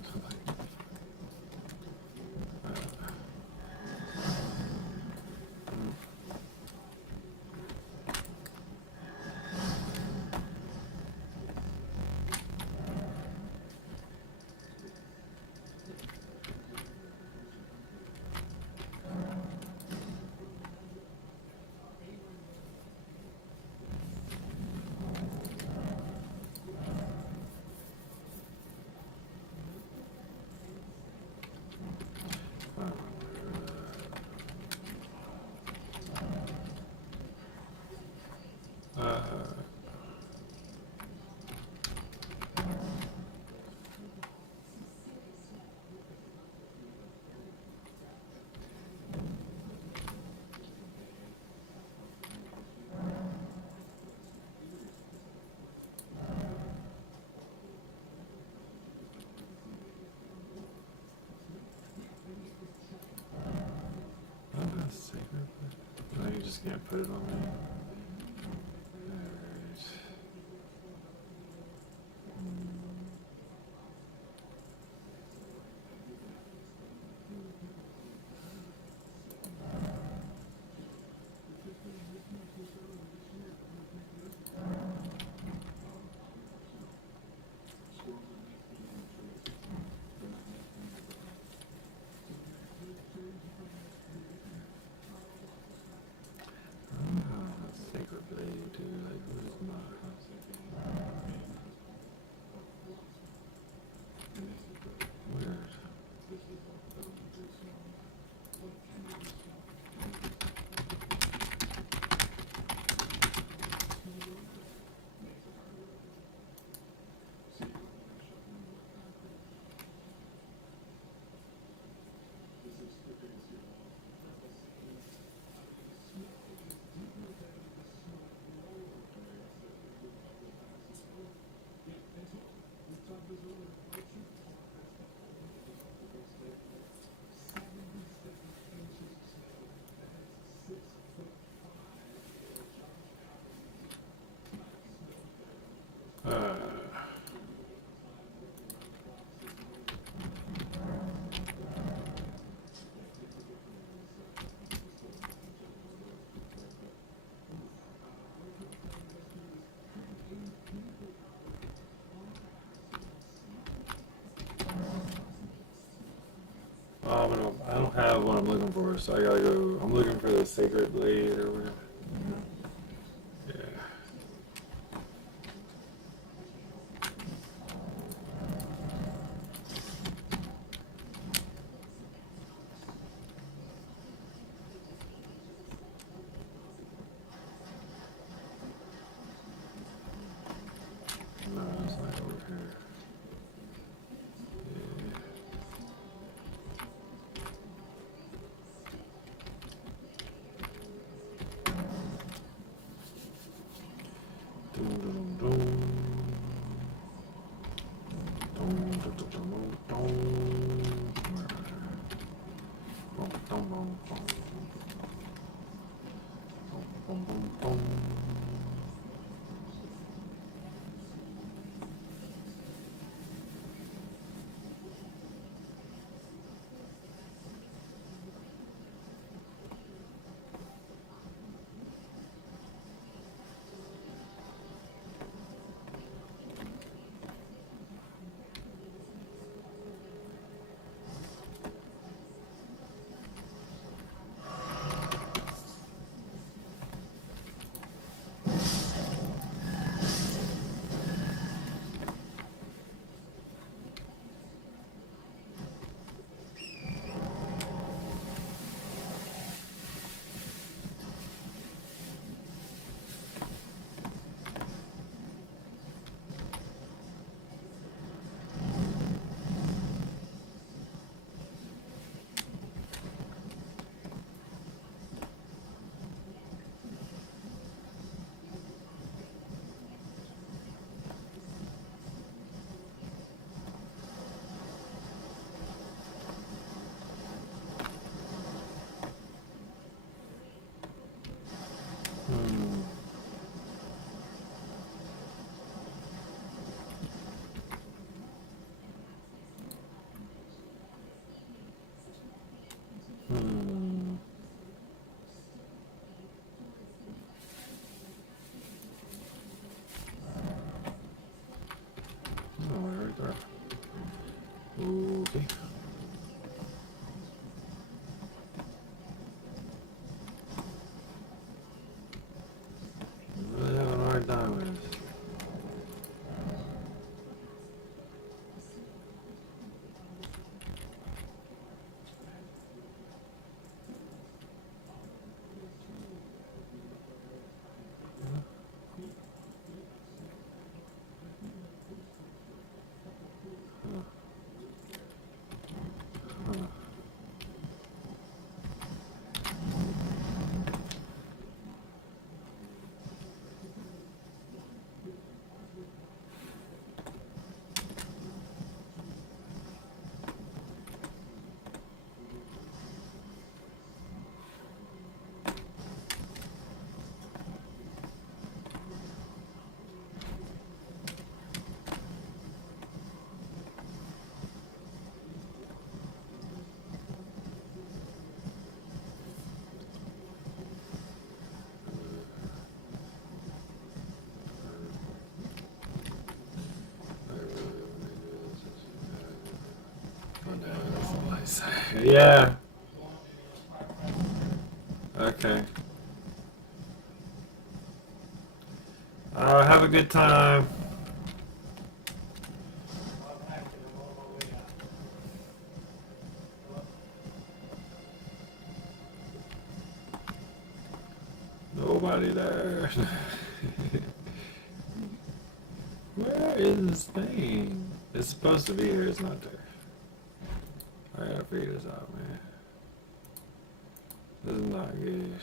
No, you just can't put it on me. Sacred blade, dude. Like, where's my Weird. I don't have what I'm looking for, so I gotta go. I'm looking for the sacred blade or whatever. Yeah. No, it's not over here. Yeah. Dum, dum, dum. Dum, dum, dum, dum, dum. Dum, dum, dum, dum. Dum, dum, dum. throw. Okay. I'm really having a hard time with this. Yeah. Okay. Have a good time. Nobody there. Where is this thing? It's supposed to be here, it's not there. I gotta figure this out, man. This is not good.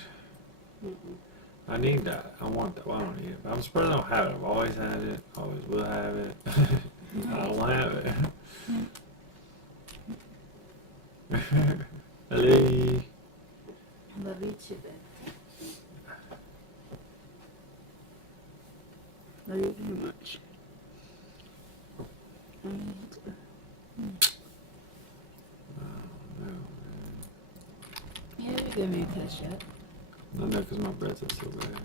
I need that. I want that. Well, I don't need it. But I'm surprised I don't have it. I've always had it. Always will have it. I don't have it. Hello. Love you too, babe. Love you very much. You haven't given me a kiss yet. No, because my breath is so bad.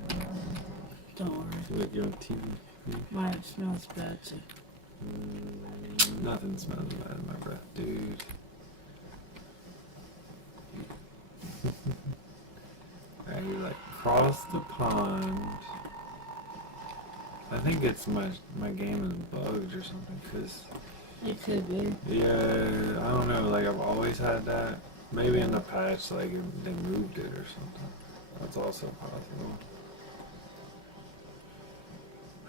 Don't worry. Feel like you're on TV. Mine smells bad too. Nothing smells bad in my breath, dude. I like cross the pond. I think it's my game is bugged or something, cause It could be. yeah, I don't know. Like I've always had that. Maybe in the patch, like they moved it or something. That's also possible.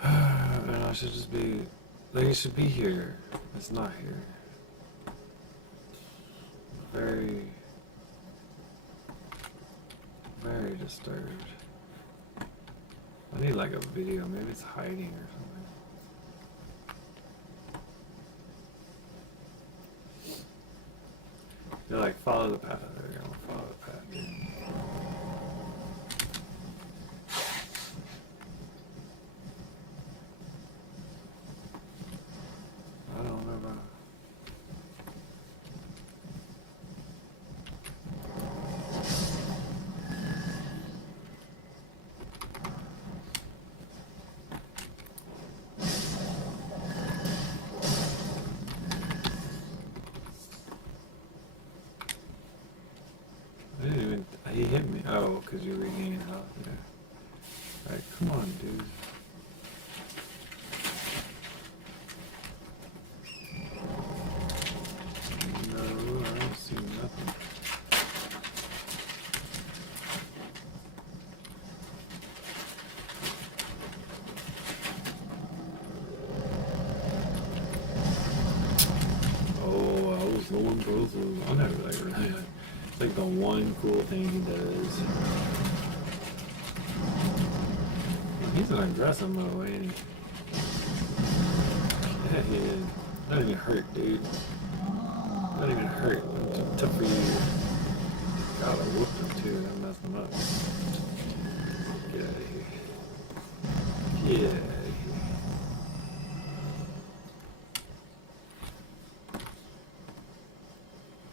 And I should just be like it should be here. It's not here. Very, very disturbed. I need like a video. Maybe it's hiding or something. They're like, follow the path. There you go. Follow the path. I don't know about. I didn't even. He hit me. Oh, because you regained health. Yeah. Alright, come on, dude. No, I don't see nothing. Oh, I was the one puzzle. I never like really. It's like the one cool thing he does. He's an aggressive mode, ain't he? Yeah, he is. Not even hurt, dude. Not even hurt. Tough for you. God, I whooped him too. I messed him up. Get out of here. Get out of here.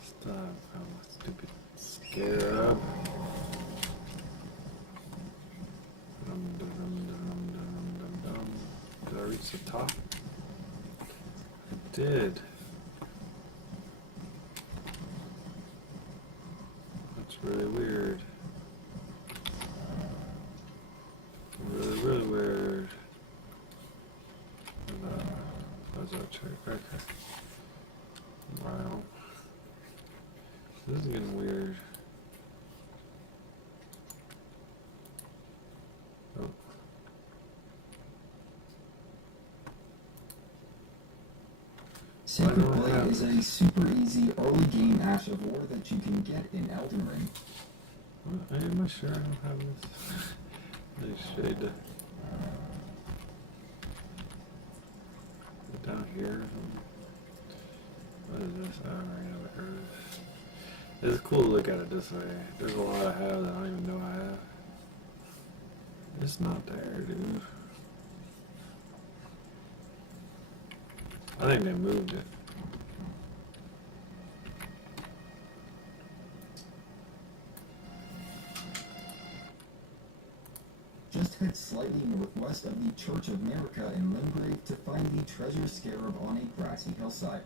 Stop, oh, stupid scarab. Did I reach the top? I did. That's really weird. Really, really weird. How's that check? Okay. Wow. This is getting weird. Oh. Sacred Blade is a super easy early game Ash of War that you can get in Elden Ring. Well, I'm not sure I don't have this. I should. Down here. What is this? Oh, right over here. It's cool to look at it this way. There's a lot I have that I don't even know I have. It's not there, dude. I think they moved it. Just head slightly northwest of the Church of America in Limgrave to find the treasure scarab on a grassy hillside.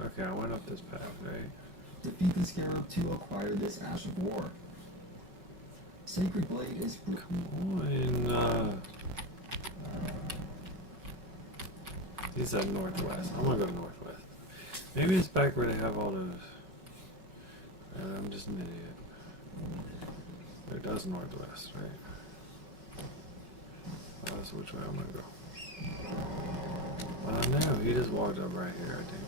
Okay, I went up this path, right? Defeat the scarab to acquire this Ash of War. Sacred Blade is... Come on, he said northwest. I'm gonna go northwest. Maybe it's back where they have all those. I'm just an idiot. It does northwest, right? That's which way I'm gonna go. No, he just walked up right here, I think.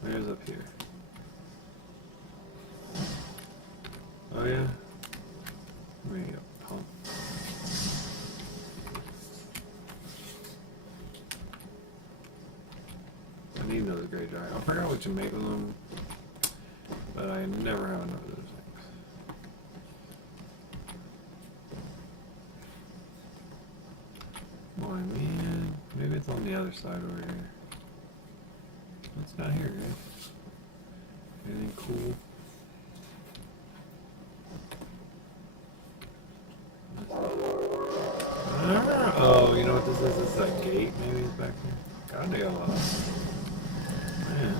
Where's up here? Oh yeah? There you go. Pump. I need those great dry. I forgot what you make with them, but I never have enough of those things. Boy, man. Maybe it's on the other side over here. It's not here, guys. Anything cool? Oh, you know what this is? This is a gate, maybe it's back there. God, they got a lot. Man,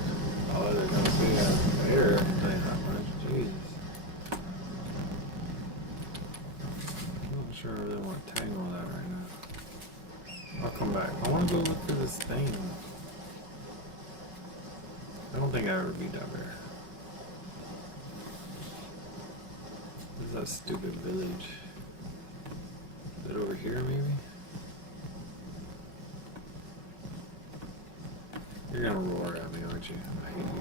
all they're gonna see out there, I can tell you that much. Jesus. I'm not sure I really want to tangle that right now. I'll come back. I want to go look through this thing. I don't think I ever beat that bear. This is that stupid village. Is it over here, maybe? You're gonna roar at me, aren't you? I hate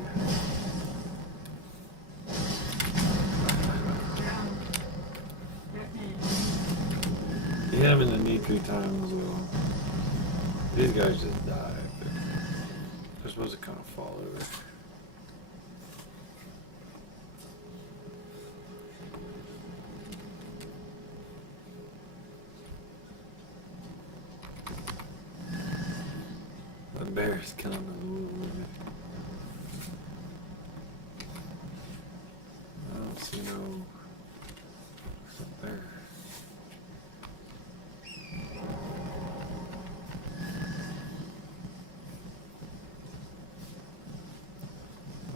you. You hit him in the knee 3 times, well. These guys just die. But they're supposed to kind of fall over. The bear's killing the little woman. I don't see no bear.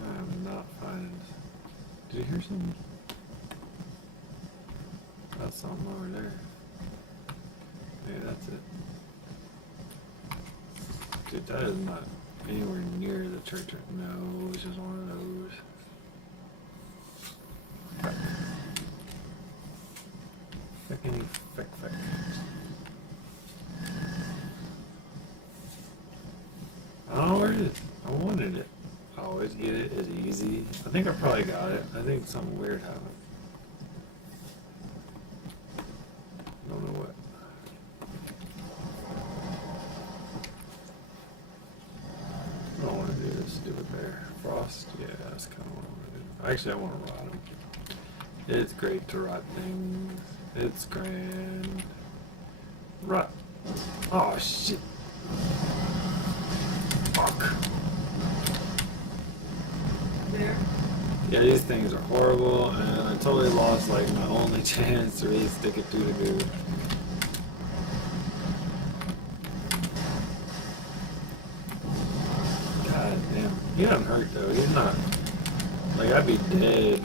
I'm not finding. Did you hear something? That's something over there. Maybe that's it. Dude, that is not anywhere near the church. No, it's just one of those. Feckity feck feck. I don't know where it is. I wanted it. I always get it. It's easy. I think I probably got it. I think something weird happened. I don't know what. I don't want to do this stupid bear. Frost? Yeah, that's kind of what I want to do. Actually, I want to rot him. It's great to rot things. It's grand. Rot. Oh, shit. Fuck. There. Yeah, these things are horrible, and I totally lost like my only chance to really stick it through the goo. God damn. He doesn't hurt though. He's not. Like, I'd be dead.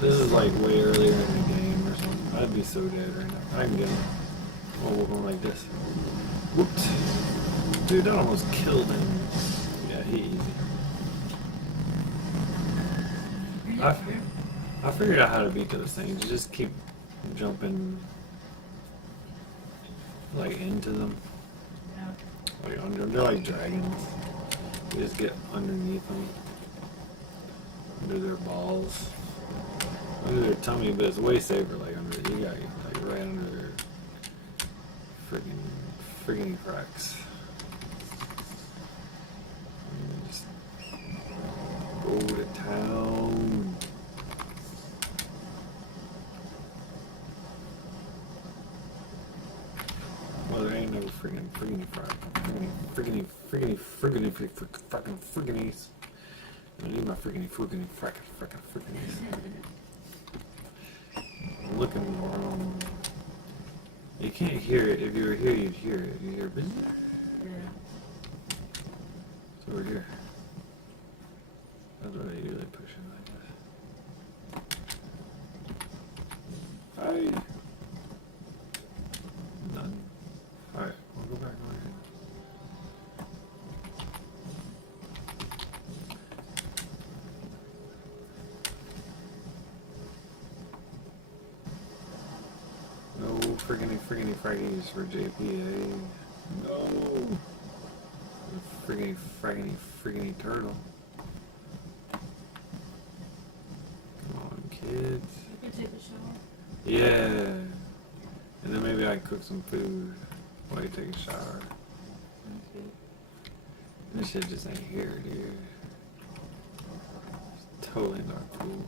This is like way earlier in the game or something. I'd be so dead right now. I can get him. I'll whoop him like this. Whoops. Dude, that almost killed him. Yeah, he easy. I figured out how to beat those things. You just keep jumping like into them. Like under, they're like dragons. You just get underneath them. Under their balls. Under their tummy, but it's way safer like under you got like right under their friggin' cracks. And just go to town. Well, there ain't no friggin' frack. Friggin' fucking frickin'-ies. I need my frickin' frickin'-ies. I'm looking wrong. You can't hear it. If you were here, you'd hear it. You hear business? Yeah. It's over here. That's what I usually push it like this. Hi. None. Alright, we'll go back over here. No friggin' fraggies for JPA. No! Friggin' turtle. Come on, kids. You can take a shower. Yeah. And then maybe I can cook some food while you take a shower. Okay. This shit just ain't here, dude. It's totally not cool.